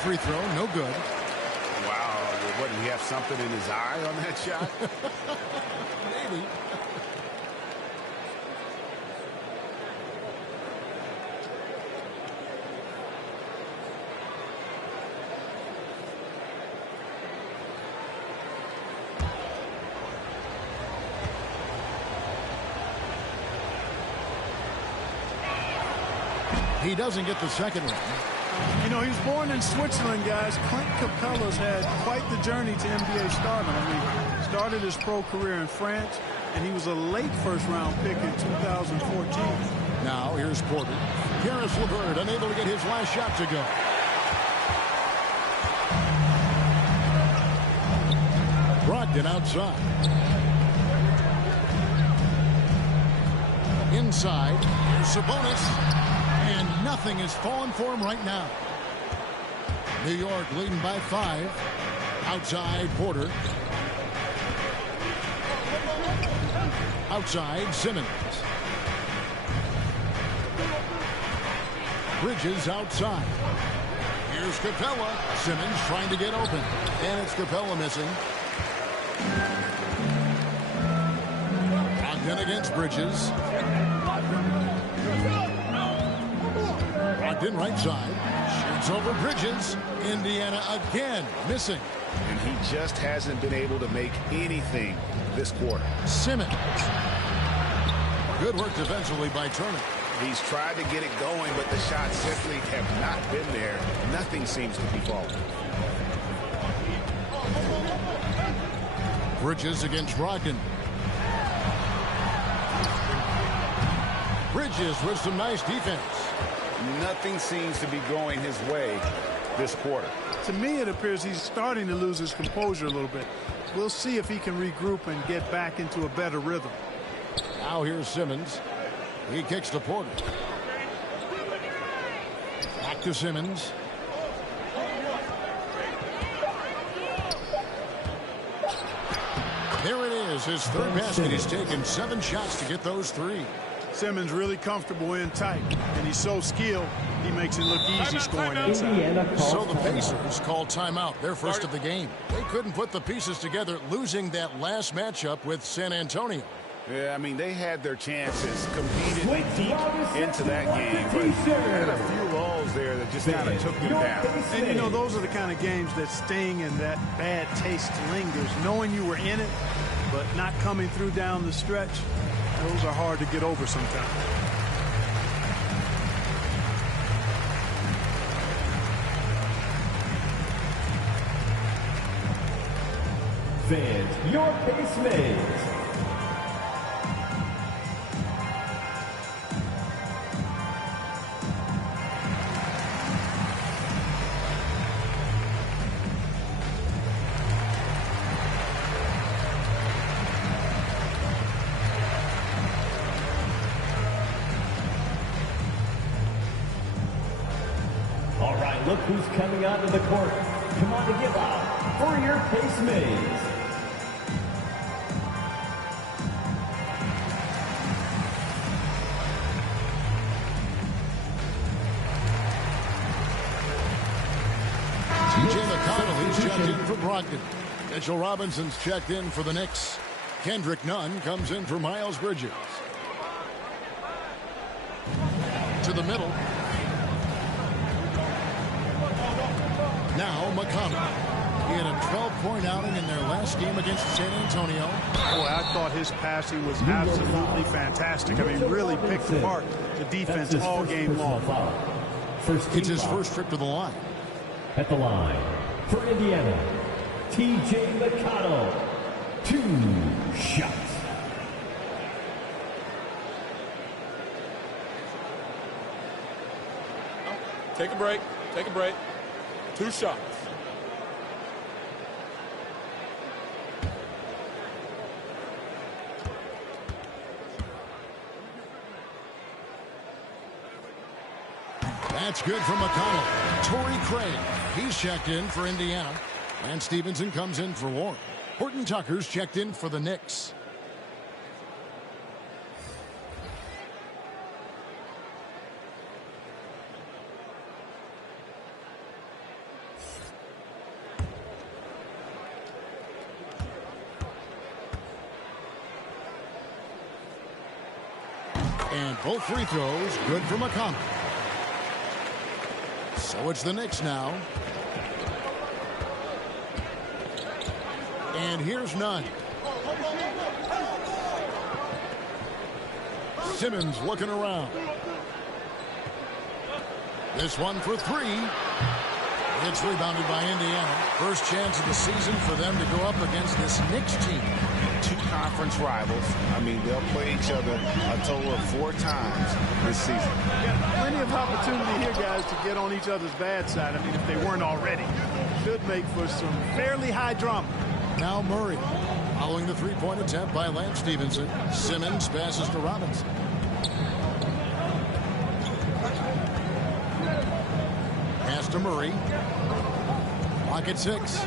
Free throw, no good. Wow, what, did he have something in his eye on that shot? Maybe. He doesn't get the second one. You know, he was born in Switzerland, guys. Clint Capella's had quite the journey to NBA stardom. I mean, he started his pro career in France, and he was a late first-round pick in 2014. Now, here's Porter. Karis LeVert unable to get his last shot to go. Brogdon outside. Inside, here's Sabonis. And nothing is falling for him right now. New York leading by 5. Outside, Porter. Outside, Simmons. Bridges outside. Here's Capella. Simmons trying to get open. And it's Capella missing. Brogdon against Bridges. Brogdon right side. Shoots over Bridges. Indiana again missing. And he just hasn't been able to make anything this quarter. Simmons. Good work defensively by Turner. He's tried to get it going, but the shots simply have not been there. Nothing seems to be falling. Bridges against Brogdon. Bridges with some nice defense. Nothing seems to be going his way this quarter. To me, it appears he's starting to lose his composure a little bit. We'll see if he can regroup and get back into a better rhythm. Now here's Simmons. He kicks to Porter. Back to Simmons. There it is, his third basket. He's taken 7 shots to get those 3. Simmons really comfortable in tight, and he's so skilled, he makes it look easy scoring inside. So the Pacers call timeout, their first of the game. They couldn't put the pieces together, losing that last matchup with San Antonio. Yeah, I mean, they had their chances, competed deep into that game, but had a few lulls there that just kind of took them down. And, you know, those are the kind of games that sting and that bad taste lingers. Knowing you were in it, but not coming through down the stretch, those are hard to get over sometimes. Fans, your basement. All right, look who's coming onto the court. Come on to give up for your Pacemates. TJ McConnell, he's checked in for Brogdon. Mitchell Robinson's checked in for the Knicks. Kendrick Nunn comes in for Miles Bridges. To the middle. Now McConnell. He had a 12-point outing in their last game against San Antonio. Boy, I thought his passing was absolutely fantastic. I mean, really picked apart the defense all game long. It's his first trip to the line. At the line for Indiana, TJ McConnell, 2 shots. Take a break. Take a break. 2 shots. That's good from McConnell. Torrey Craig, he's checked in for Indiana. Lance Stevenson comes in for Warren. Horton Tucker's checked in for the Knicks. And both free throws good for McConnell. So it's the Knicks now. And here's Nunn. Simmons looking around. This one for 3. It's rebounded by Indiana. First chance of the season for them to go up against this Knicks team. 2 conference rivals. I mean, they'll play each other a total of 4 times this season. Plenty of opportunity here, guys, to get on each other's bad side. I mean, if they weren't already. Should make for some fairly high drama. Now Murray. Following the 3-point attempt by Lance Stevenson. Simmons passes to Robinson. Pass to Murray. Clock at 6.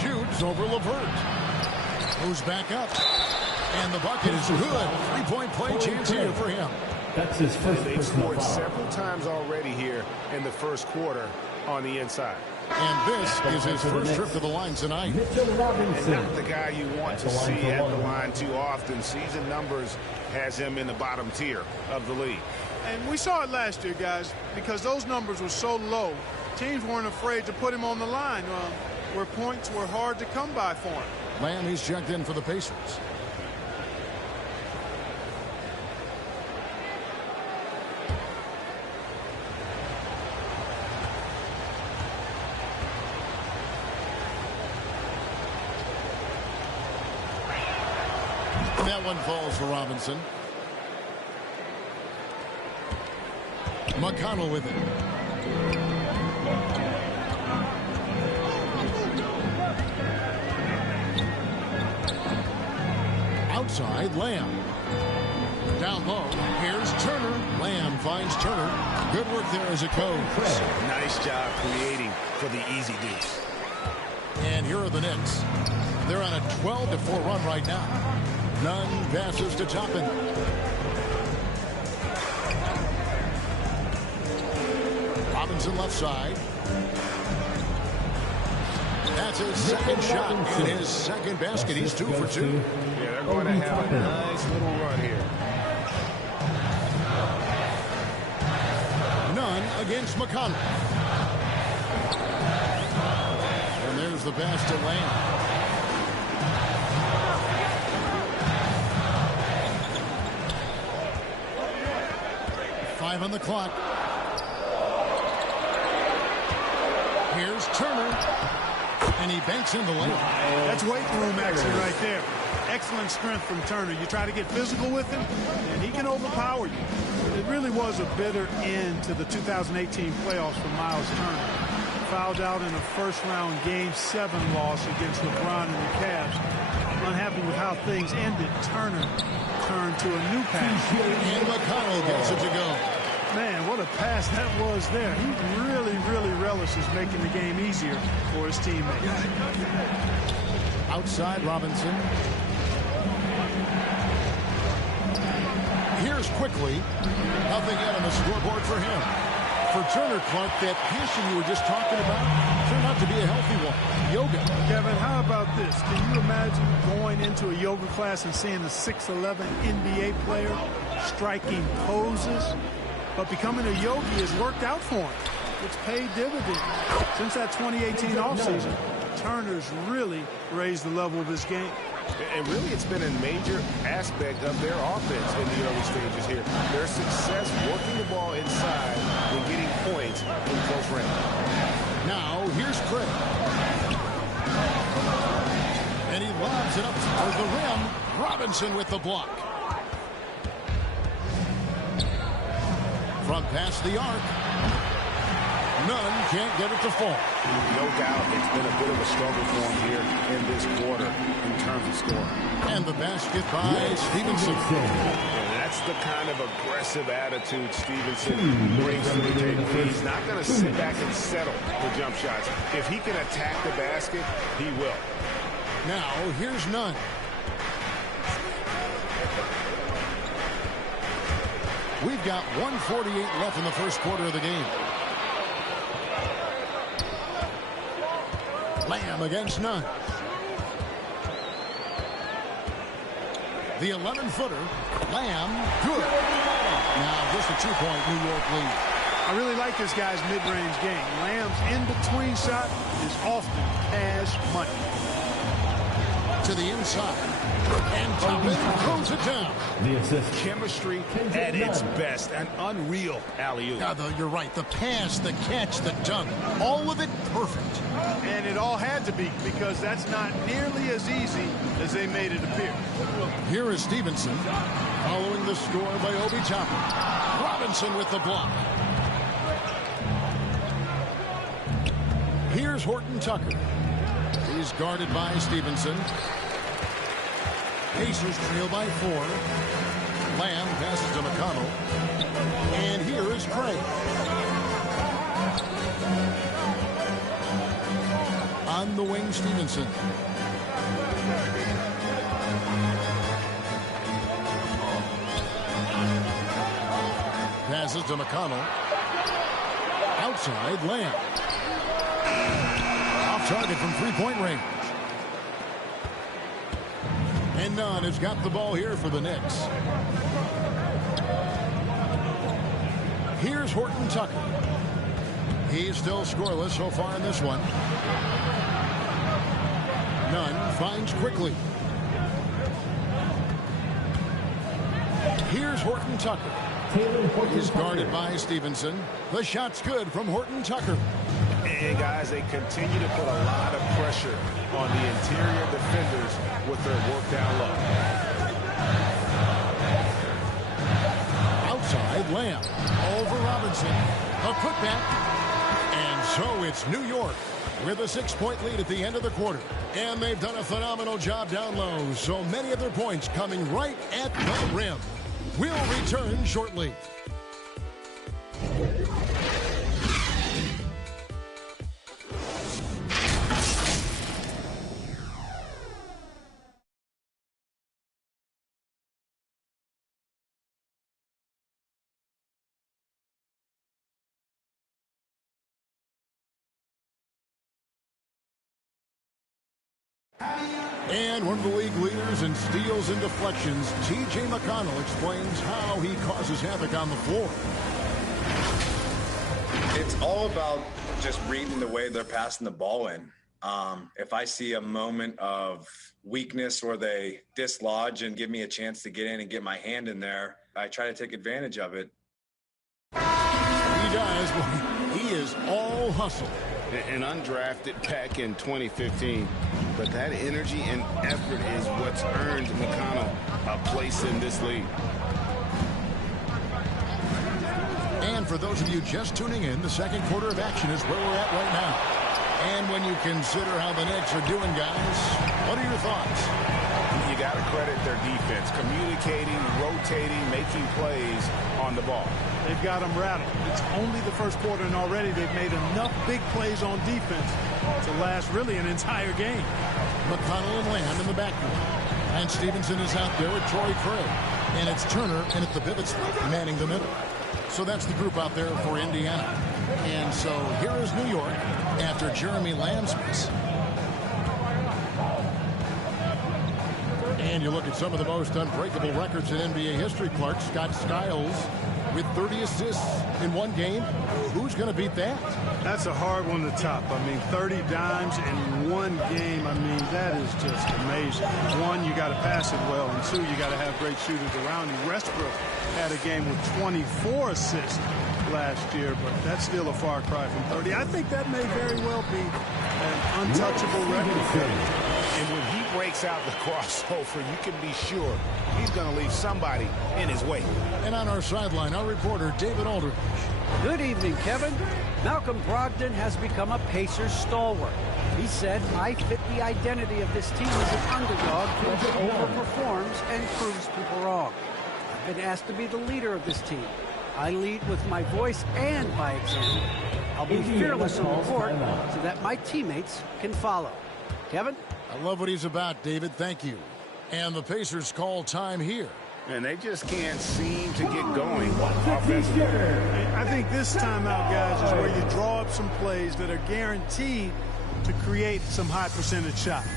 Shoots over LeVert. Moves back up. And the bucket is good. 3-point play chance here for him. That's his first. They've scored several times already here in the first quarter on the inside. And this is his first trip to the line tonight. And not the guy you want to see at the line too often. Season numbers has him in the bottom tier of the league. And we saw it last year, guys, because those numbers were so low. Teams weren't afraid to put him on the line where points were hard to come by for him. Lamb, he's checked in for the Pacers. That one falls for Robinson. McConnell with it. Outside, Lamb. Down low, here's Turner. Lamb finds Turner. Good work there as a coach. Nice job creating for the easy deuce. And here are the Knicks. They're on a 12-4 run right now. Nunn passes to Toppin. Robinson left side. That's his second shot and his second basket. He's 2 for 2. Yeah, they're going to have a nice little run here. Nunn against McConnell. And there's the pass to Lamb. Five on the clock. Here's Turner. And he banks in the lane. That's weight room action right there. Excellent strength from Turner. You try to get physical with him, and he can overpower you. It really was a bitter end to the 2018 playoffs for Miles Turner. Fouled out in a first-round Game 7 loss against LeBron and the Cavs. Unhappy with how things ended, Turner turned to a new pass. And McConnell gets it to go. Man, what a pass that was there. He really relishes making the game easier for his teammates. Outside Robinson. Here's quickly. Nothing yet on the scoreboard for him. For Turner, Clark, that passion you were just talking about turned out to be a healthy one. Yoga. Kevin, how about this? Can you imagine going into a yoga class and seeing a 6'11" NBA player striking poses? But becoming a yogi has worked out for him. It's paid dividends. Since that 2018 offseason, Turner's really raised the level of his game. And really, it's been a major aspect of their offense in the early stages here. Their success working the ball inside and getting points in close range. Now, here's Craig. And he lobs it up towards the rim. Robinson with the block. Front past the arc. Nunn can't get it to fall. No doubt it's been a bit of a struggle for him here in this quarter in terms of scoring. And the basket by Stevenson. And that's the kind of aggressive attitude Stevenson brings to the table. He's not going to sit back and settle for jump shots. If he can attack the basket, he will. Now, here's Nunn. We've got 1:48 left in the first quarter of the game. Lamb against Nunn. The 11-footer. Lamb, good. Now just a 2-point New York lead. I really like this guy's mid-range game. Lamb's in-between shot is often cash money. To the inside. And Toppin throws it down. The assist. Chemistry at its best. An unreal alley-oop. You're right. The pass, the catch, the dunk. All of it perfect. And it all had to be, because that's not nearly as easy as they made it appear. Here is Stevenson following the score by Obi Toppin. Robinson with the block. Here's Horton Tucker. He's guarded by Stevenson. Pacers trail by 4. Lamb passes to McConnell. And here is Craig. On the wing, Stevenson. Passes to McConnell. Outside, Lamb. Off target from three-point range. And Nunn has got the ball here for the Knicks. Here's Horton Tucker. He's still scoreless so far in this one. Nunn finds quickly. Here's Horton Tucker. He's guarded by Stevenson. The shot's good from Horton Tucker. And guys, they continue to put a lot of pressure on the interior defenders with their work down low. Outside, Lamb. Over Robinson. A putback. And so it's New York with a 6-point lead at the end of the quarter. And they've done a phenomenal job down low. So many of their points coming right at the rim. We'll return shortly. And one of the league leaders in steals and deflections, T.J. McConnell, explains how he causes havoc on the floor. It's all about just reading the way they're passing the ball in. If I see a moment of weakness or they dislodge and give me a chance to get in and get my hand in there, I try to take advantage of it. He does. He is all hustle. An undrafted back in 2015, but that energy and effort is what's earned McConnell a place in this league. And for those of you just tuning in, the second quarter of action is where we're at right now. And when you consider how the Knicks are doing, guys, what are your thoughts? You got to credit their defense, communicating, rotating, making plays on the ball. They've got them rattled. It's only the first quarter, and already they've made enough big plays on defense to last really an entire game. McConnell and Lamb in the backcourt. And Stevenson is out there with Torrey Craig. And it's Turner and at the pivot spot manning the middle. So that's the group out there for Indiana. And so here is New York after Jeremy Lamb's miss. And you look at some of the most unbreakable records in NBA history, Clark. Scott Skiles with 30 assists in one game. Who's going to beat that? That's a hard one to top. I mean, 30 dimes in one game. I mean, that is just amazing. One, you got to pass it well, and two, you got to have great shooters around you. Westbrook had a game with 24 assists last year, but that's still a far cry from 30. I think that may very well be an untouchable record. And when he breaks out the crossover, you can be sure he's going to leave somebody in his way. And on our sideline, our reporter, David Aldridge. Good evening, Kevin. Malcolm Brogdon has become a Pacers stalwart. He said, I fit the identity of this team as an underdog who overperforms and proves people wrong. I've been asked to be the leader of this team. I lead with my voice and by example. I'll be fearless on the court so that my teammates can follow. Kevin? I love what he's about, David. Thank you. And the Pacers call time here. And they just can't seem to get going offensively. I think this timeout, guys, is where you draw up some plays that are guaranteed to create some high percentage shots.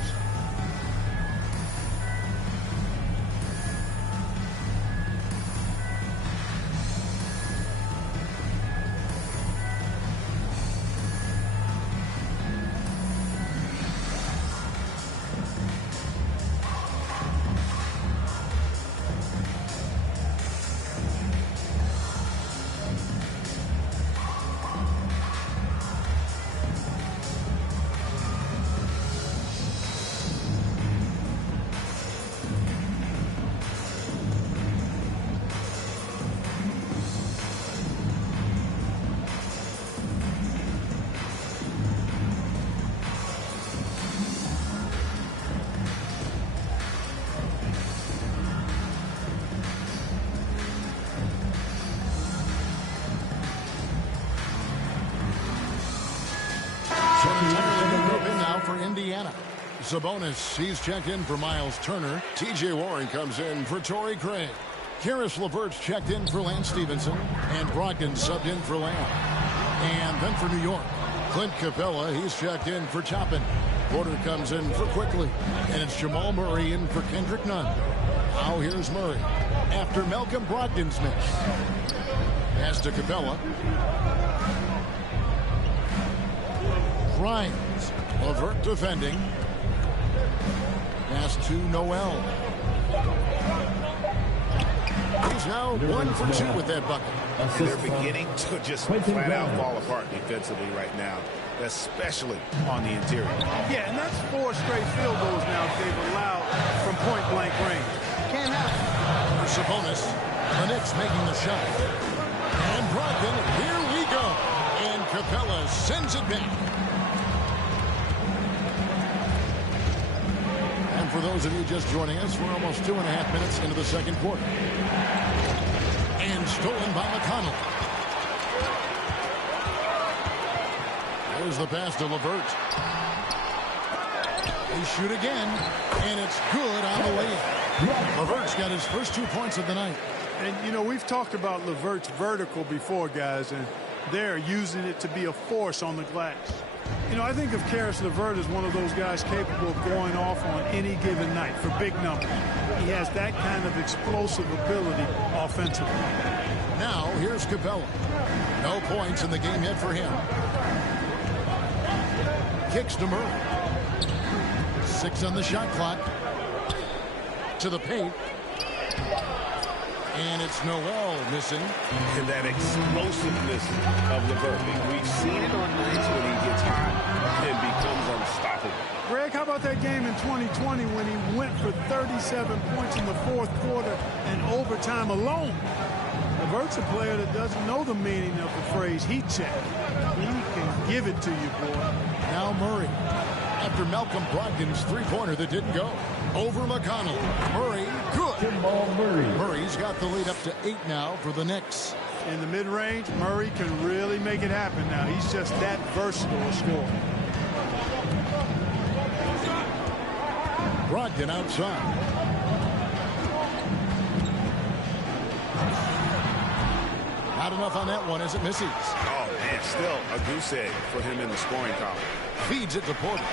Indiana. Sabonis, he's checked in for Miles Turner. T.J. Warren comes in for Torrey Craig. Karis LeVert's checked in for Lance Stevenson. And Brogdon subbed in for Lamb. And then for New York, Clint Capella, he's checked in for Toppin. Porter comes in for Quickly. And it's Jamal Murray in for Kendrick Nunn. Now here's Murray after Malcolm Brogdon's miss. Pass to Capella. Grimes. LeVert defending. Pass to Noel. He's now 1 for 2 with that bucket. And they're beginning to just flat out fall apart defensively right now, especially on the interior. Yeah, and that's 4 straight field goals now they've allowed from point-blank range. Can't happen. For Sabonis, the Knicks making the shot. And Brogdon, here we go. And Capella sends it back. And for those of you just joining us, we're almost 2.5 minutes into the second quarter. And stolen by McConnell. There's the pass to LeVert. They shoot again, and it's good on the layup. LeVert's got his first 2 points of the night. And, you know, we've talked about LeVert's vertical before, guys, and They're using it to be a force on the glass. You know, I think of Karis LeVert as one of those guys capable of going off on any given night for big numbers. He has that kind of explosive ability offensively. Now, here's Capella. No points in the game yet for him. Kicks to Murray. 6 on the shot clock. To the paint. And it's Noel missing. And that explosiveness of LeVert. We've seen it on nights when he gets hot and becomes unstoppable. Greg, how about that game in 2020 when he went for 37 points in the fourth quarter and overtime alone? LeVert's a player that doesn't know the meaning of the phrase heat check. He can give it to you, boy. Now Murray. After Malcolm Brogdon's three-pointer that didn't go. Over McConnell. Murray, good. Murray's got the lead up to 8 now for the Knicks. In the mid-range, Murray can really make it happen now. He's just that versatile a scorer. Brogdon outside. Not enough on that one as it misses. Oh, man, still a goose egg for him in the scoring column. Feeds it to Porter.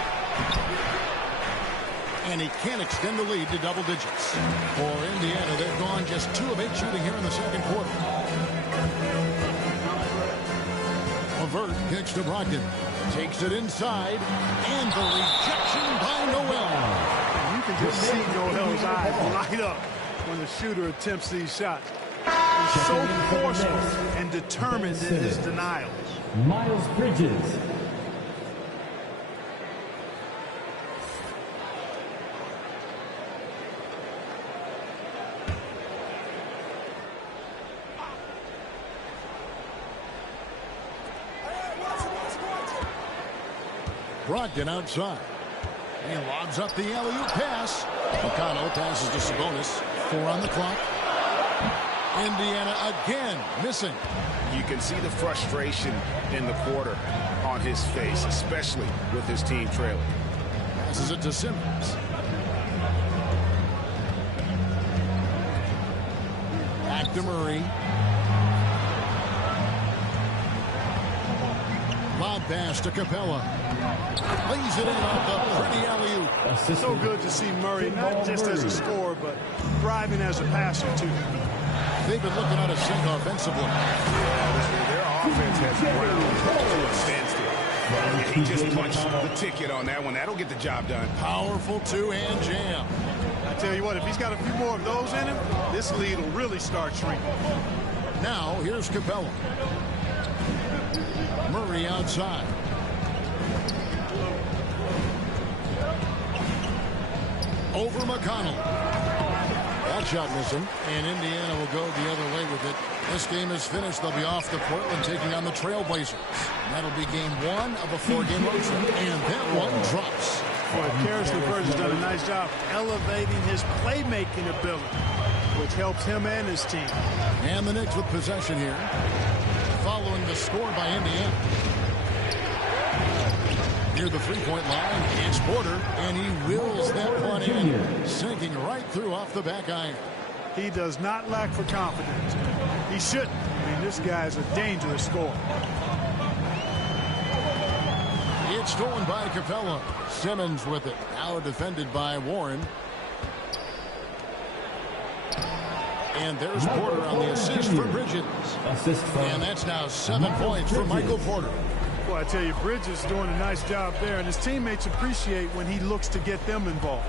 And he can't extend the lead to double digits. For Indiana, they've gone just 2 of 8 shooting here in the second quarter. LeVert kicks to Brogdon. Takes it inside. And the rejection by Noel. You can just see Noel's eyes light up when the shooter attempts these shots. He's so forceful and determined in his denials. Miles Bridges. Brogdon outside. He lobs up the alley-oop pass. McConnell passes to Sabonis. 4 on the clock. Indiana again missing. You can see the frustration in the quarter on his face, especially with his team trailing. Passes it to Simmons. Back to Murray. Lob pass to Capella. Lays it in off the pretty alley-oop. So good to see Murray, not just as a scorer, but thriving as a passer, too. They've been looking out of sync offensively. Yeah, their offense has ground to a standstill. He just punched the ticket on that one. That'll get the job done. Powerful two-hand jam. I tell you what, if he's got a few more of those in him, this lead will really start shrinking. Now, here's Capella. Murray outside. Over McConnell. That shot missing. And Indiana will go the other way with it. This game is finished. They'll be off to Portland taking on the Trailblazers. That'll be game 1 of a 4-game road trip. And that one drops. Boy, Karis LeVert has done a nice job elevating his playmaking ability, which helps him and his team. And the Knicks with possession here. Following the score by Indiana. Near the three-point line, it's Porter, and he wills that one in, sinking right through off the back iron. He does not lack for confidence. He shouldn't. I mean, this guy's a dangerous scorer. It's stolen by Capella. Simmons with it. Now defended by Warren. And there's Porter on the assist for Bridges. And that's now 7 points for Michael Porter. Well, I tell you, Bridges is doing a nice job there, and his teammates appreciate when he looks to get them involved.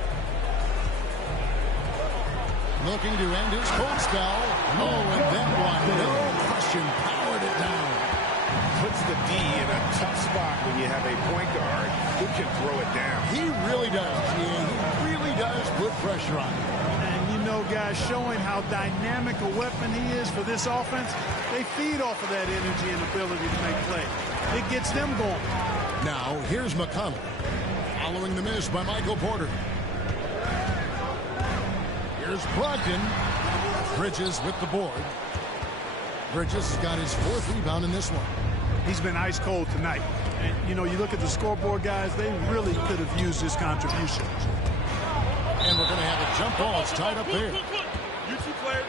Looking to end his cold spell. Oh, and that one, no question, powered it down. Puts the D in a tough spot when you have a point guard who can throw it down. He really does. Yeah, he really does put pressure on him. And you know, guys, showing how dynamic a weapon he is for this offense, they feed off of that energy and ability to make plays. It gets them going. Now, here's McConnell. Following the miss by Michael Porter. Here's Brogdon. Bridges with the board. Bridges has got his 4th rebound in this one. He's been ice cold tonight. And, you know, you look at the scoreboard, guys, they really could have used his contribution. And we're going to have a jump ball. It's tied up there. You two players.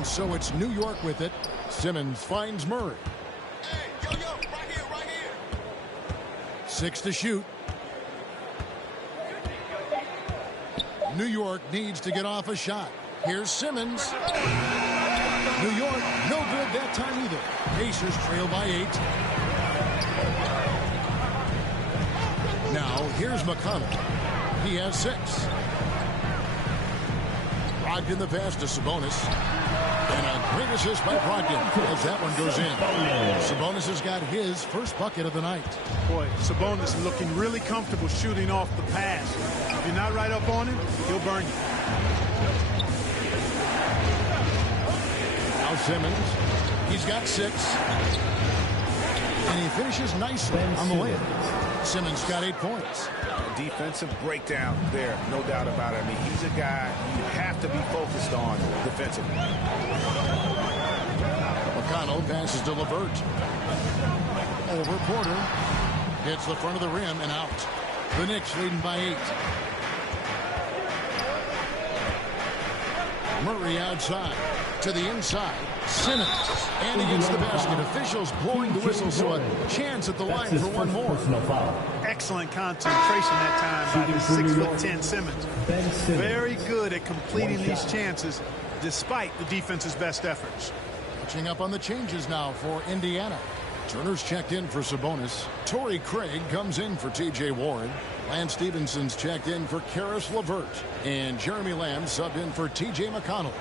And so it's New York with it. Simmons finds Murray. 6 to shoot. New York needs to get off a shot. Here's Simmons. New York, no good that time either. Pacers trail by 8. Now, here's McConnell. He has 6. Brogdon the pass to Sabonis. And a great assist by Brogdon as that one goes in. Sabonis has got his first bucket of the night. Boy, Sabonis looking really comfortable shooting off the pass. If you're not right up on him, he'll burn you. Now Simmons, he's got 6. And he finishes nicely on the layup. Simmons got 8 points. Defensive breakdown there, no doubt about it. I mean, he's a guy you have to be focused on defensively. McConnell passes to LeVert. Over Porter. Hits the front of the rim and out. The Knicks leading by 8. Murray outside. To the inside. Simmons. And he gets the basket. Officials blowing the whistle, so a chance at the line for one more. Excellent concentration that time by the 6'10" Simmons. Very good at completing these chances despite the defense's best efforts. Catching up on the changes now for Indiana. Turner's checked in for Sabonis. Torrey Craig comes in for T.J. Warren. Lance Stevenson's checked in for Karis LeVert. And Jeremy Lamb subbed in for T.J. McConnell.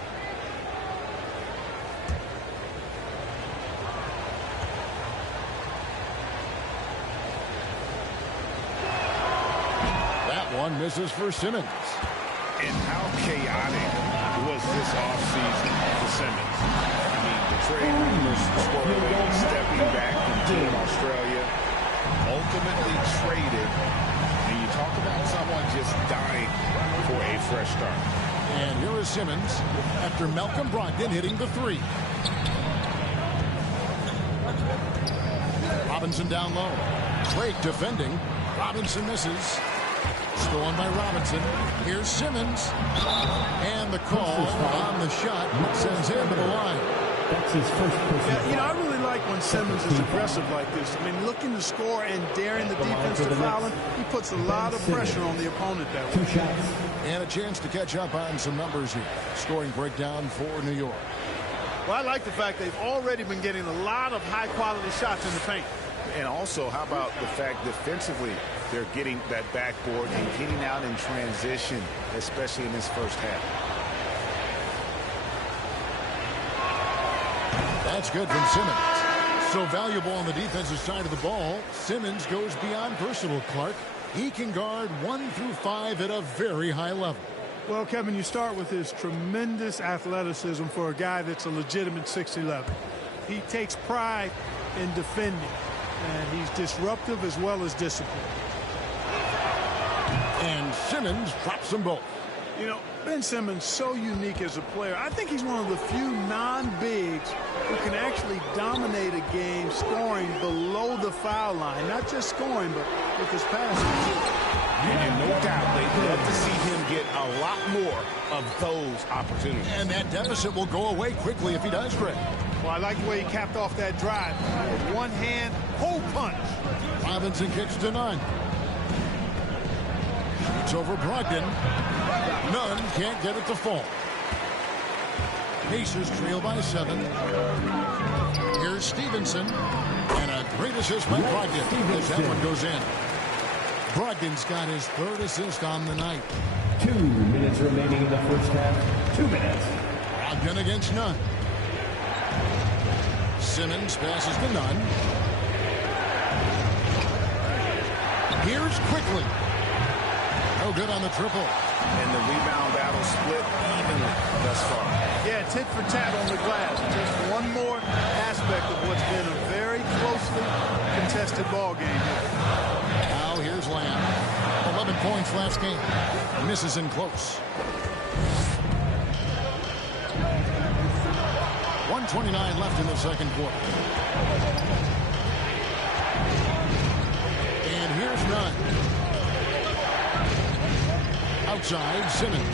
That one misses for Simmons. And how chaotic was this offseason for Simmons? I mean, the trade rumors swirling, stepping back from Team Australia, ultimately traded. And you talk about someone just dying for a fresh start. And here is Simmons after Malcolm Brogdon hitting the 3. Robinson down low. Drake defending. Robinson misses. Stolen by Robinson. Here's Simmons. And the call on the shot sends him to the line. That's his first personal. Yeah, I really like when Simmons is aggressive like this. I mean, looking to score and daring the defense to foul him, he puts a lot of pressure on the opponent that way. 2 shots. And a chance to catch up on some numbers here. Scoring breakdown for New York. Well, I like the fact they've already been getting a lot of high-quality shots in the paint. And also, how about the fact defensively, they're getting that backboard and getting out in transition, especially in this first half. That's good from Simmons. So valuable on the defensive side of the ball. Simmons goes beyond personal, Clark. He can guard 1 through 5 at a very high level. Well, Kevin, you start with his tremendous athleticism for a guy that's a legitimate 6'11". He takes pride in defending, and he's disruptive as well as disciplined. And Simmons drops them both. You know, Ben Simmons, so unique as a player. I think he's one of the few non-bigs who can actually dominate a game scoring below the foul line. Not just scoring, but with his passing, too. And no doubt they'd love to see him get a lot more of those opportunities. And that deficit will go away quickly if he does, Greg. Well, I like the way he capped off that drive. With one hand, hole punch. Robinson kicks to none. Shoots over Brogdon. None can't get it to fall. Pacers trail by 7. Here's Stevenson. And a great assist by Brogdon as that one goes in. Brogdon's got his 3rd assist on the night. 2 minutes remaining in the first half. 2 minutes. Brogdon against Nunn. Simmons passes to Nunn. Here's Quickly. No good on the triple. And the rebound battle split evenly thus far. Yeah, tit for tat on the glass. Just one more aspect of what's been a very closely contested ball game here. Now here's Lamb. 11 points last game. Misses in close. 1:29 left in the second quarter. And here's Nunn. Outside, Simmons.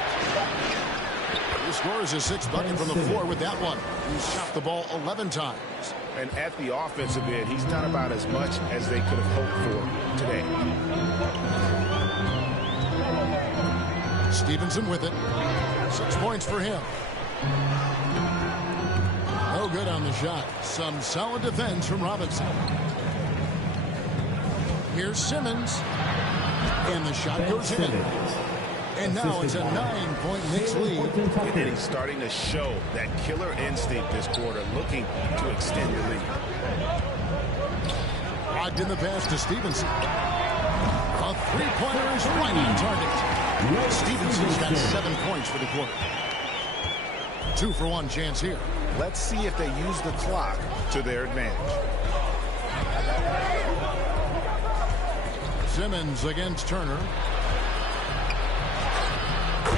basket. He scores his 6th bucket from the floor with that one. He's shot the ball 11 times. And at the offensive end, he's done about as much as they could have hoped for today. Stevenson with it. 6 points for him. No good on the shot. Some solid defense from Robinson. Here's Simmons. And the shot goes in. And now it's a 9-point Knicks lead. And he's starting to show that killer instinct this quarter, looking to extend the lead. Locked in the pass to Stevenson. A three-pointer is right on target. Stevenson's got 7 points for the quarter. 2-for-1 chance here. Let's see if they use the clock to their advantage. Simmons against Turner.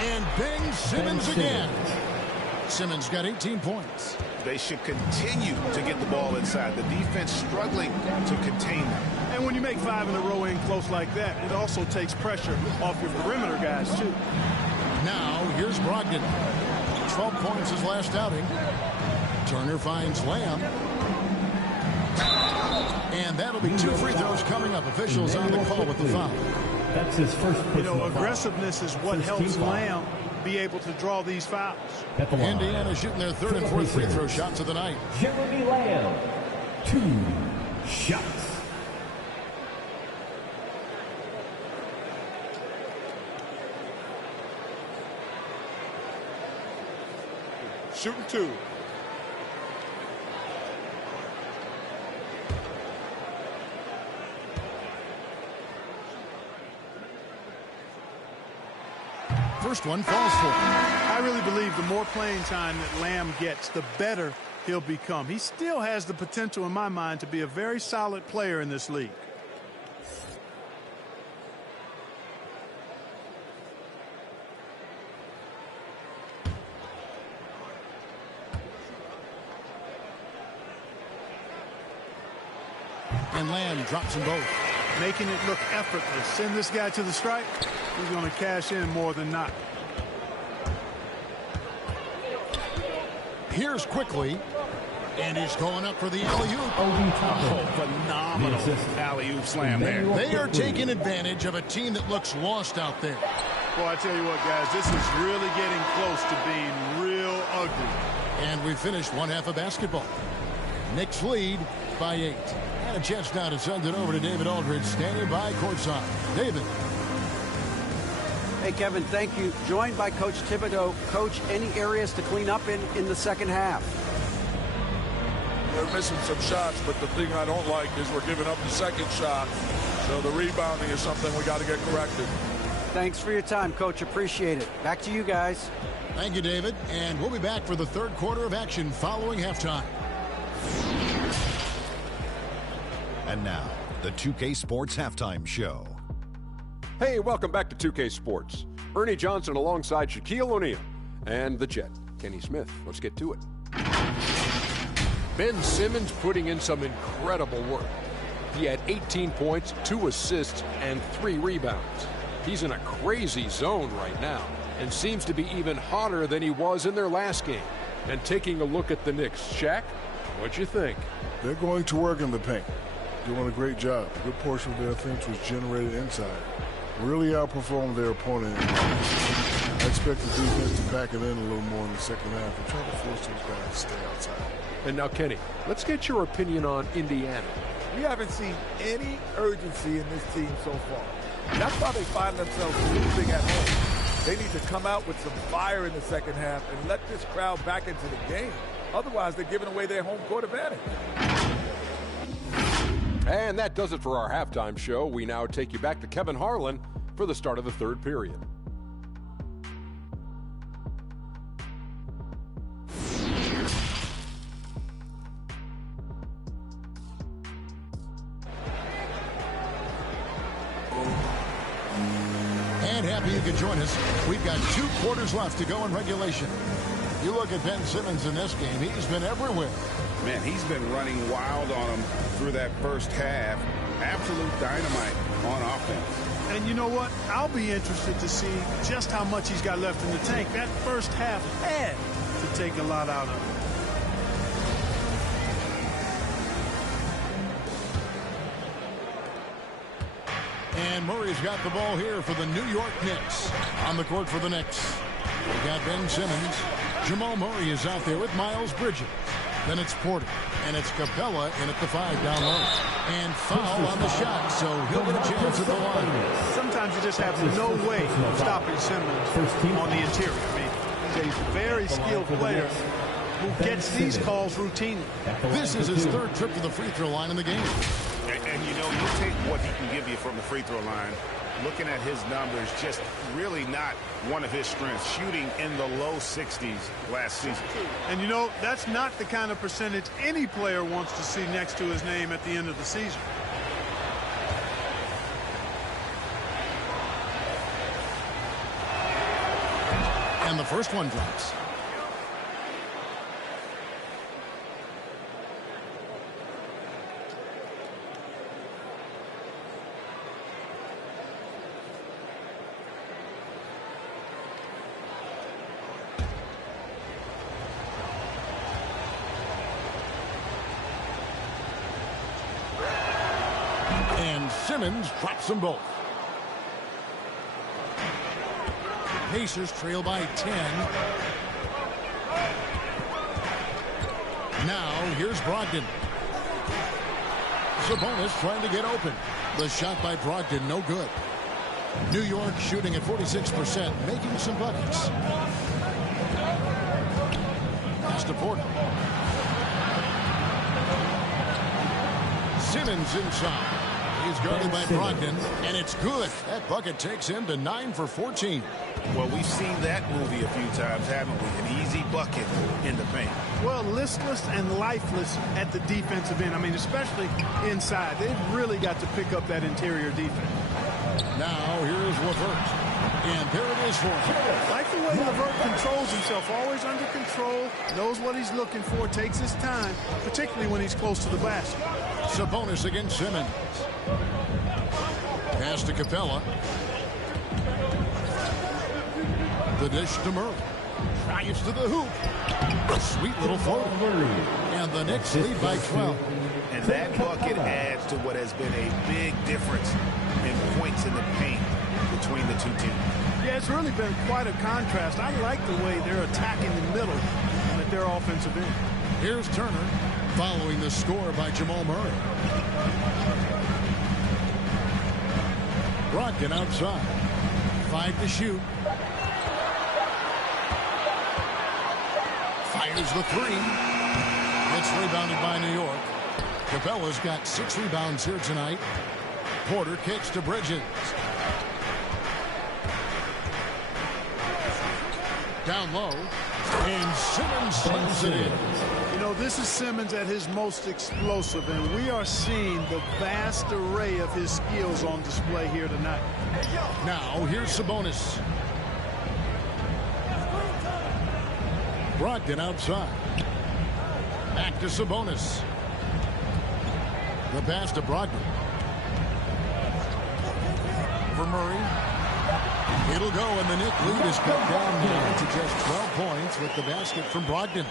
And Ben Simmons again. Simmons got 18 points. They should continue to get the ball inside. The defense struggling to contain them. And when you make 5 in a row in close like that, it also takes pressure off your perimeter guys, too. Now, here's Brogdon. 12 points his last outing. Turner finds Lamb. And that'll be 2 free throws coming up. Officials on the call with the foul. That's his first personal aggressiveness is what helps Lamb be able to draw these fouls. Indiana shooting their 3rd and 4th free throw shots of the night. Jeremy Lamb, 2 shots. Shooting 2. First one falls for him. I really believe the more playing time that Lamb gets, the better he'll become. He still has the potential, in my mind, to be a very solid player in this league. And Lamb drops them both. Making it look effortless. Send this guy to the stripe. He's going to cash in more than not. Here's quickly. And he's going up for the alley-oop. Oh, phenomenal alley-oop slam there. They are taking advantage of a team that looks lost out there. Well, I tell you what, guys, this is really getting close to being real ugly. And we finished one half of basketball. Knicks lead by 8. And a chance now to send it over to David Aldridge, standing by courtside. David. Hey, Kevin, thank you. Joined by Coach Thibodeau. Coach, any areas to clean up in the second half? We're missing some shots, but the thing I don't like is we're giving up the second shot. So the rebounding is something we got to get corrected. Thanks for your time, Coach. Appreciate it. Back to you guys. Thank you, David. And we'll be back for the third quarter of action following halftime. And now, the 2K Sports Halftime Show. Hey, welcome back to 2K Sports. Ernie Johnson alongside Shaquille O'Neal and the Jet, Kenny Smith. Let's get to it. Ben Simmons putting in some incredible work. He had 18 points, 2 assists, and 3 rebounds. He's in a crazy zone right now and seems to be even hotter than he was in their last game. And taking a look at the Knicks, Shaq, what'd you think? They're going to work in the paint. Doing a great job. A good portion of their offense was generated inside. Really outperformed their opponent. I expect the defense to back it in a little more in the second half and try to force those guys to stay outside. And now, Kenny, let's get your opinion on Indiana. We haven't seen any urgency in this team so far. That's why they find themselves losing at home. They need to come out with some fire in the second half and let this crowd back into the game. Otherwise, they're giving away their home court advantage. And that does it for our halftime show. We now take you back to Kevin Harlan for the start of the third period. And happy you could join us. We've got 2 quarters left to go in regulation. You look at Ben Simmons in this game, he's been everywhere. Man, he's been running wild on him through that first half. Absolute dynamite on offense. And you know what? I'll be interested to see just how much he's got left in the tank. That first half had to take a lot out of him. And Murray's got the ball here for the New York Knicks. On the court for the Knicks, we got Ben Simmons. Jamal Murray is out there with Miles Bridges. Then it's Porter. And it's Capella in at the 5 down low. And foul on the shot, so he'll get a chance at the line. Sometimes you just have no way of stopping Simmons on the interior. I mean, he's a very skilled player who gets these calls routinely. This is his 3rd trip to the free throw line in the game. And you know, you take what he can give you from the free throw line. Looking at his numbers, just really not one of his strengths, shooting in the low 60s last season. And you know, that's not the kind of percentage any player wants to see next to his name at the end of the season. And the first one drops. And Simmons drops them both. Pacers trail by 10. Now here's Brogdon. Sabonis trying to get open. The shot by Brogdon, no good. New York shooting at 46%, making some buckets. Pass to Porter. Simmons inside. He's guarded by Brogdon, and it's good. That bucket takes him to 9 for 14. Well, we've seen that movie a few times, haven't we? An easy bucket in the paint. Well, listless and lifeless at the defensive end. I mean, especially inside. They've really got to pick up that interior defense. Now, here's LeVert. And there it is for him. Like the way LeVert controls himself, always under control, knows what he's looking for, takes his time, particularly when he's close to the basket. Sabonis against Simmons. Pass to Capella. The dish to Murray. Drives to the hoop. A sweet little floater. And the Knicks lead by 12. And that bucket adds to what has been a big difference in points in the paint between the two teams. Yeah, it's really been quite a contrast. I like the way they're attacking the middle at their offensive end. Here's Turner following the score by Jamal Murray. Brogdon outside. 5 to shoot. Fires the 3. It's rebounded by New York. Capella's got 6 rebounds here tonight. Porter kicks to Bridges. Down low. And Simmons slams it in. You know, this is Simmons at his most explosive, and we are seeing the vast array of his skills on display here tonight. Now, here's Sabonis. Brogdon outside. Back to Sabonis. The pass to Brogdon. For Murray. It'll go, and the Knicks lead is cut down here to just 12 points with the basket from Brogdon.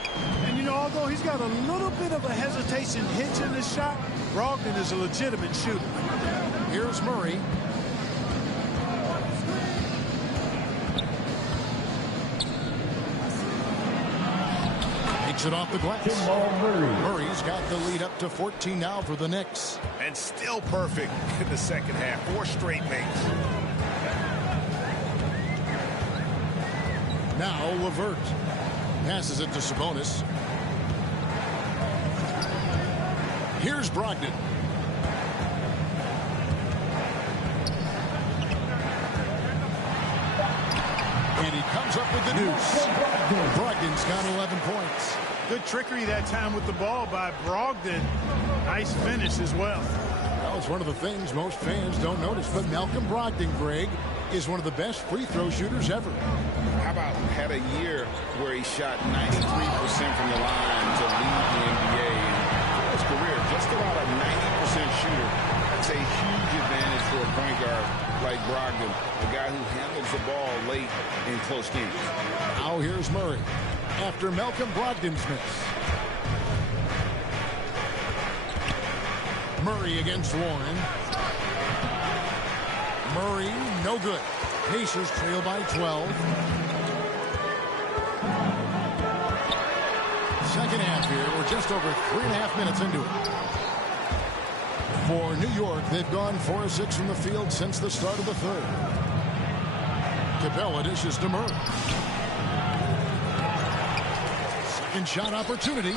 And, you know, although he's got a little bit of a hesitation hitch in his shot, Brogdon is a legitimate shooter. Here's Murray. Takes it off the glass. Murray's got the lead up to 14 now for the Knicks. And still perfect in the second half. 4 straight makes. Now LeVert passes it to Sabonis. Here's Brogdon. And he comes up with the deuce. Brogdon's got 11 points. Good trickery that time with the ball by Brogdon. Nice finish as well. That was one of the things most fans don't notice. But Malcolm Brogdon, Greg, is one of the best free throw shooters ever. How about had a year where he shot 93% from the line to lead the NBA? For his career, just about a 90% shooter. That's That's a huge advantage for a point guard like Brogdon, a guy who handles the ball late in close games. Now here's Murray after Malcolm Brogdon's miss. Murray against Warren. Murray, no good. Pacers trail by 12. Second half here. We're just over 3.5 minutes into it. For New York, they've gone 4 of 6 from the field since the start of the third. Capella dishes to Murray. Second shot opportunity.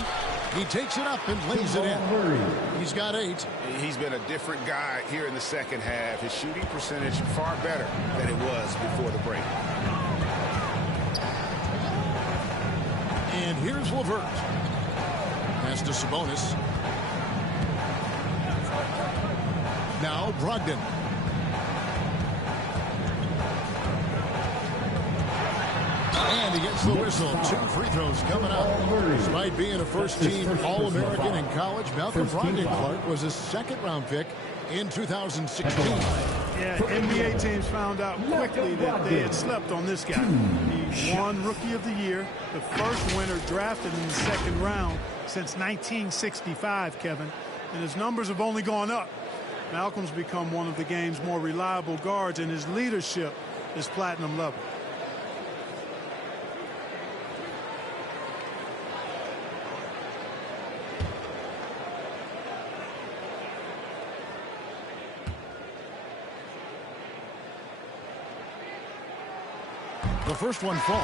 He takes it up and lays it in. He's got 8. He's been a different guy here in the second half. His shooting percentage far better than it was before the break. And here's LeVert. Pass to Sabonis. Now Brogdon. And he gets the whistle. 2 free throws coming up. Despite being a first-team All-American in college, Malcolm Brogdon Clark was a second-round pick in 2016. Yeah, NBA teams found out quickly that they had slept on this guy. He won Rookie of the Year, the first winner drafted in the second round since 1965, Kevin. And his numbers have only gone up. Malcolm's become one of the game's more reliable guards, and his leadership is platinum level. The first one falls.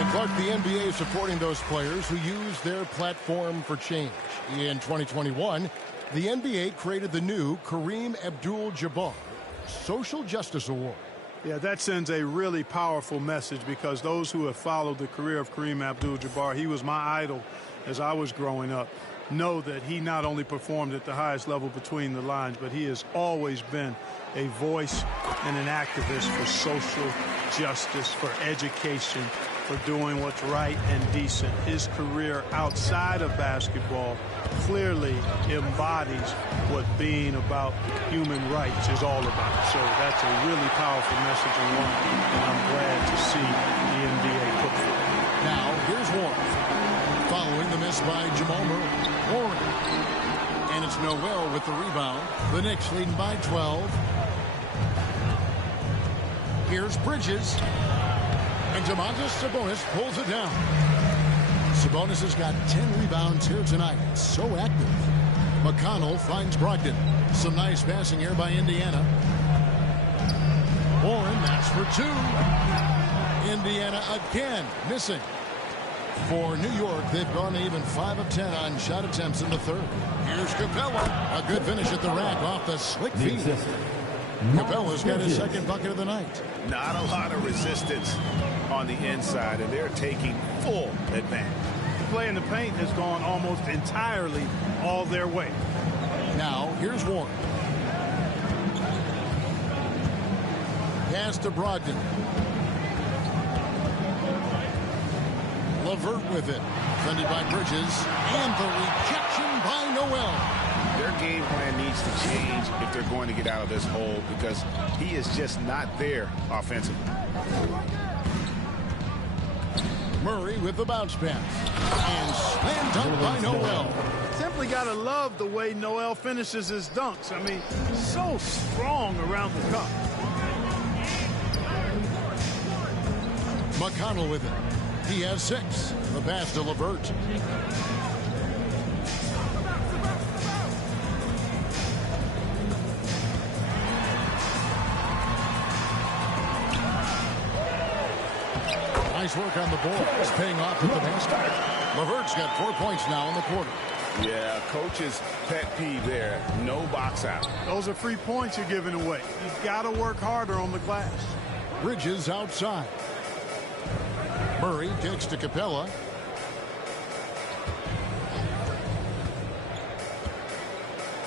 And Clark, the NBA is supporting those players who use their platform for change. In 2021, the NBA created the new Kareem Abdul-Jabbar Social Justice Award. Yeah, that sends a really powerful message because those who have followed the career of Kareem Abdul-Jabbar, he was my idol as I was growing up, know that he not only performed at the highest level between the lines, but he has always been a voice and an activist for social justice, for education, for doing what's right and decent. His career outside of basketball clearly embodies what being about human rights is all about. So that's a really powerful message and one that I'm glad to see the NBA put forth. Now, here's Warren. Following the miss by Jamal Murray. Warren. And it's Noel with the rebound. The Knicks leading by 12. Here's Bridges. And Domantas Sabonis pulls it down. Sabonis has got 10 rebounds here tonight. So active. McConnell finds Brogdon. Some nice passing here by Indiana. Warren, that's for 2. Indiana again missing. For New York, they've gone even 5 of 10 on shot attempts in the third. Here's Capella. A good finish at the rack off the slick feet. Capella's got his second bucket of the night. Not a lot of resistance on the inside, and they're taking full advantage. The play in the paint has gone almost entirely all their way. Now, here's Warren. Pass to Brogdon. LeVert with it. Defended by Bridges. And the rejection by Noel. Their game plan needs to change if they're going to get out of this hole because he is just not there offensively. Murray with the bounce pass. And slam dunk by Noel. Simply got to love the way Noel finishes his dunks. I mean, so strong around the cup. McConnell with it. He has 6. The pass to LeVert. Nice work on the board. It's paying off with the basket. LeVert's got 4 points now in the quarter. Yeah, coach's pet peeve there. No box out. Those are free points you're giving away. You've got to work harder on the glass. Bridges outside. Murray kicks to Capella.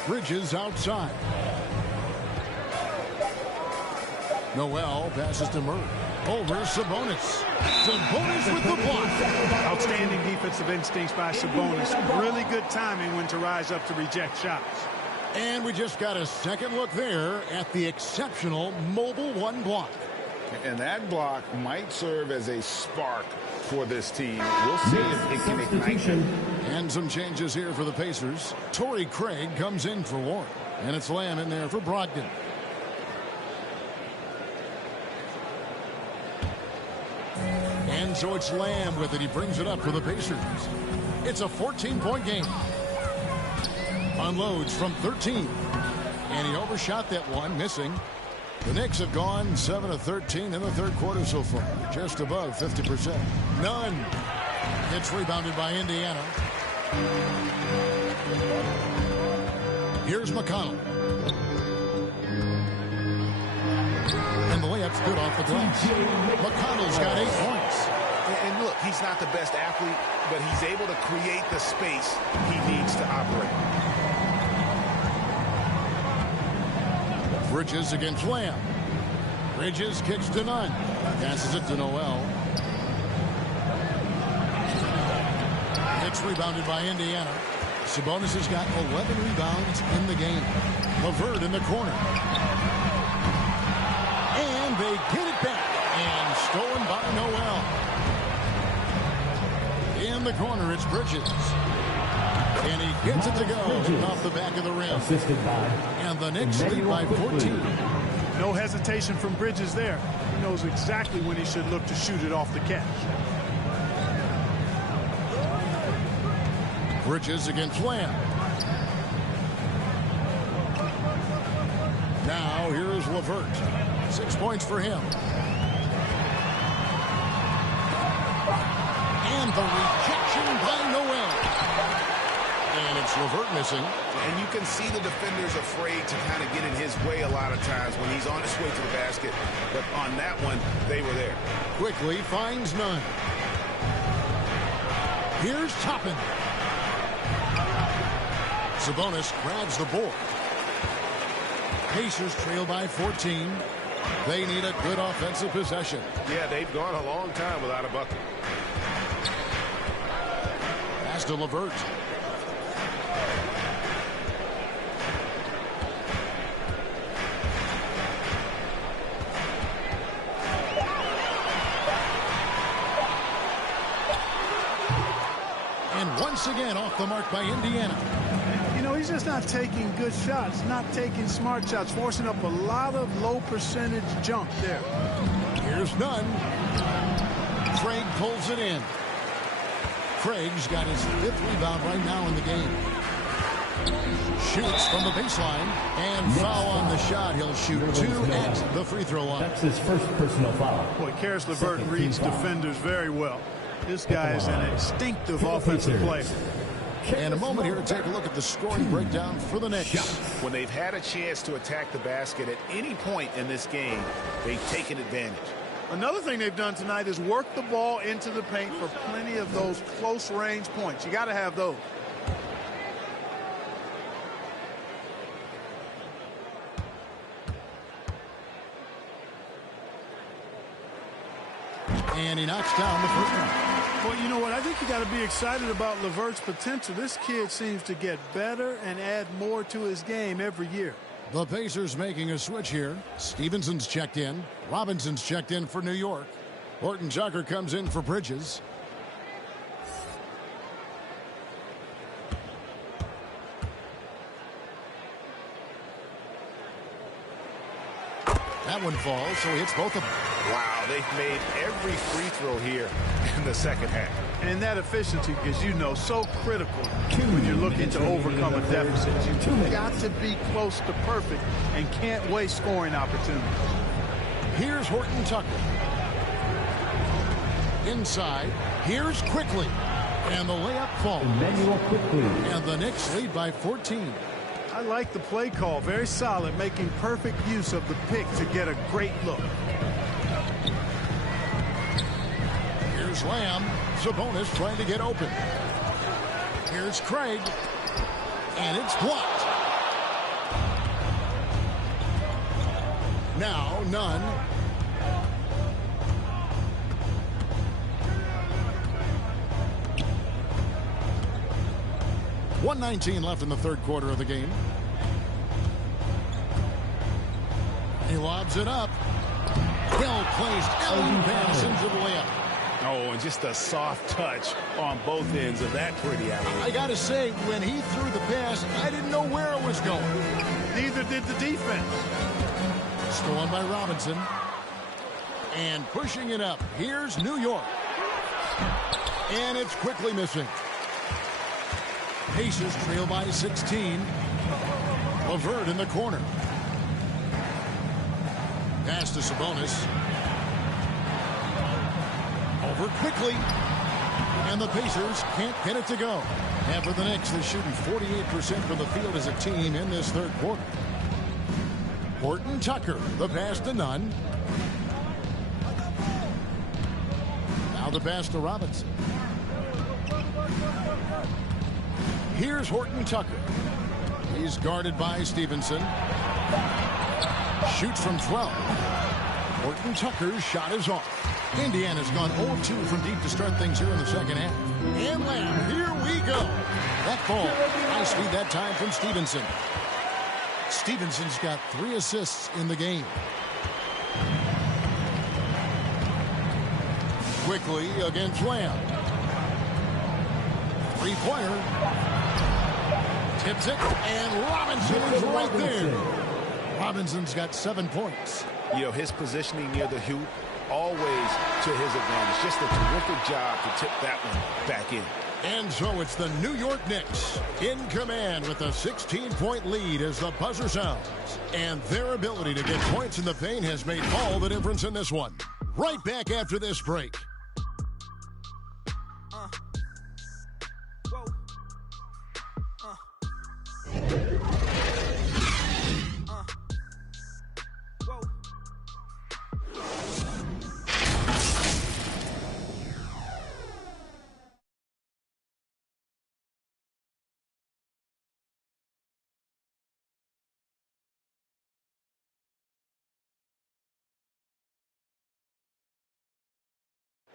Bridges outside. Noel passes to Murray. Over Sabonis. Sabonis with the block. Outstanding defensive instincts by Sabonis. Really good timing when to rise up to reject shots. And we just got a second look there at the exceptional Mobile One block. And that block might serve as a spark for this team. We'll see if it can ignite them. And some changes here for the Pacers. Torrey Craig comes in for Warren. And it's Lamb in there for Brogdon. And so it's Lamb with it. He brings it up for the Pacers. It's a 14-point game. Unloads from 13. And he overshot that one, missing. The Knicks have gone 7 of 13 in the third quarter so far. Just above 50%. None. It's rebounded by Indiana. Here's McConnell. And the layup's good off the glass. McConnell's got 8 points. And look, he's not the best athlete, but he's able to create the space he needs to operate. Bridges against Lamb. Bridges kicks to none. Passes it to Noel. It's rebounded by Indiana. Sabonis has got 11 rebounds in the game. LeVert in the corner. And they get it back. And stolen by Noel. In the corner, it's Bridges. And he gets it to go off the back of the rim. And the Knicks lead by 14. No hesitation from Bridges there. He knows exactly when he should look to shoot it off the catch. Bridges against Lamb. Now here's LeVert. 6 points for him. And the rejection by Noel. And it's LeVert missing. And you can see the defenders afraid to kind of get in his way a lot of times when he's on his way to the basket. But on that one, they were there. Quickly finds none. Here's Toppin. Sabonis grabs the board. Pacers trail by 14. They need a good offensive possession. Yeah, they've gone a long time without a bucket. Pass to LeVert. And once again off the mark by Indiana. You know, he's just not taking good shots, not taking smart shots, forcing up a lot of low percentage junk there. Here's none. Craig pulls it in. Craig's got his 5th rebound right now in the game. Shoots from the baseline and foul on the shot. He'll shoot 2 at the free throw line. That's his first personal foul. Boy, Karis LeVert reads defenders very well. This guy is an instinctive offensive player. And a moment here to take a look at the scoring breakdown for the Knicks. When they've had a chance to attack the basket at any point in this game, they've taken advantage. Another thing they've done tonight is work the ball into the paint for plenty of those close range points. You got to have those. And he knocks down the first one. Well, you know what? I think you got to be excited about LeVert's potential. This kid seems to get better and add more to his game every year. The Pacers making a switch here. Stevenson's checked in. Robinson's checked in for New York. Horton Tucker comes in for Bridges. That one falls, so he hits both of them. Wow, they've made every free throw here in the second half. And that efficiency, as you know, so critical when you're looking to overcome a deficit. You've got to be close to perfect and can't waste scoring opportunities. Here's Horton Tucker. Inside, here's Quickly. And the layup falls. And the Knicks lead by 14. I like the play call. Very solid, making perfect use of the pick to get a great look. Here's Lamb. Sabonis trying to get open. Here's Craig. And it's blocked. Now, none. .119 left in the third quarter of the game. He lobs it up. Well-placed alley pass into the layup. Oh, and just a soft touch on both ends of that pretty alley. I got to say, when he threw the pass, I didn't know where it was going. Neither did the defense. Stolen by Robinson. And pushing it up. Here's New York. And it's quickly missing. Pacers trail by 16. LeVert in the corner. Pass to Sabonis. Over quickly. And the Pacers can't get it to go. And for the Knicks, they're shooting 48% from the field as a team in this third quarter. Horton Tucker, the pass to Nunn. Now the pass to Robinson. Here's Horton Tucker. He's guarded by Stevenson. Shoots from 12. Horton Tucker's shot is off. Indiana's gone 0-2 from deep to start things here in the second half. And Lamb, here we go. That ball, high speed that time from Stevenson. Stevenson's got 3 assists in the game. Quickly against Lamb. Three-pointer. Tips it, and Robinson is right there. Robinson's got 7 points. You know, his positioning near the hoop, always to his advantage. Just a terrific job to tip that one back in. And so it's the New York Knicks in command with a 16-point lead as the buzzer sounds. And their ability to get points in the paint has made all the difference in this one. Right back after this break.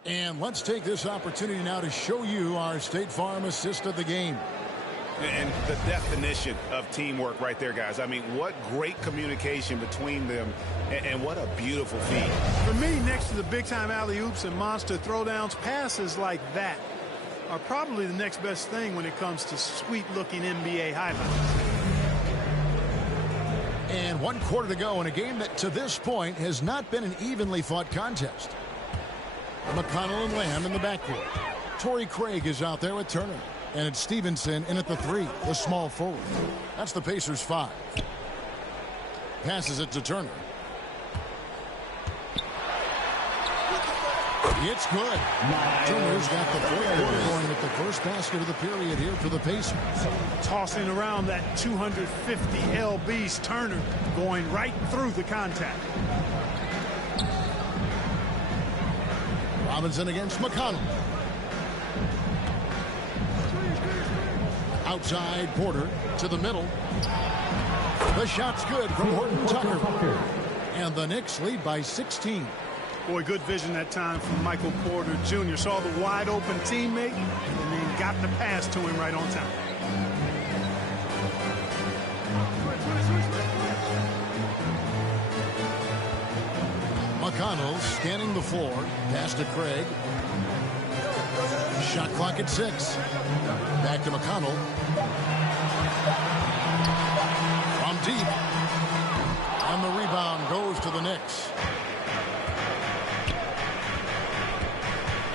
And let's take this opportunity now to show you our State Farm assist of the game. And the definition of teamwork right there, guys. I mean, what great communication between them, and what a beautiful feed. For me, next to the big-time alley-oops and monster throwdowns, passes like that are probably the next best thing when it comes to sweet-looking NBA highlights. And 1 quarter to go in a game that, to this point, has not been an evenly fought contest. McConnell and Lamb in the backcourt. Torrey Craig is out there with Turner. And it's Stevenson in at the 3, the small forward. That's the Pacers' 5. Passes it to Turner. It's good. Turner's got the fourth quarter going with the first basket of the period here for the Pacers. Tossing around that 250 lbs, Turner going right through the contact. Robinson against McConnell. Outside Porter to the middle. The shot's good from Horton Tucker. And the Knicks lead by 16. Boy, good vision that time from Michael Porter Jr. Saw the wide open teammate and then got the pass to him right on time. McConnell scanning the floor. Pass to Craig. Shot clock at 6. Back to McConnell. From deep. And the rebound goes to the Knicks.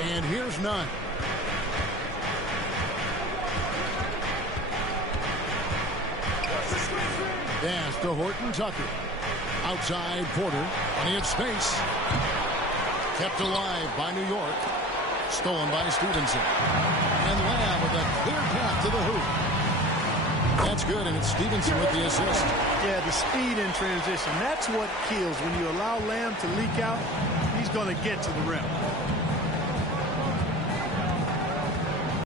And here's Nunn. Pass to Horton Tucker. Outside Porter. Plenty of space. Kept alive by New York. Stolen by Stevenson. And Lamb with a clear path to the hoop. That's good, and it's Stevenson with the assist. Yeah, the speed in transition. That's what kills. When you allow Lamb to leak out, he's going to get to the rim.